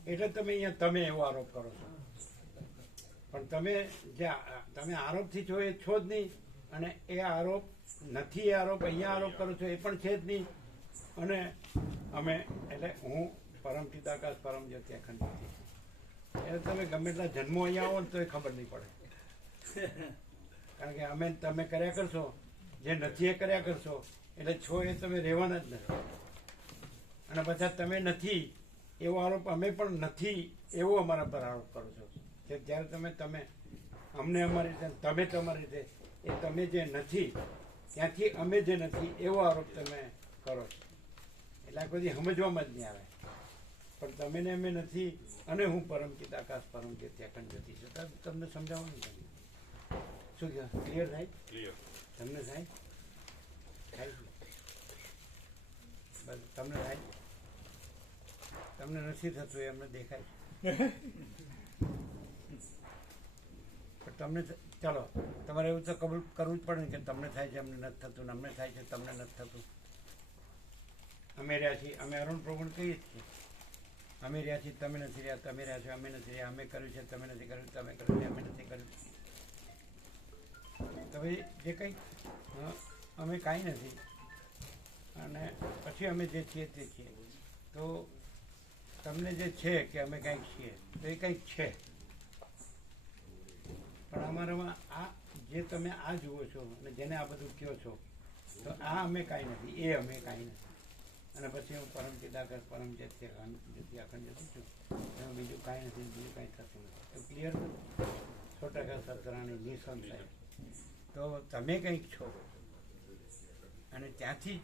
એટલે તમે અહીંયા તમે એવો આરોપ કરો છો. પણ તમે આરોપથી છો એ છો જ નહીં. અને એ આરોપ નથી, એ આરોપ અહીંયા આરોપ કરો છો એ પણ છે જ નહીં. અને અમે એટલે હું પરમ પિતાકાશ પરમ જ્યોતિ અખંડ જ્યોતિ. એટલે તમે ગમે એટલા જન્મો અહીંયા આવો ને તો એ ખબર નહીં પડે. કારણ કે અમે તમે કર્યા કરશો, જે નથી એ કર્યા કરશો, એટલે છો એ તમે રહેવાના જ નથી. અને પછી તમે નથી એવો આરોપ અમે પણ નથી એવો અમારા પર આરોપ કરો છો. કે જ્યારે તમે અમને અમારી રીતે, તમે તમારી રીતે, એ તમે જે નથી ત્યાંથી અમે જે નથી એવો આરોપ તમે કરો છો. એટલે આ બધી સમજવામાં જ નહીં આવે. પણ તમે ને અમે નથી અને હું પરમ આકાશ પરમ જ્યોતિ અખંડ જ્યોતિ છું. તમને સમજાવવાનું છે. શું કહે? ક્લિયર થાય? ક્લિયર. તમને થાય? થાય બસ તમને થાય? તમને નથી થતું એ અમને દેખાય. પણ તમને ચાલો તમારે એવું તો કબૂલ કરવું જ પડે ને કે તમને થાય છે, અમને નથી થતું, ને અમને થાય છે, તમને નથી થતું. અમે રહ્યા છીએ, અમે અરુણ પ્રભુને કહીએ જ છીએ. અમે રહ્યા છીએ, તમે નથી રહ્યા, તમે રહ્યા છો, અમે નથી રહ્યા, અમે કર્યું છે, તમે નથી કર્યું, તમે કર્યું છે, અમે નથી કર્યું. તો ભાઈ જે કંઈ અમે કાંઈ નથી અને પછી અમે જે છીએ તે છીએ. તો તમને જે છે કે અમે કંઈક છીએ તો એ કંઈક છે. પણ અમારામાં આ જે તમે આ જુઓ છો અને જેને આ બધું કહો છો તો આ અમે કાંઈ નથી, એ અમે કાંઈ નથી. અને પછી હું પરમ પિતાકાશ પરમ જ્યોતિ અખંડ જ્યોતિ છું. એમાં બીજું કાંઈ નથી, બીજું કાંઈ થતું નથી. તો ક્લિયર 100% સત્તરાણી નિસંશય. તો તમે કંઈક છો અને ત્યાંથી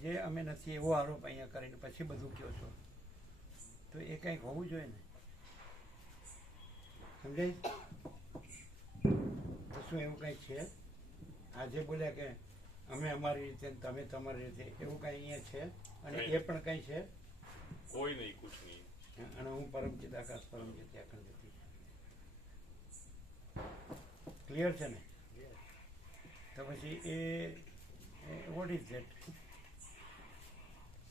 જે અમે નથી એવો આરોપ અહીંયા કરીને પછી બધું કહો છો તો એ કંઈક હોવું જોઈએ ને. સમજાય? તો શું એવું કંઈક છે? આજે બોલ્યા કે અમે અમારી રીતે તમે તમારી રીતે, એવું કંઈ અહીંયા છે? અને એ પણ કંઈ છે? કોઈ નહીં, કુછ નહીં. અને હું પરમ આકાશ પરમ જ્યોતિ અખંડ જ્યોતિ. ક્લિયર છે ને? તો પછી એ વોટ ઇઝ ધેટ?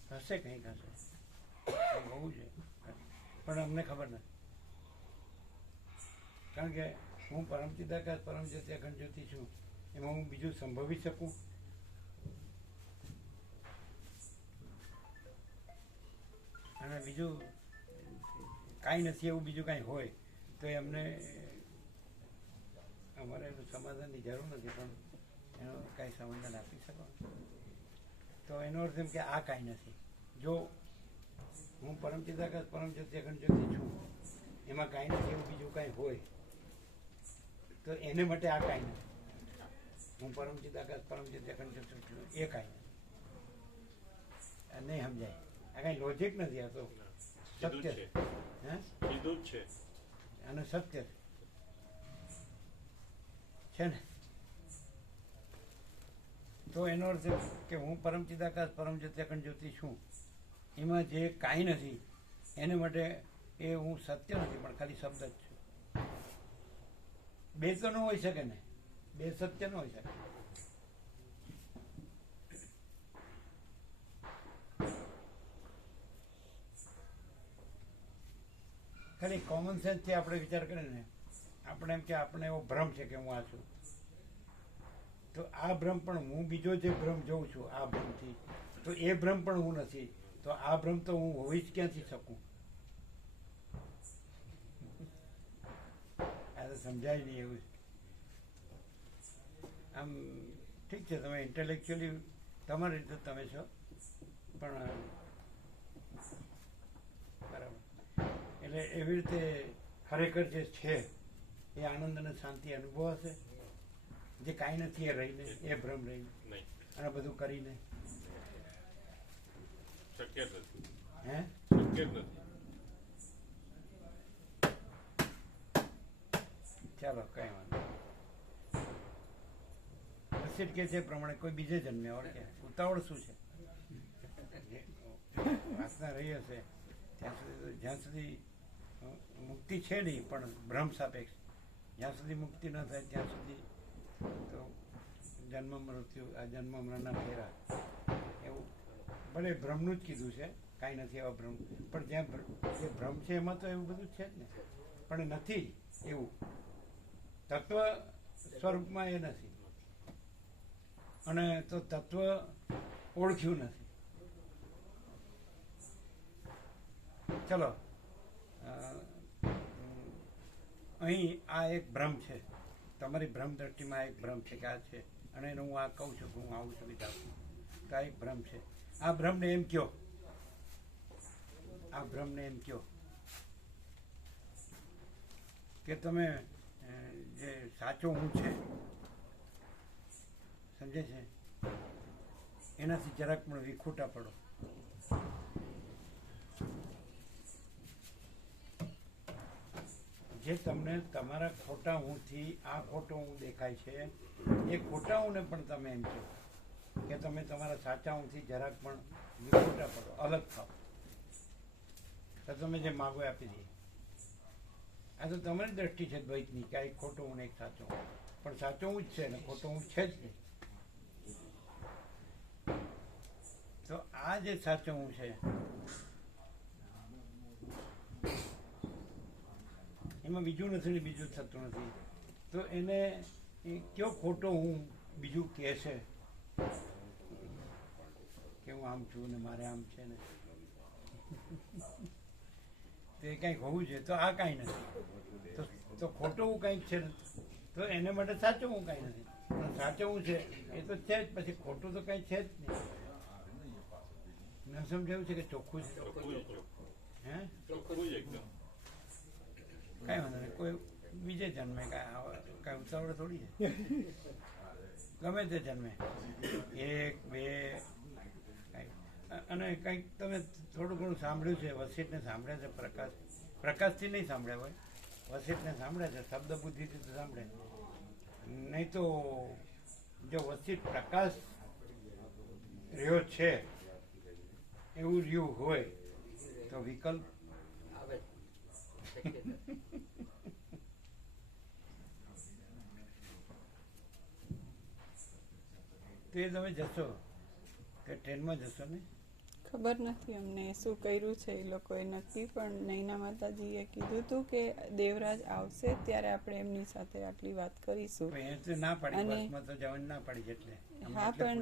હશે કંઈક, હશે હોવું જોઈએ પણ અમને ખબર નથી. કારણ કે હું પરમ આકાશ પરમ જ્યોતિ અખંડ જ્યોતિ છું, એમાં હું બીજું સંભવી શકું? પાછું કાંઈ નથી એવું બીજું કાંઈ હોય તો એમને અમારે એનું સમાધાનની જરૂર નથી, પણ એનો કાંઈ સમાધાન આપી શકો. તો એનો અર્થ એમ કે આ કાંઈ નથી. જો હું પરમચિદાકાશ પરમજ્યોતિ અખંડ જ્યોતિ છું, એમાં કાંઈ નથી એવું બીજું કાંઈ હોય તો એને માટે આ કાંઈ નથી. હું પરમચિદાકાશ પરમજ્યોતિ અખંડ જ્યોતિ છું એ કાંઈ નથી. નહીં સમજાય. આ કાંઈ લોજિક નથી, આ તો સત્ય છે. હે કીધું જ છે અને સત્ય છે ને. તો એનો અર્થ કે હું પરમચિદાકાશ પરમજ્યોતિ અખંડ જ્યોતિ છું, એમાં જે કાંઈ નથી એને માટે એ હું સત્ય નથી, પણ ખાલી શબ્દ જ છું. બે તો ન હોઈ શકે ને, બે સત્ય ન હોઈ શકે. ખાલી કોમન સેન્સથી આપણે વિચાર કરીએ ને, આપણે એમ કે આપણે એવો ભ્રમ છે કે હું આ છું, તો આ ભ્રમ પણ હું બીજો જે ભ્રમ જોઉં છું આ ભ્રમથી, તો એ ભ્રમ પણ હું નથી, તો આ ભ્રમ તો હું હોઈ જ ક્યાંથી શકું? આ તો સમજાય નહીં એવું. આમ ઠીક છે, તમે ઇન્ટેલેક્ચ્યુઅલી તમારી રીતે તમે છો, પણ બરાબર. એટલે એવી રીતે ખરેખર જે છે એ આનંદ અને શાંતિ અનુભવ હશે, જે કાંઈ નથી એ રહીને, એ ભ્રમ રહીને નહીં, અને બધું કરીને. શક્ય જ નથી. હે શક્ય જ નથી. ચાલો કઈ વાંધો. વસીટ કે છે એ પ્રમાણે કોઈ બીજે જન્મે ઓળખે, ઉતાવળ શું છે? વાસના રહી હશે ત્યાં સુધી, જ્યાં સુધી મુક્તિ છે નહીં, પણ ભ્રમ સાપેક્ષ, જ્યાં સુધી મુક્તિ ન થાય ત્યાં સુધી તો જન્મ મૃત્યુ, આ જન્મ મરણના ફેરા, એવું ભલે ભ્રમનું જ કીધું છે, કાંઈ નથી એવા ભ્રમ, પણ જ્યાં જે ભ્રમ છે એમાં તો એવું બધું છે જ ને, પણ નથી એવું તત્વ સ્વરૂપમાં એ નથી, અને તો તત્વ ઓળખ્યું નથી. ચલો અહીં આ એક ભ્રમ છે, તમારી ભ્રમ દ્રષ્ટિમાં એક ભ્રમ છે કે આ છે, અને એને હું આ કહું છું કે હું આવું છું વિચારું છું, તો આ એક ભ્રમ છે. આ ભ્રમને એમ કયો, આ ભ્રમને એમ કયો કે તમે જે સાચો હું છે, સમજે છે, એનાથી જરાક પણ વિખૂટા પડો. જે તમને તમારા ખોટા હુંથી આ ખોટો હું દેખાય છે, એ ખોટા હુંને પણ તમે એમ કહો કે તમે તમારા સાચા હુંથી જરાક પણ વિખૂટા પડો, અલગ થાવ, તો તમે જે માગો એ આપી દઈએ. આ તો તમારી દ્રષ્ટિ છે દ્વૈતની કે આ એક ખોટો હું ને એક સાચો હું, પણ સાચો હું જ છે ને ખોટો હું છે જ નહીં. તો આ જે સાચો હું છે એમાં બીજું નથી ને બીજું થતું નથી, તો એને કયો ખોટો હું બીજું કહે છે કે હું આમ છું ને મારે આમ છે ને, તો એ કંઈક હોવું જોઈએ. તો આ કાંઈ નથી, તો ખોટું હું કંઈક છે, તો એને માટે સાચું હું કાંઈ નથી, પણ સાચું હું છે એ તો છે જ, પછી ખોટું તો કંઈ છે જ નહીં. ન સમજાયું છે કે ચોખ્ખું છે? હે ચોખ્ખું જ એકદમ. કાંઈ વાંધો નહીં, કોઈ બીજે જન્મે, કાંઈ ઉતાવળ થોડી છે, ગમે તે જન્મે, એક બે અને કંઈક તમે થોડું ઘણું સાંભળ્યું છે, વસીટને સાંભળ્યા છે, પ્રકાશથી નહીં સાંભળ્યા હોય, વસીટને સાંભળ્યા છે, શબ્દ બુદ્ધિથી તો સાંભળે, નહીં તો જો વસીટ પ્રકાશ રહ્યો છે એવું રહ્યું હોય તો વિકલ્પ આવે. તો એ તમે જશો કે ટ્રેનમાં જશો ને? ખબર નથી અમને શું કર્યું છે એ લોકોએ નક્કી, પણ નૈના માતાજીએ કીધું હતું કે દેવરાજ આવશે ત્યારે આપણે એમની સાથે આટલી વાત કરીશું. એ તો ના પાડી, અને- બસમાં તો જવાનું ના પાડી એટલે હા, પણ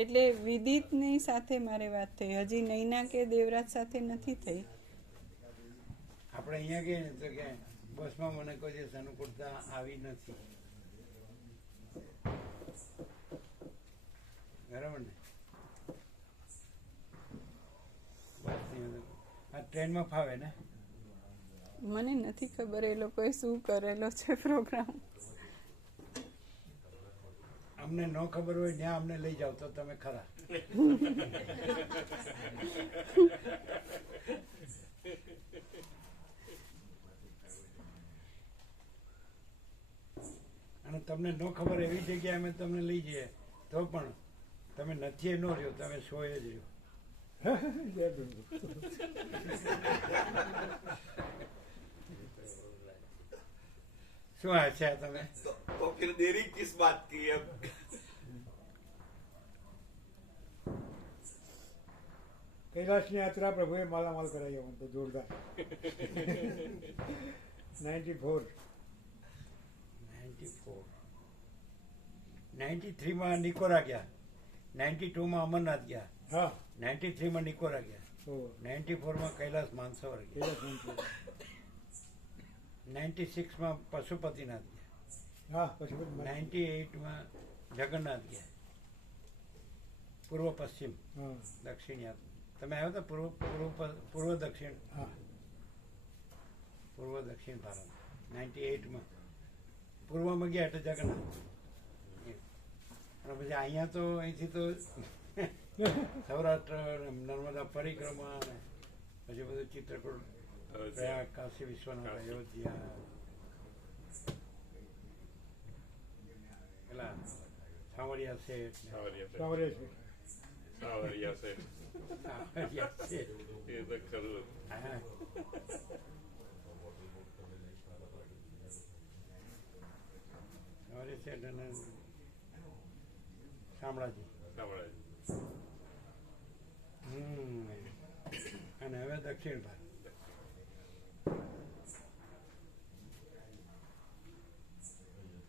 એટલે વિદિતની સાથે મારે વાત થઈ, હજી નૈના કે દેવરાજ સાથે નથી થઈ. આપણે અહીંયા ગઈએ ને તો કે બસમાં મને કોઈ દિવસ અનુકૂળતા આવી નથી. બરાબર ને? બસની અંદર. આ ટ્રેનમાં ફાવે ને? મને નથી ખબર એ લોકોએ શું કરેલો છે પ્રોગ્રામ. અમને ન ખબર હોય ત્યાં અમને લઈ જાવ તો તમે ખરા. અને તમને ન ખબર એવી જગ્યાએ અમે તમને લઈ જઈએ તો પણ તમે નથી ન રહ્યો, તમે સોય જ રહ્યો. શું છે તમે? तो फिर देरी किस बात की है? કૈલાસની યાત્રા પ્રભુએ માલામાલ કરાવી અમને તો જોરદાર. 94. 93 માં નિકોરા ગયા, 92 માં અમરનાથ ગયા, હા 93 માં નિકોરા ગયા, તો 94 માં કૈલાસ માનસરોવર ગયા, કૈલાસ મંદિર. 96 માં પશુપતિનાથ ગયા, હા પછી બધું 98 માં જગન્નાથ ગયા. પૂર્વ પશ્ચિમ હા દક્ષિણ યાત્રા. તમે આવ્યો તો પૂર્વ દક્ષિણ હા પૂર્વ દક્ષિણ ભારત. 98 માં પૂર્વમાં ગયા એટલે જગન્નાથ. અને પછી અહીંયા તો અહીંથી તો સૌરાષ્ટ્ર, નર્મદા પરિક્રમા, અને પછી બધું ચિત્રકૂટ, પ્રયાગ, કાશી વિશ્વનાથ, અયોધ્યા, પેલા સાવરિયા શેઠ ને સાવરે છે. સાવરિયા છે. સાવરિયા શેઠ. એ તો ખરું. હા. સાવરિયા શેઠ અને શામળાજી. સાંભળાય. અને હવે દક્ષિણ ભારત.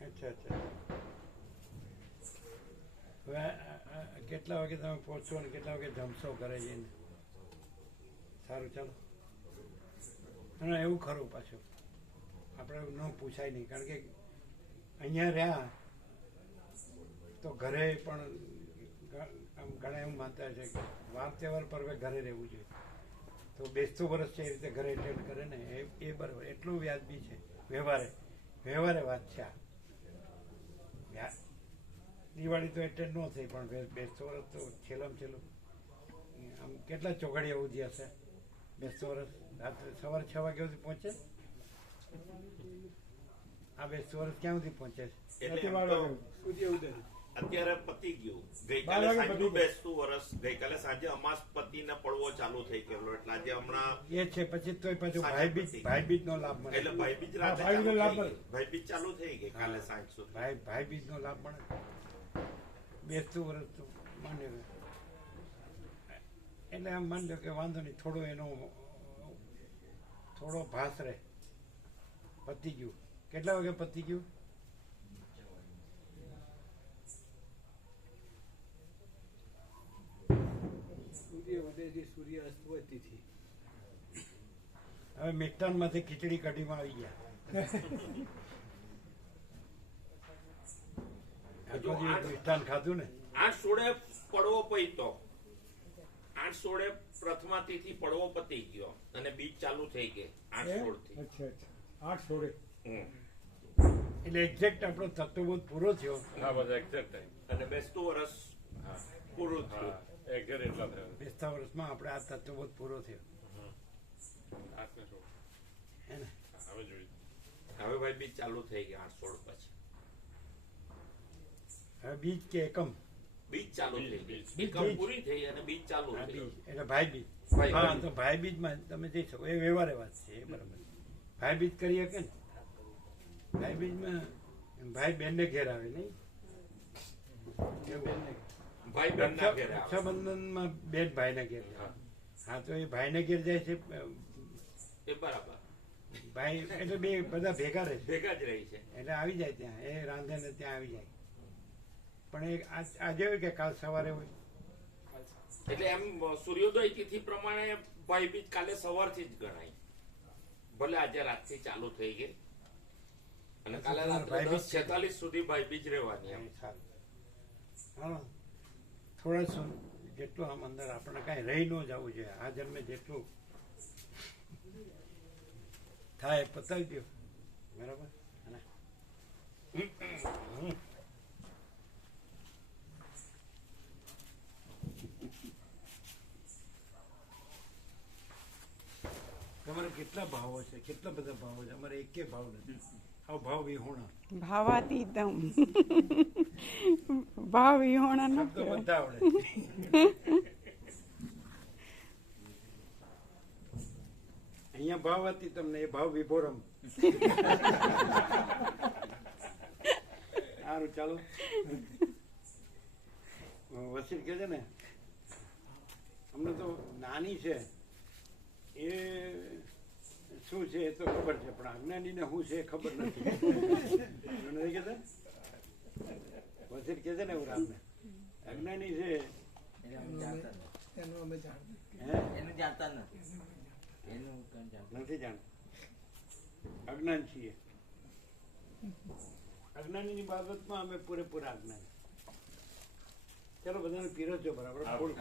અચ્છા અચ્છા. હવે કેટલા વાગે તમે પહોંચશો અને કેટલા વાગે જમશો ઘરે જઈને? સારું, ચાલો. અને એવું ખરું પાછું આપણે ન પૂછાય નહીં, કારણ કે અહીંયા રહ્યા તો ઘરે પણ આમ ઘણા એવું માનતા છે કે વાર તહેવાર પર ઘરે રહેવું જોઈએ. તો બેસતું વર્ષ છે એ રીતે ઘરે એટેન્ડ કરે ને એ બરાબર, એટલું વ્યાજબી છે. વ્યવહારે વાત છે આ. દિવાળી તો એટેન્ડ ન થઈ, પણ બેસતું વર્ષ તો છેલ્લામાં છેલ્લું. આમ કેટલા ચોઘડિયા ઉધી હશે બેસતું વર્ષ? રાત્રે સવારે 6 વાગ્યા સુધી પહોંચે. આ બેસતું વર્ષ ક્યાં સુધી પહોંચે છે? એટલે એમ વાળો તો સૂર્ય ઉદય. અત્યારે પતી ગયું. 12 ગઈકાલે વાગે સાંજનું પતી ગયું. બેસતું વર્ષ, ગઈકાલે સાંજે અમાસ પતિને પડવો ચાલુ થઈ ગયેલો, એટલે આજે હમણાં એ છે. પછી તોય પાછું સાંજે પતી. ભાઈબીજ નો લાભ મળે. એટલે ભાઈબીજ રાતે હા, ભાઈબીજનો ચાલુ લાભ થઈ મળે. ગઈ. ભાઈબીજ ચાલુ થઈ ગઈ કાલે સાંજ સુધી. ભાઈબીજ નો લાભ મળે. બેસતું વર્ષ તો માન્ય રહે. એટલે આમ માની લો કે વાંધો નહીં, થોડો એનો થોડો ભાસ રહે. પતી ગયું. કેટલા વાગે પતી ગયું? સૂર્ય ઉદયથી સૂર્ય અસ્ત હોય તિથિ. હવે મિષ્ટાનમાંથી ખીચડી કઢીમાં આવી ગયા. આખો દિવસ મિષ્ટાન ખાધું ને. 8-16 પડવો પૈતો, 8-16 પ્રથમા તિથિ પડવો પતી ગયો અને બીજ ચાલુ થઈ ગઈ 8-16 થી. અચ્છા અચ્છા 8-16. હમ. એટલે એક્ઝેક્ટ આપણો તત્વબોધ પૂરો થયો. હા, બસ એક્ઝેક્ટ ટાઈમ. અને બેસતું વર્ષ હા પૂરું થયું. હા, એક્ઝેક્ટ એટલા થયા. બેસતા વર્ષમાં આપણે આ તત્વબોધ પૂરો થયો. આઠને સોળ. હે ને? હવે જોયું. હવે ભાઈ બીજ ચાલુ થઈ ગયા 8-16 પછી. હવે બીજ કે એકમ? બીજ ચાલુ થઈ ગઈ. બીજ. એકમ પૂરી થઈ અને બીજ ચાલુ હા, થયું. બીજ એટલે ભાઈ બીજ. ભાઈ હા, બીજ. તો ભાઈ બીજમાં તમે જઈ શકો. એ વ્યવહારે વાત છે, એ બરાબર. ભાઈ બીજ કરી શકે ને. ભાઈ બીજમાં ભાઈ બેનને ઘેર આવે નહીં? એવું. ભાઈ બહેનના ઘેરે આવે. રક્ષાબંધનમાં બેન ભાઈને ઘેર જાય. હા તો એ ભાઈને ઘેર જાય છે એ બરાબર ભાઈ એટલે બે બધા ભેગા રહે છે ભેગા જ રહી છે. એટલે આવી જાય ત્યાં એ રાંધે ને ત્યાં આવી જાય. પણ એ આજે હોય કે કાલ સવારે હોય. એટલે એમ સૂર્યોદય તિથિ પ્રમાણે ભાઈ બીજ કાલે સવારથી જ ગણાય. ભલે આજે રાતથી ચાલુ થઈ ગઈ અને કાલે રાત્રે ભાઈબીજ 10:46 સુધી ભાઈ બીજ રહેવાની એમ. સારું હા થોડા જેટલું આમ અંદર આપણે કાંઈ રહી ન જવું જોઈએ. આ જન્મે જેટલું થાય પતાવી દો બરાબર. તમારે કેટલા ભાવો છે? કેટલા બધા ભાવો છે? અમારે એકે ભાવ નથી. આ ભાવ વિહોણા ભાવાતીતમ ભાવ વિહોણા ન શબ્દો બધા આવડે. અહીંયા ભાવ હતી તમને એ ભાવ વિભોરમ. સારું ચાલો. વસીલ કે છે ને અમને તો નાની છે એ શું છે એ તો ખબર છે પણ અજ્ઞાનીને શું છે એ ખબર નથી. નથી કહેતા વસીલ કે છે ને એવું રામને અજ્ઞાની છે નથી જાણતા. અજ્ઞાન છીએ. અજ્ઞાનીની બાબતમાં અમે પૂરેપૂરા અજ્ઞાન. ચાલો બધાને પીરસજો બરાબર. ફૂલ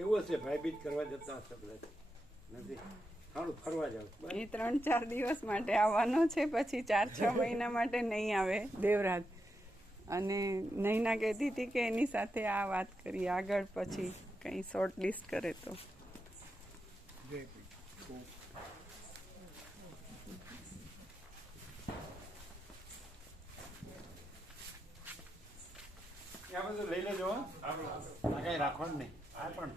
એવું હશે ભાઈ બીજ કરવા જતા હશે બધા નથી. સારું ફરવા જાવ. એ 3-4 દિવસ માટે આવવાનો છે પછી 4-6 મહિના માટે નહીં આવે દેવરાજ. અને નૈના કહેતી હતી કે એની સાથે આ વાત કરીએ આગળ પછી કંઈ શોર્ટ લિસ્ટ કરે તો. આ બધું લઈ લેજો. કઈ રાખવાનું નહીં. આ પણ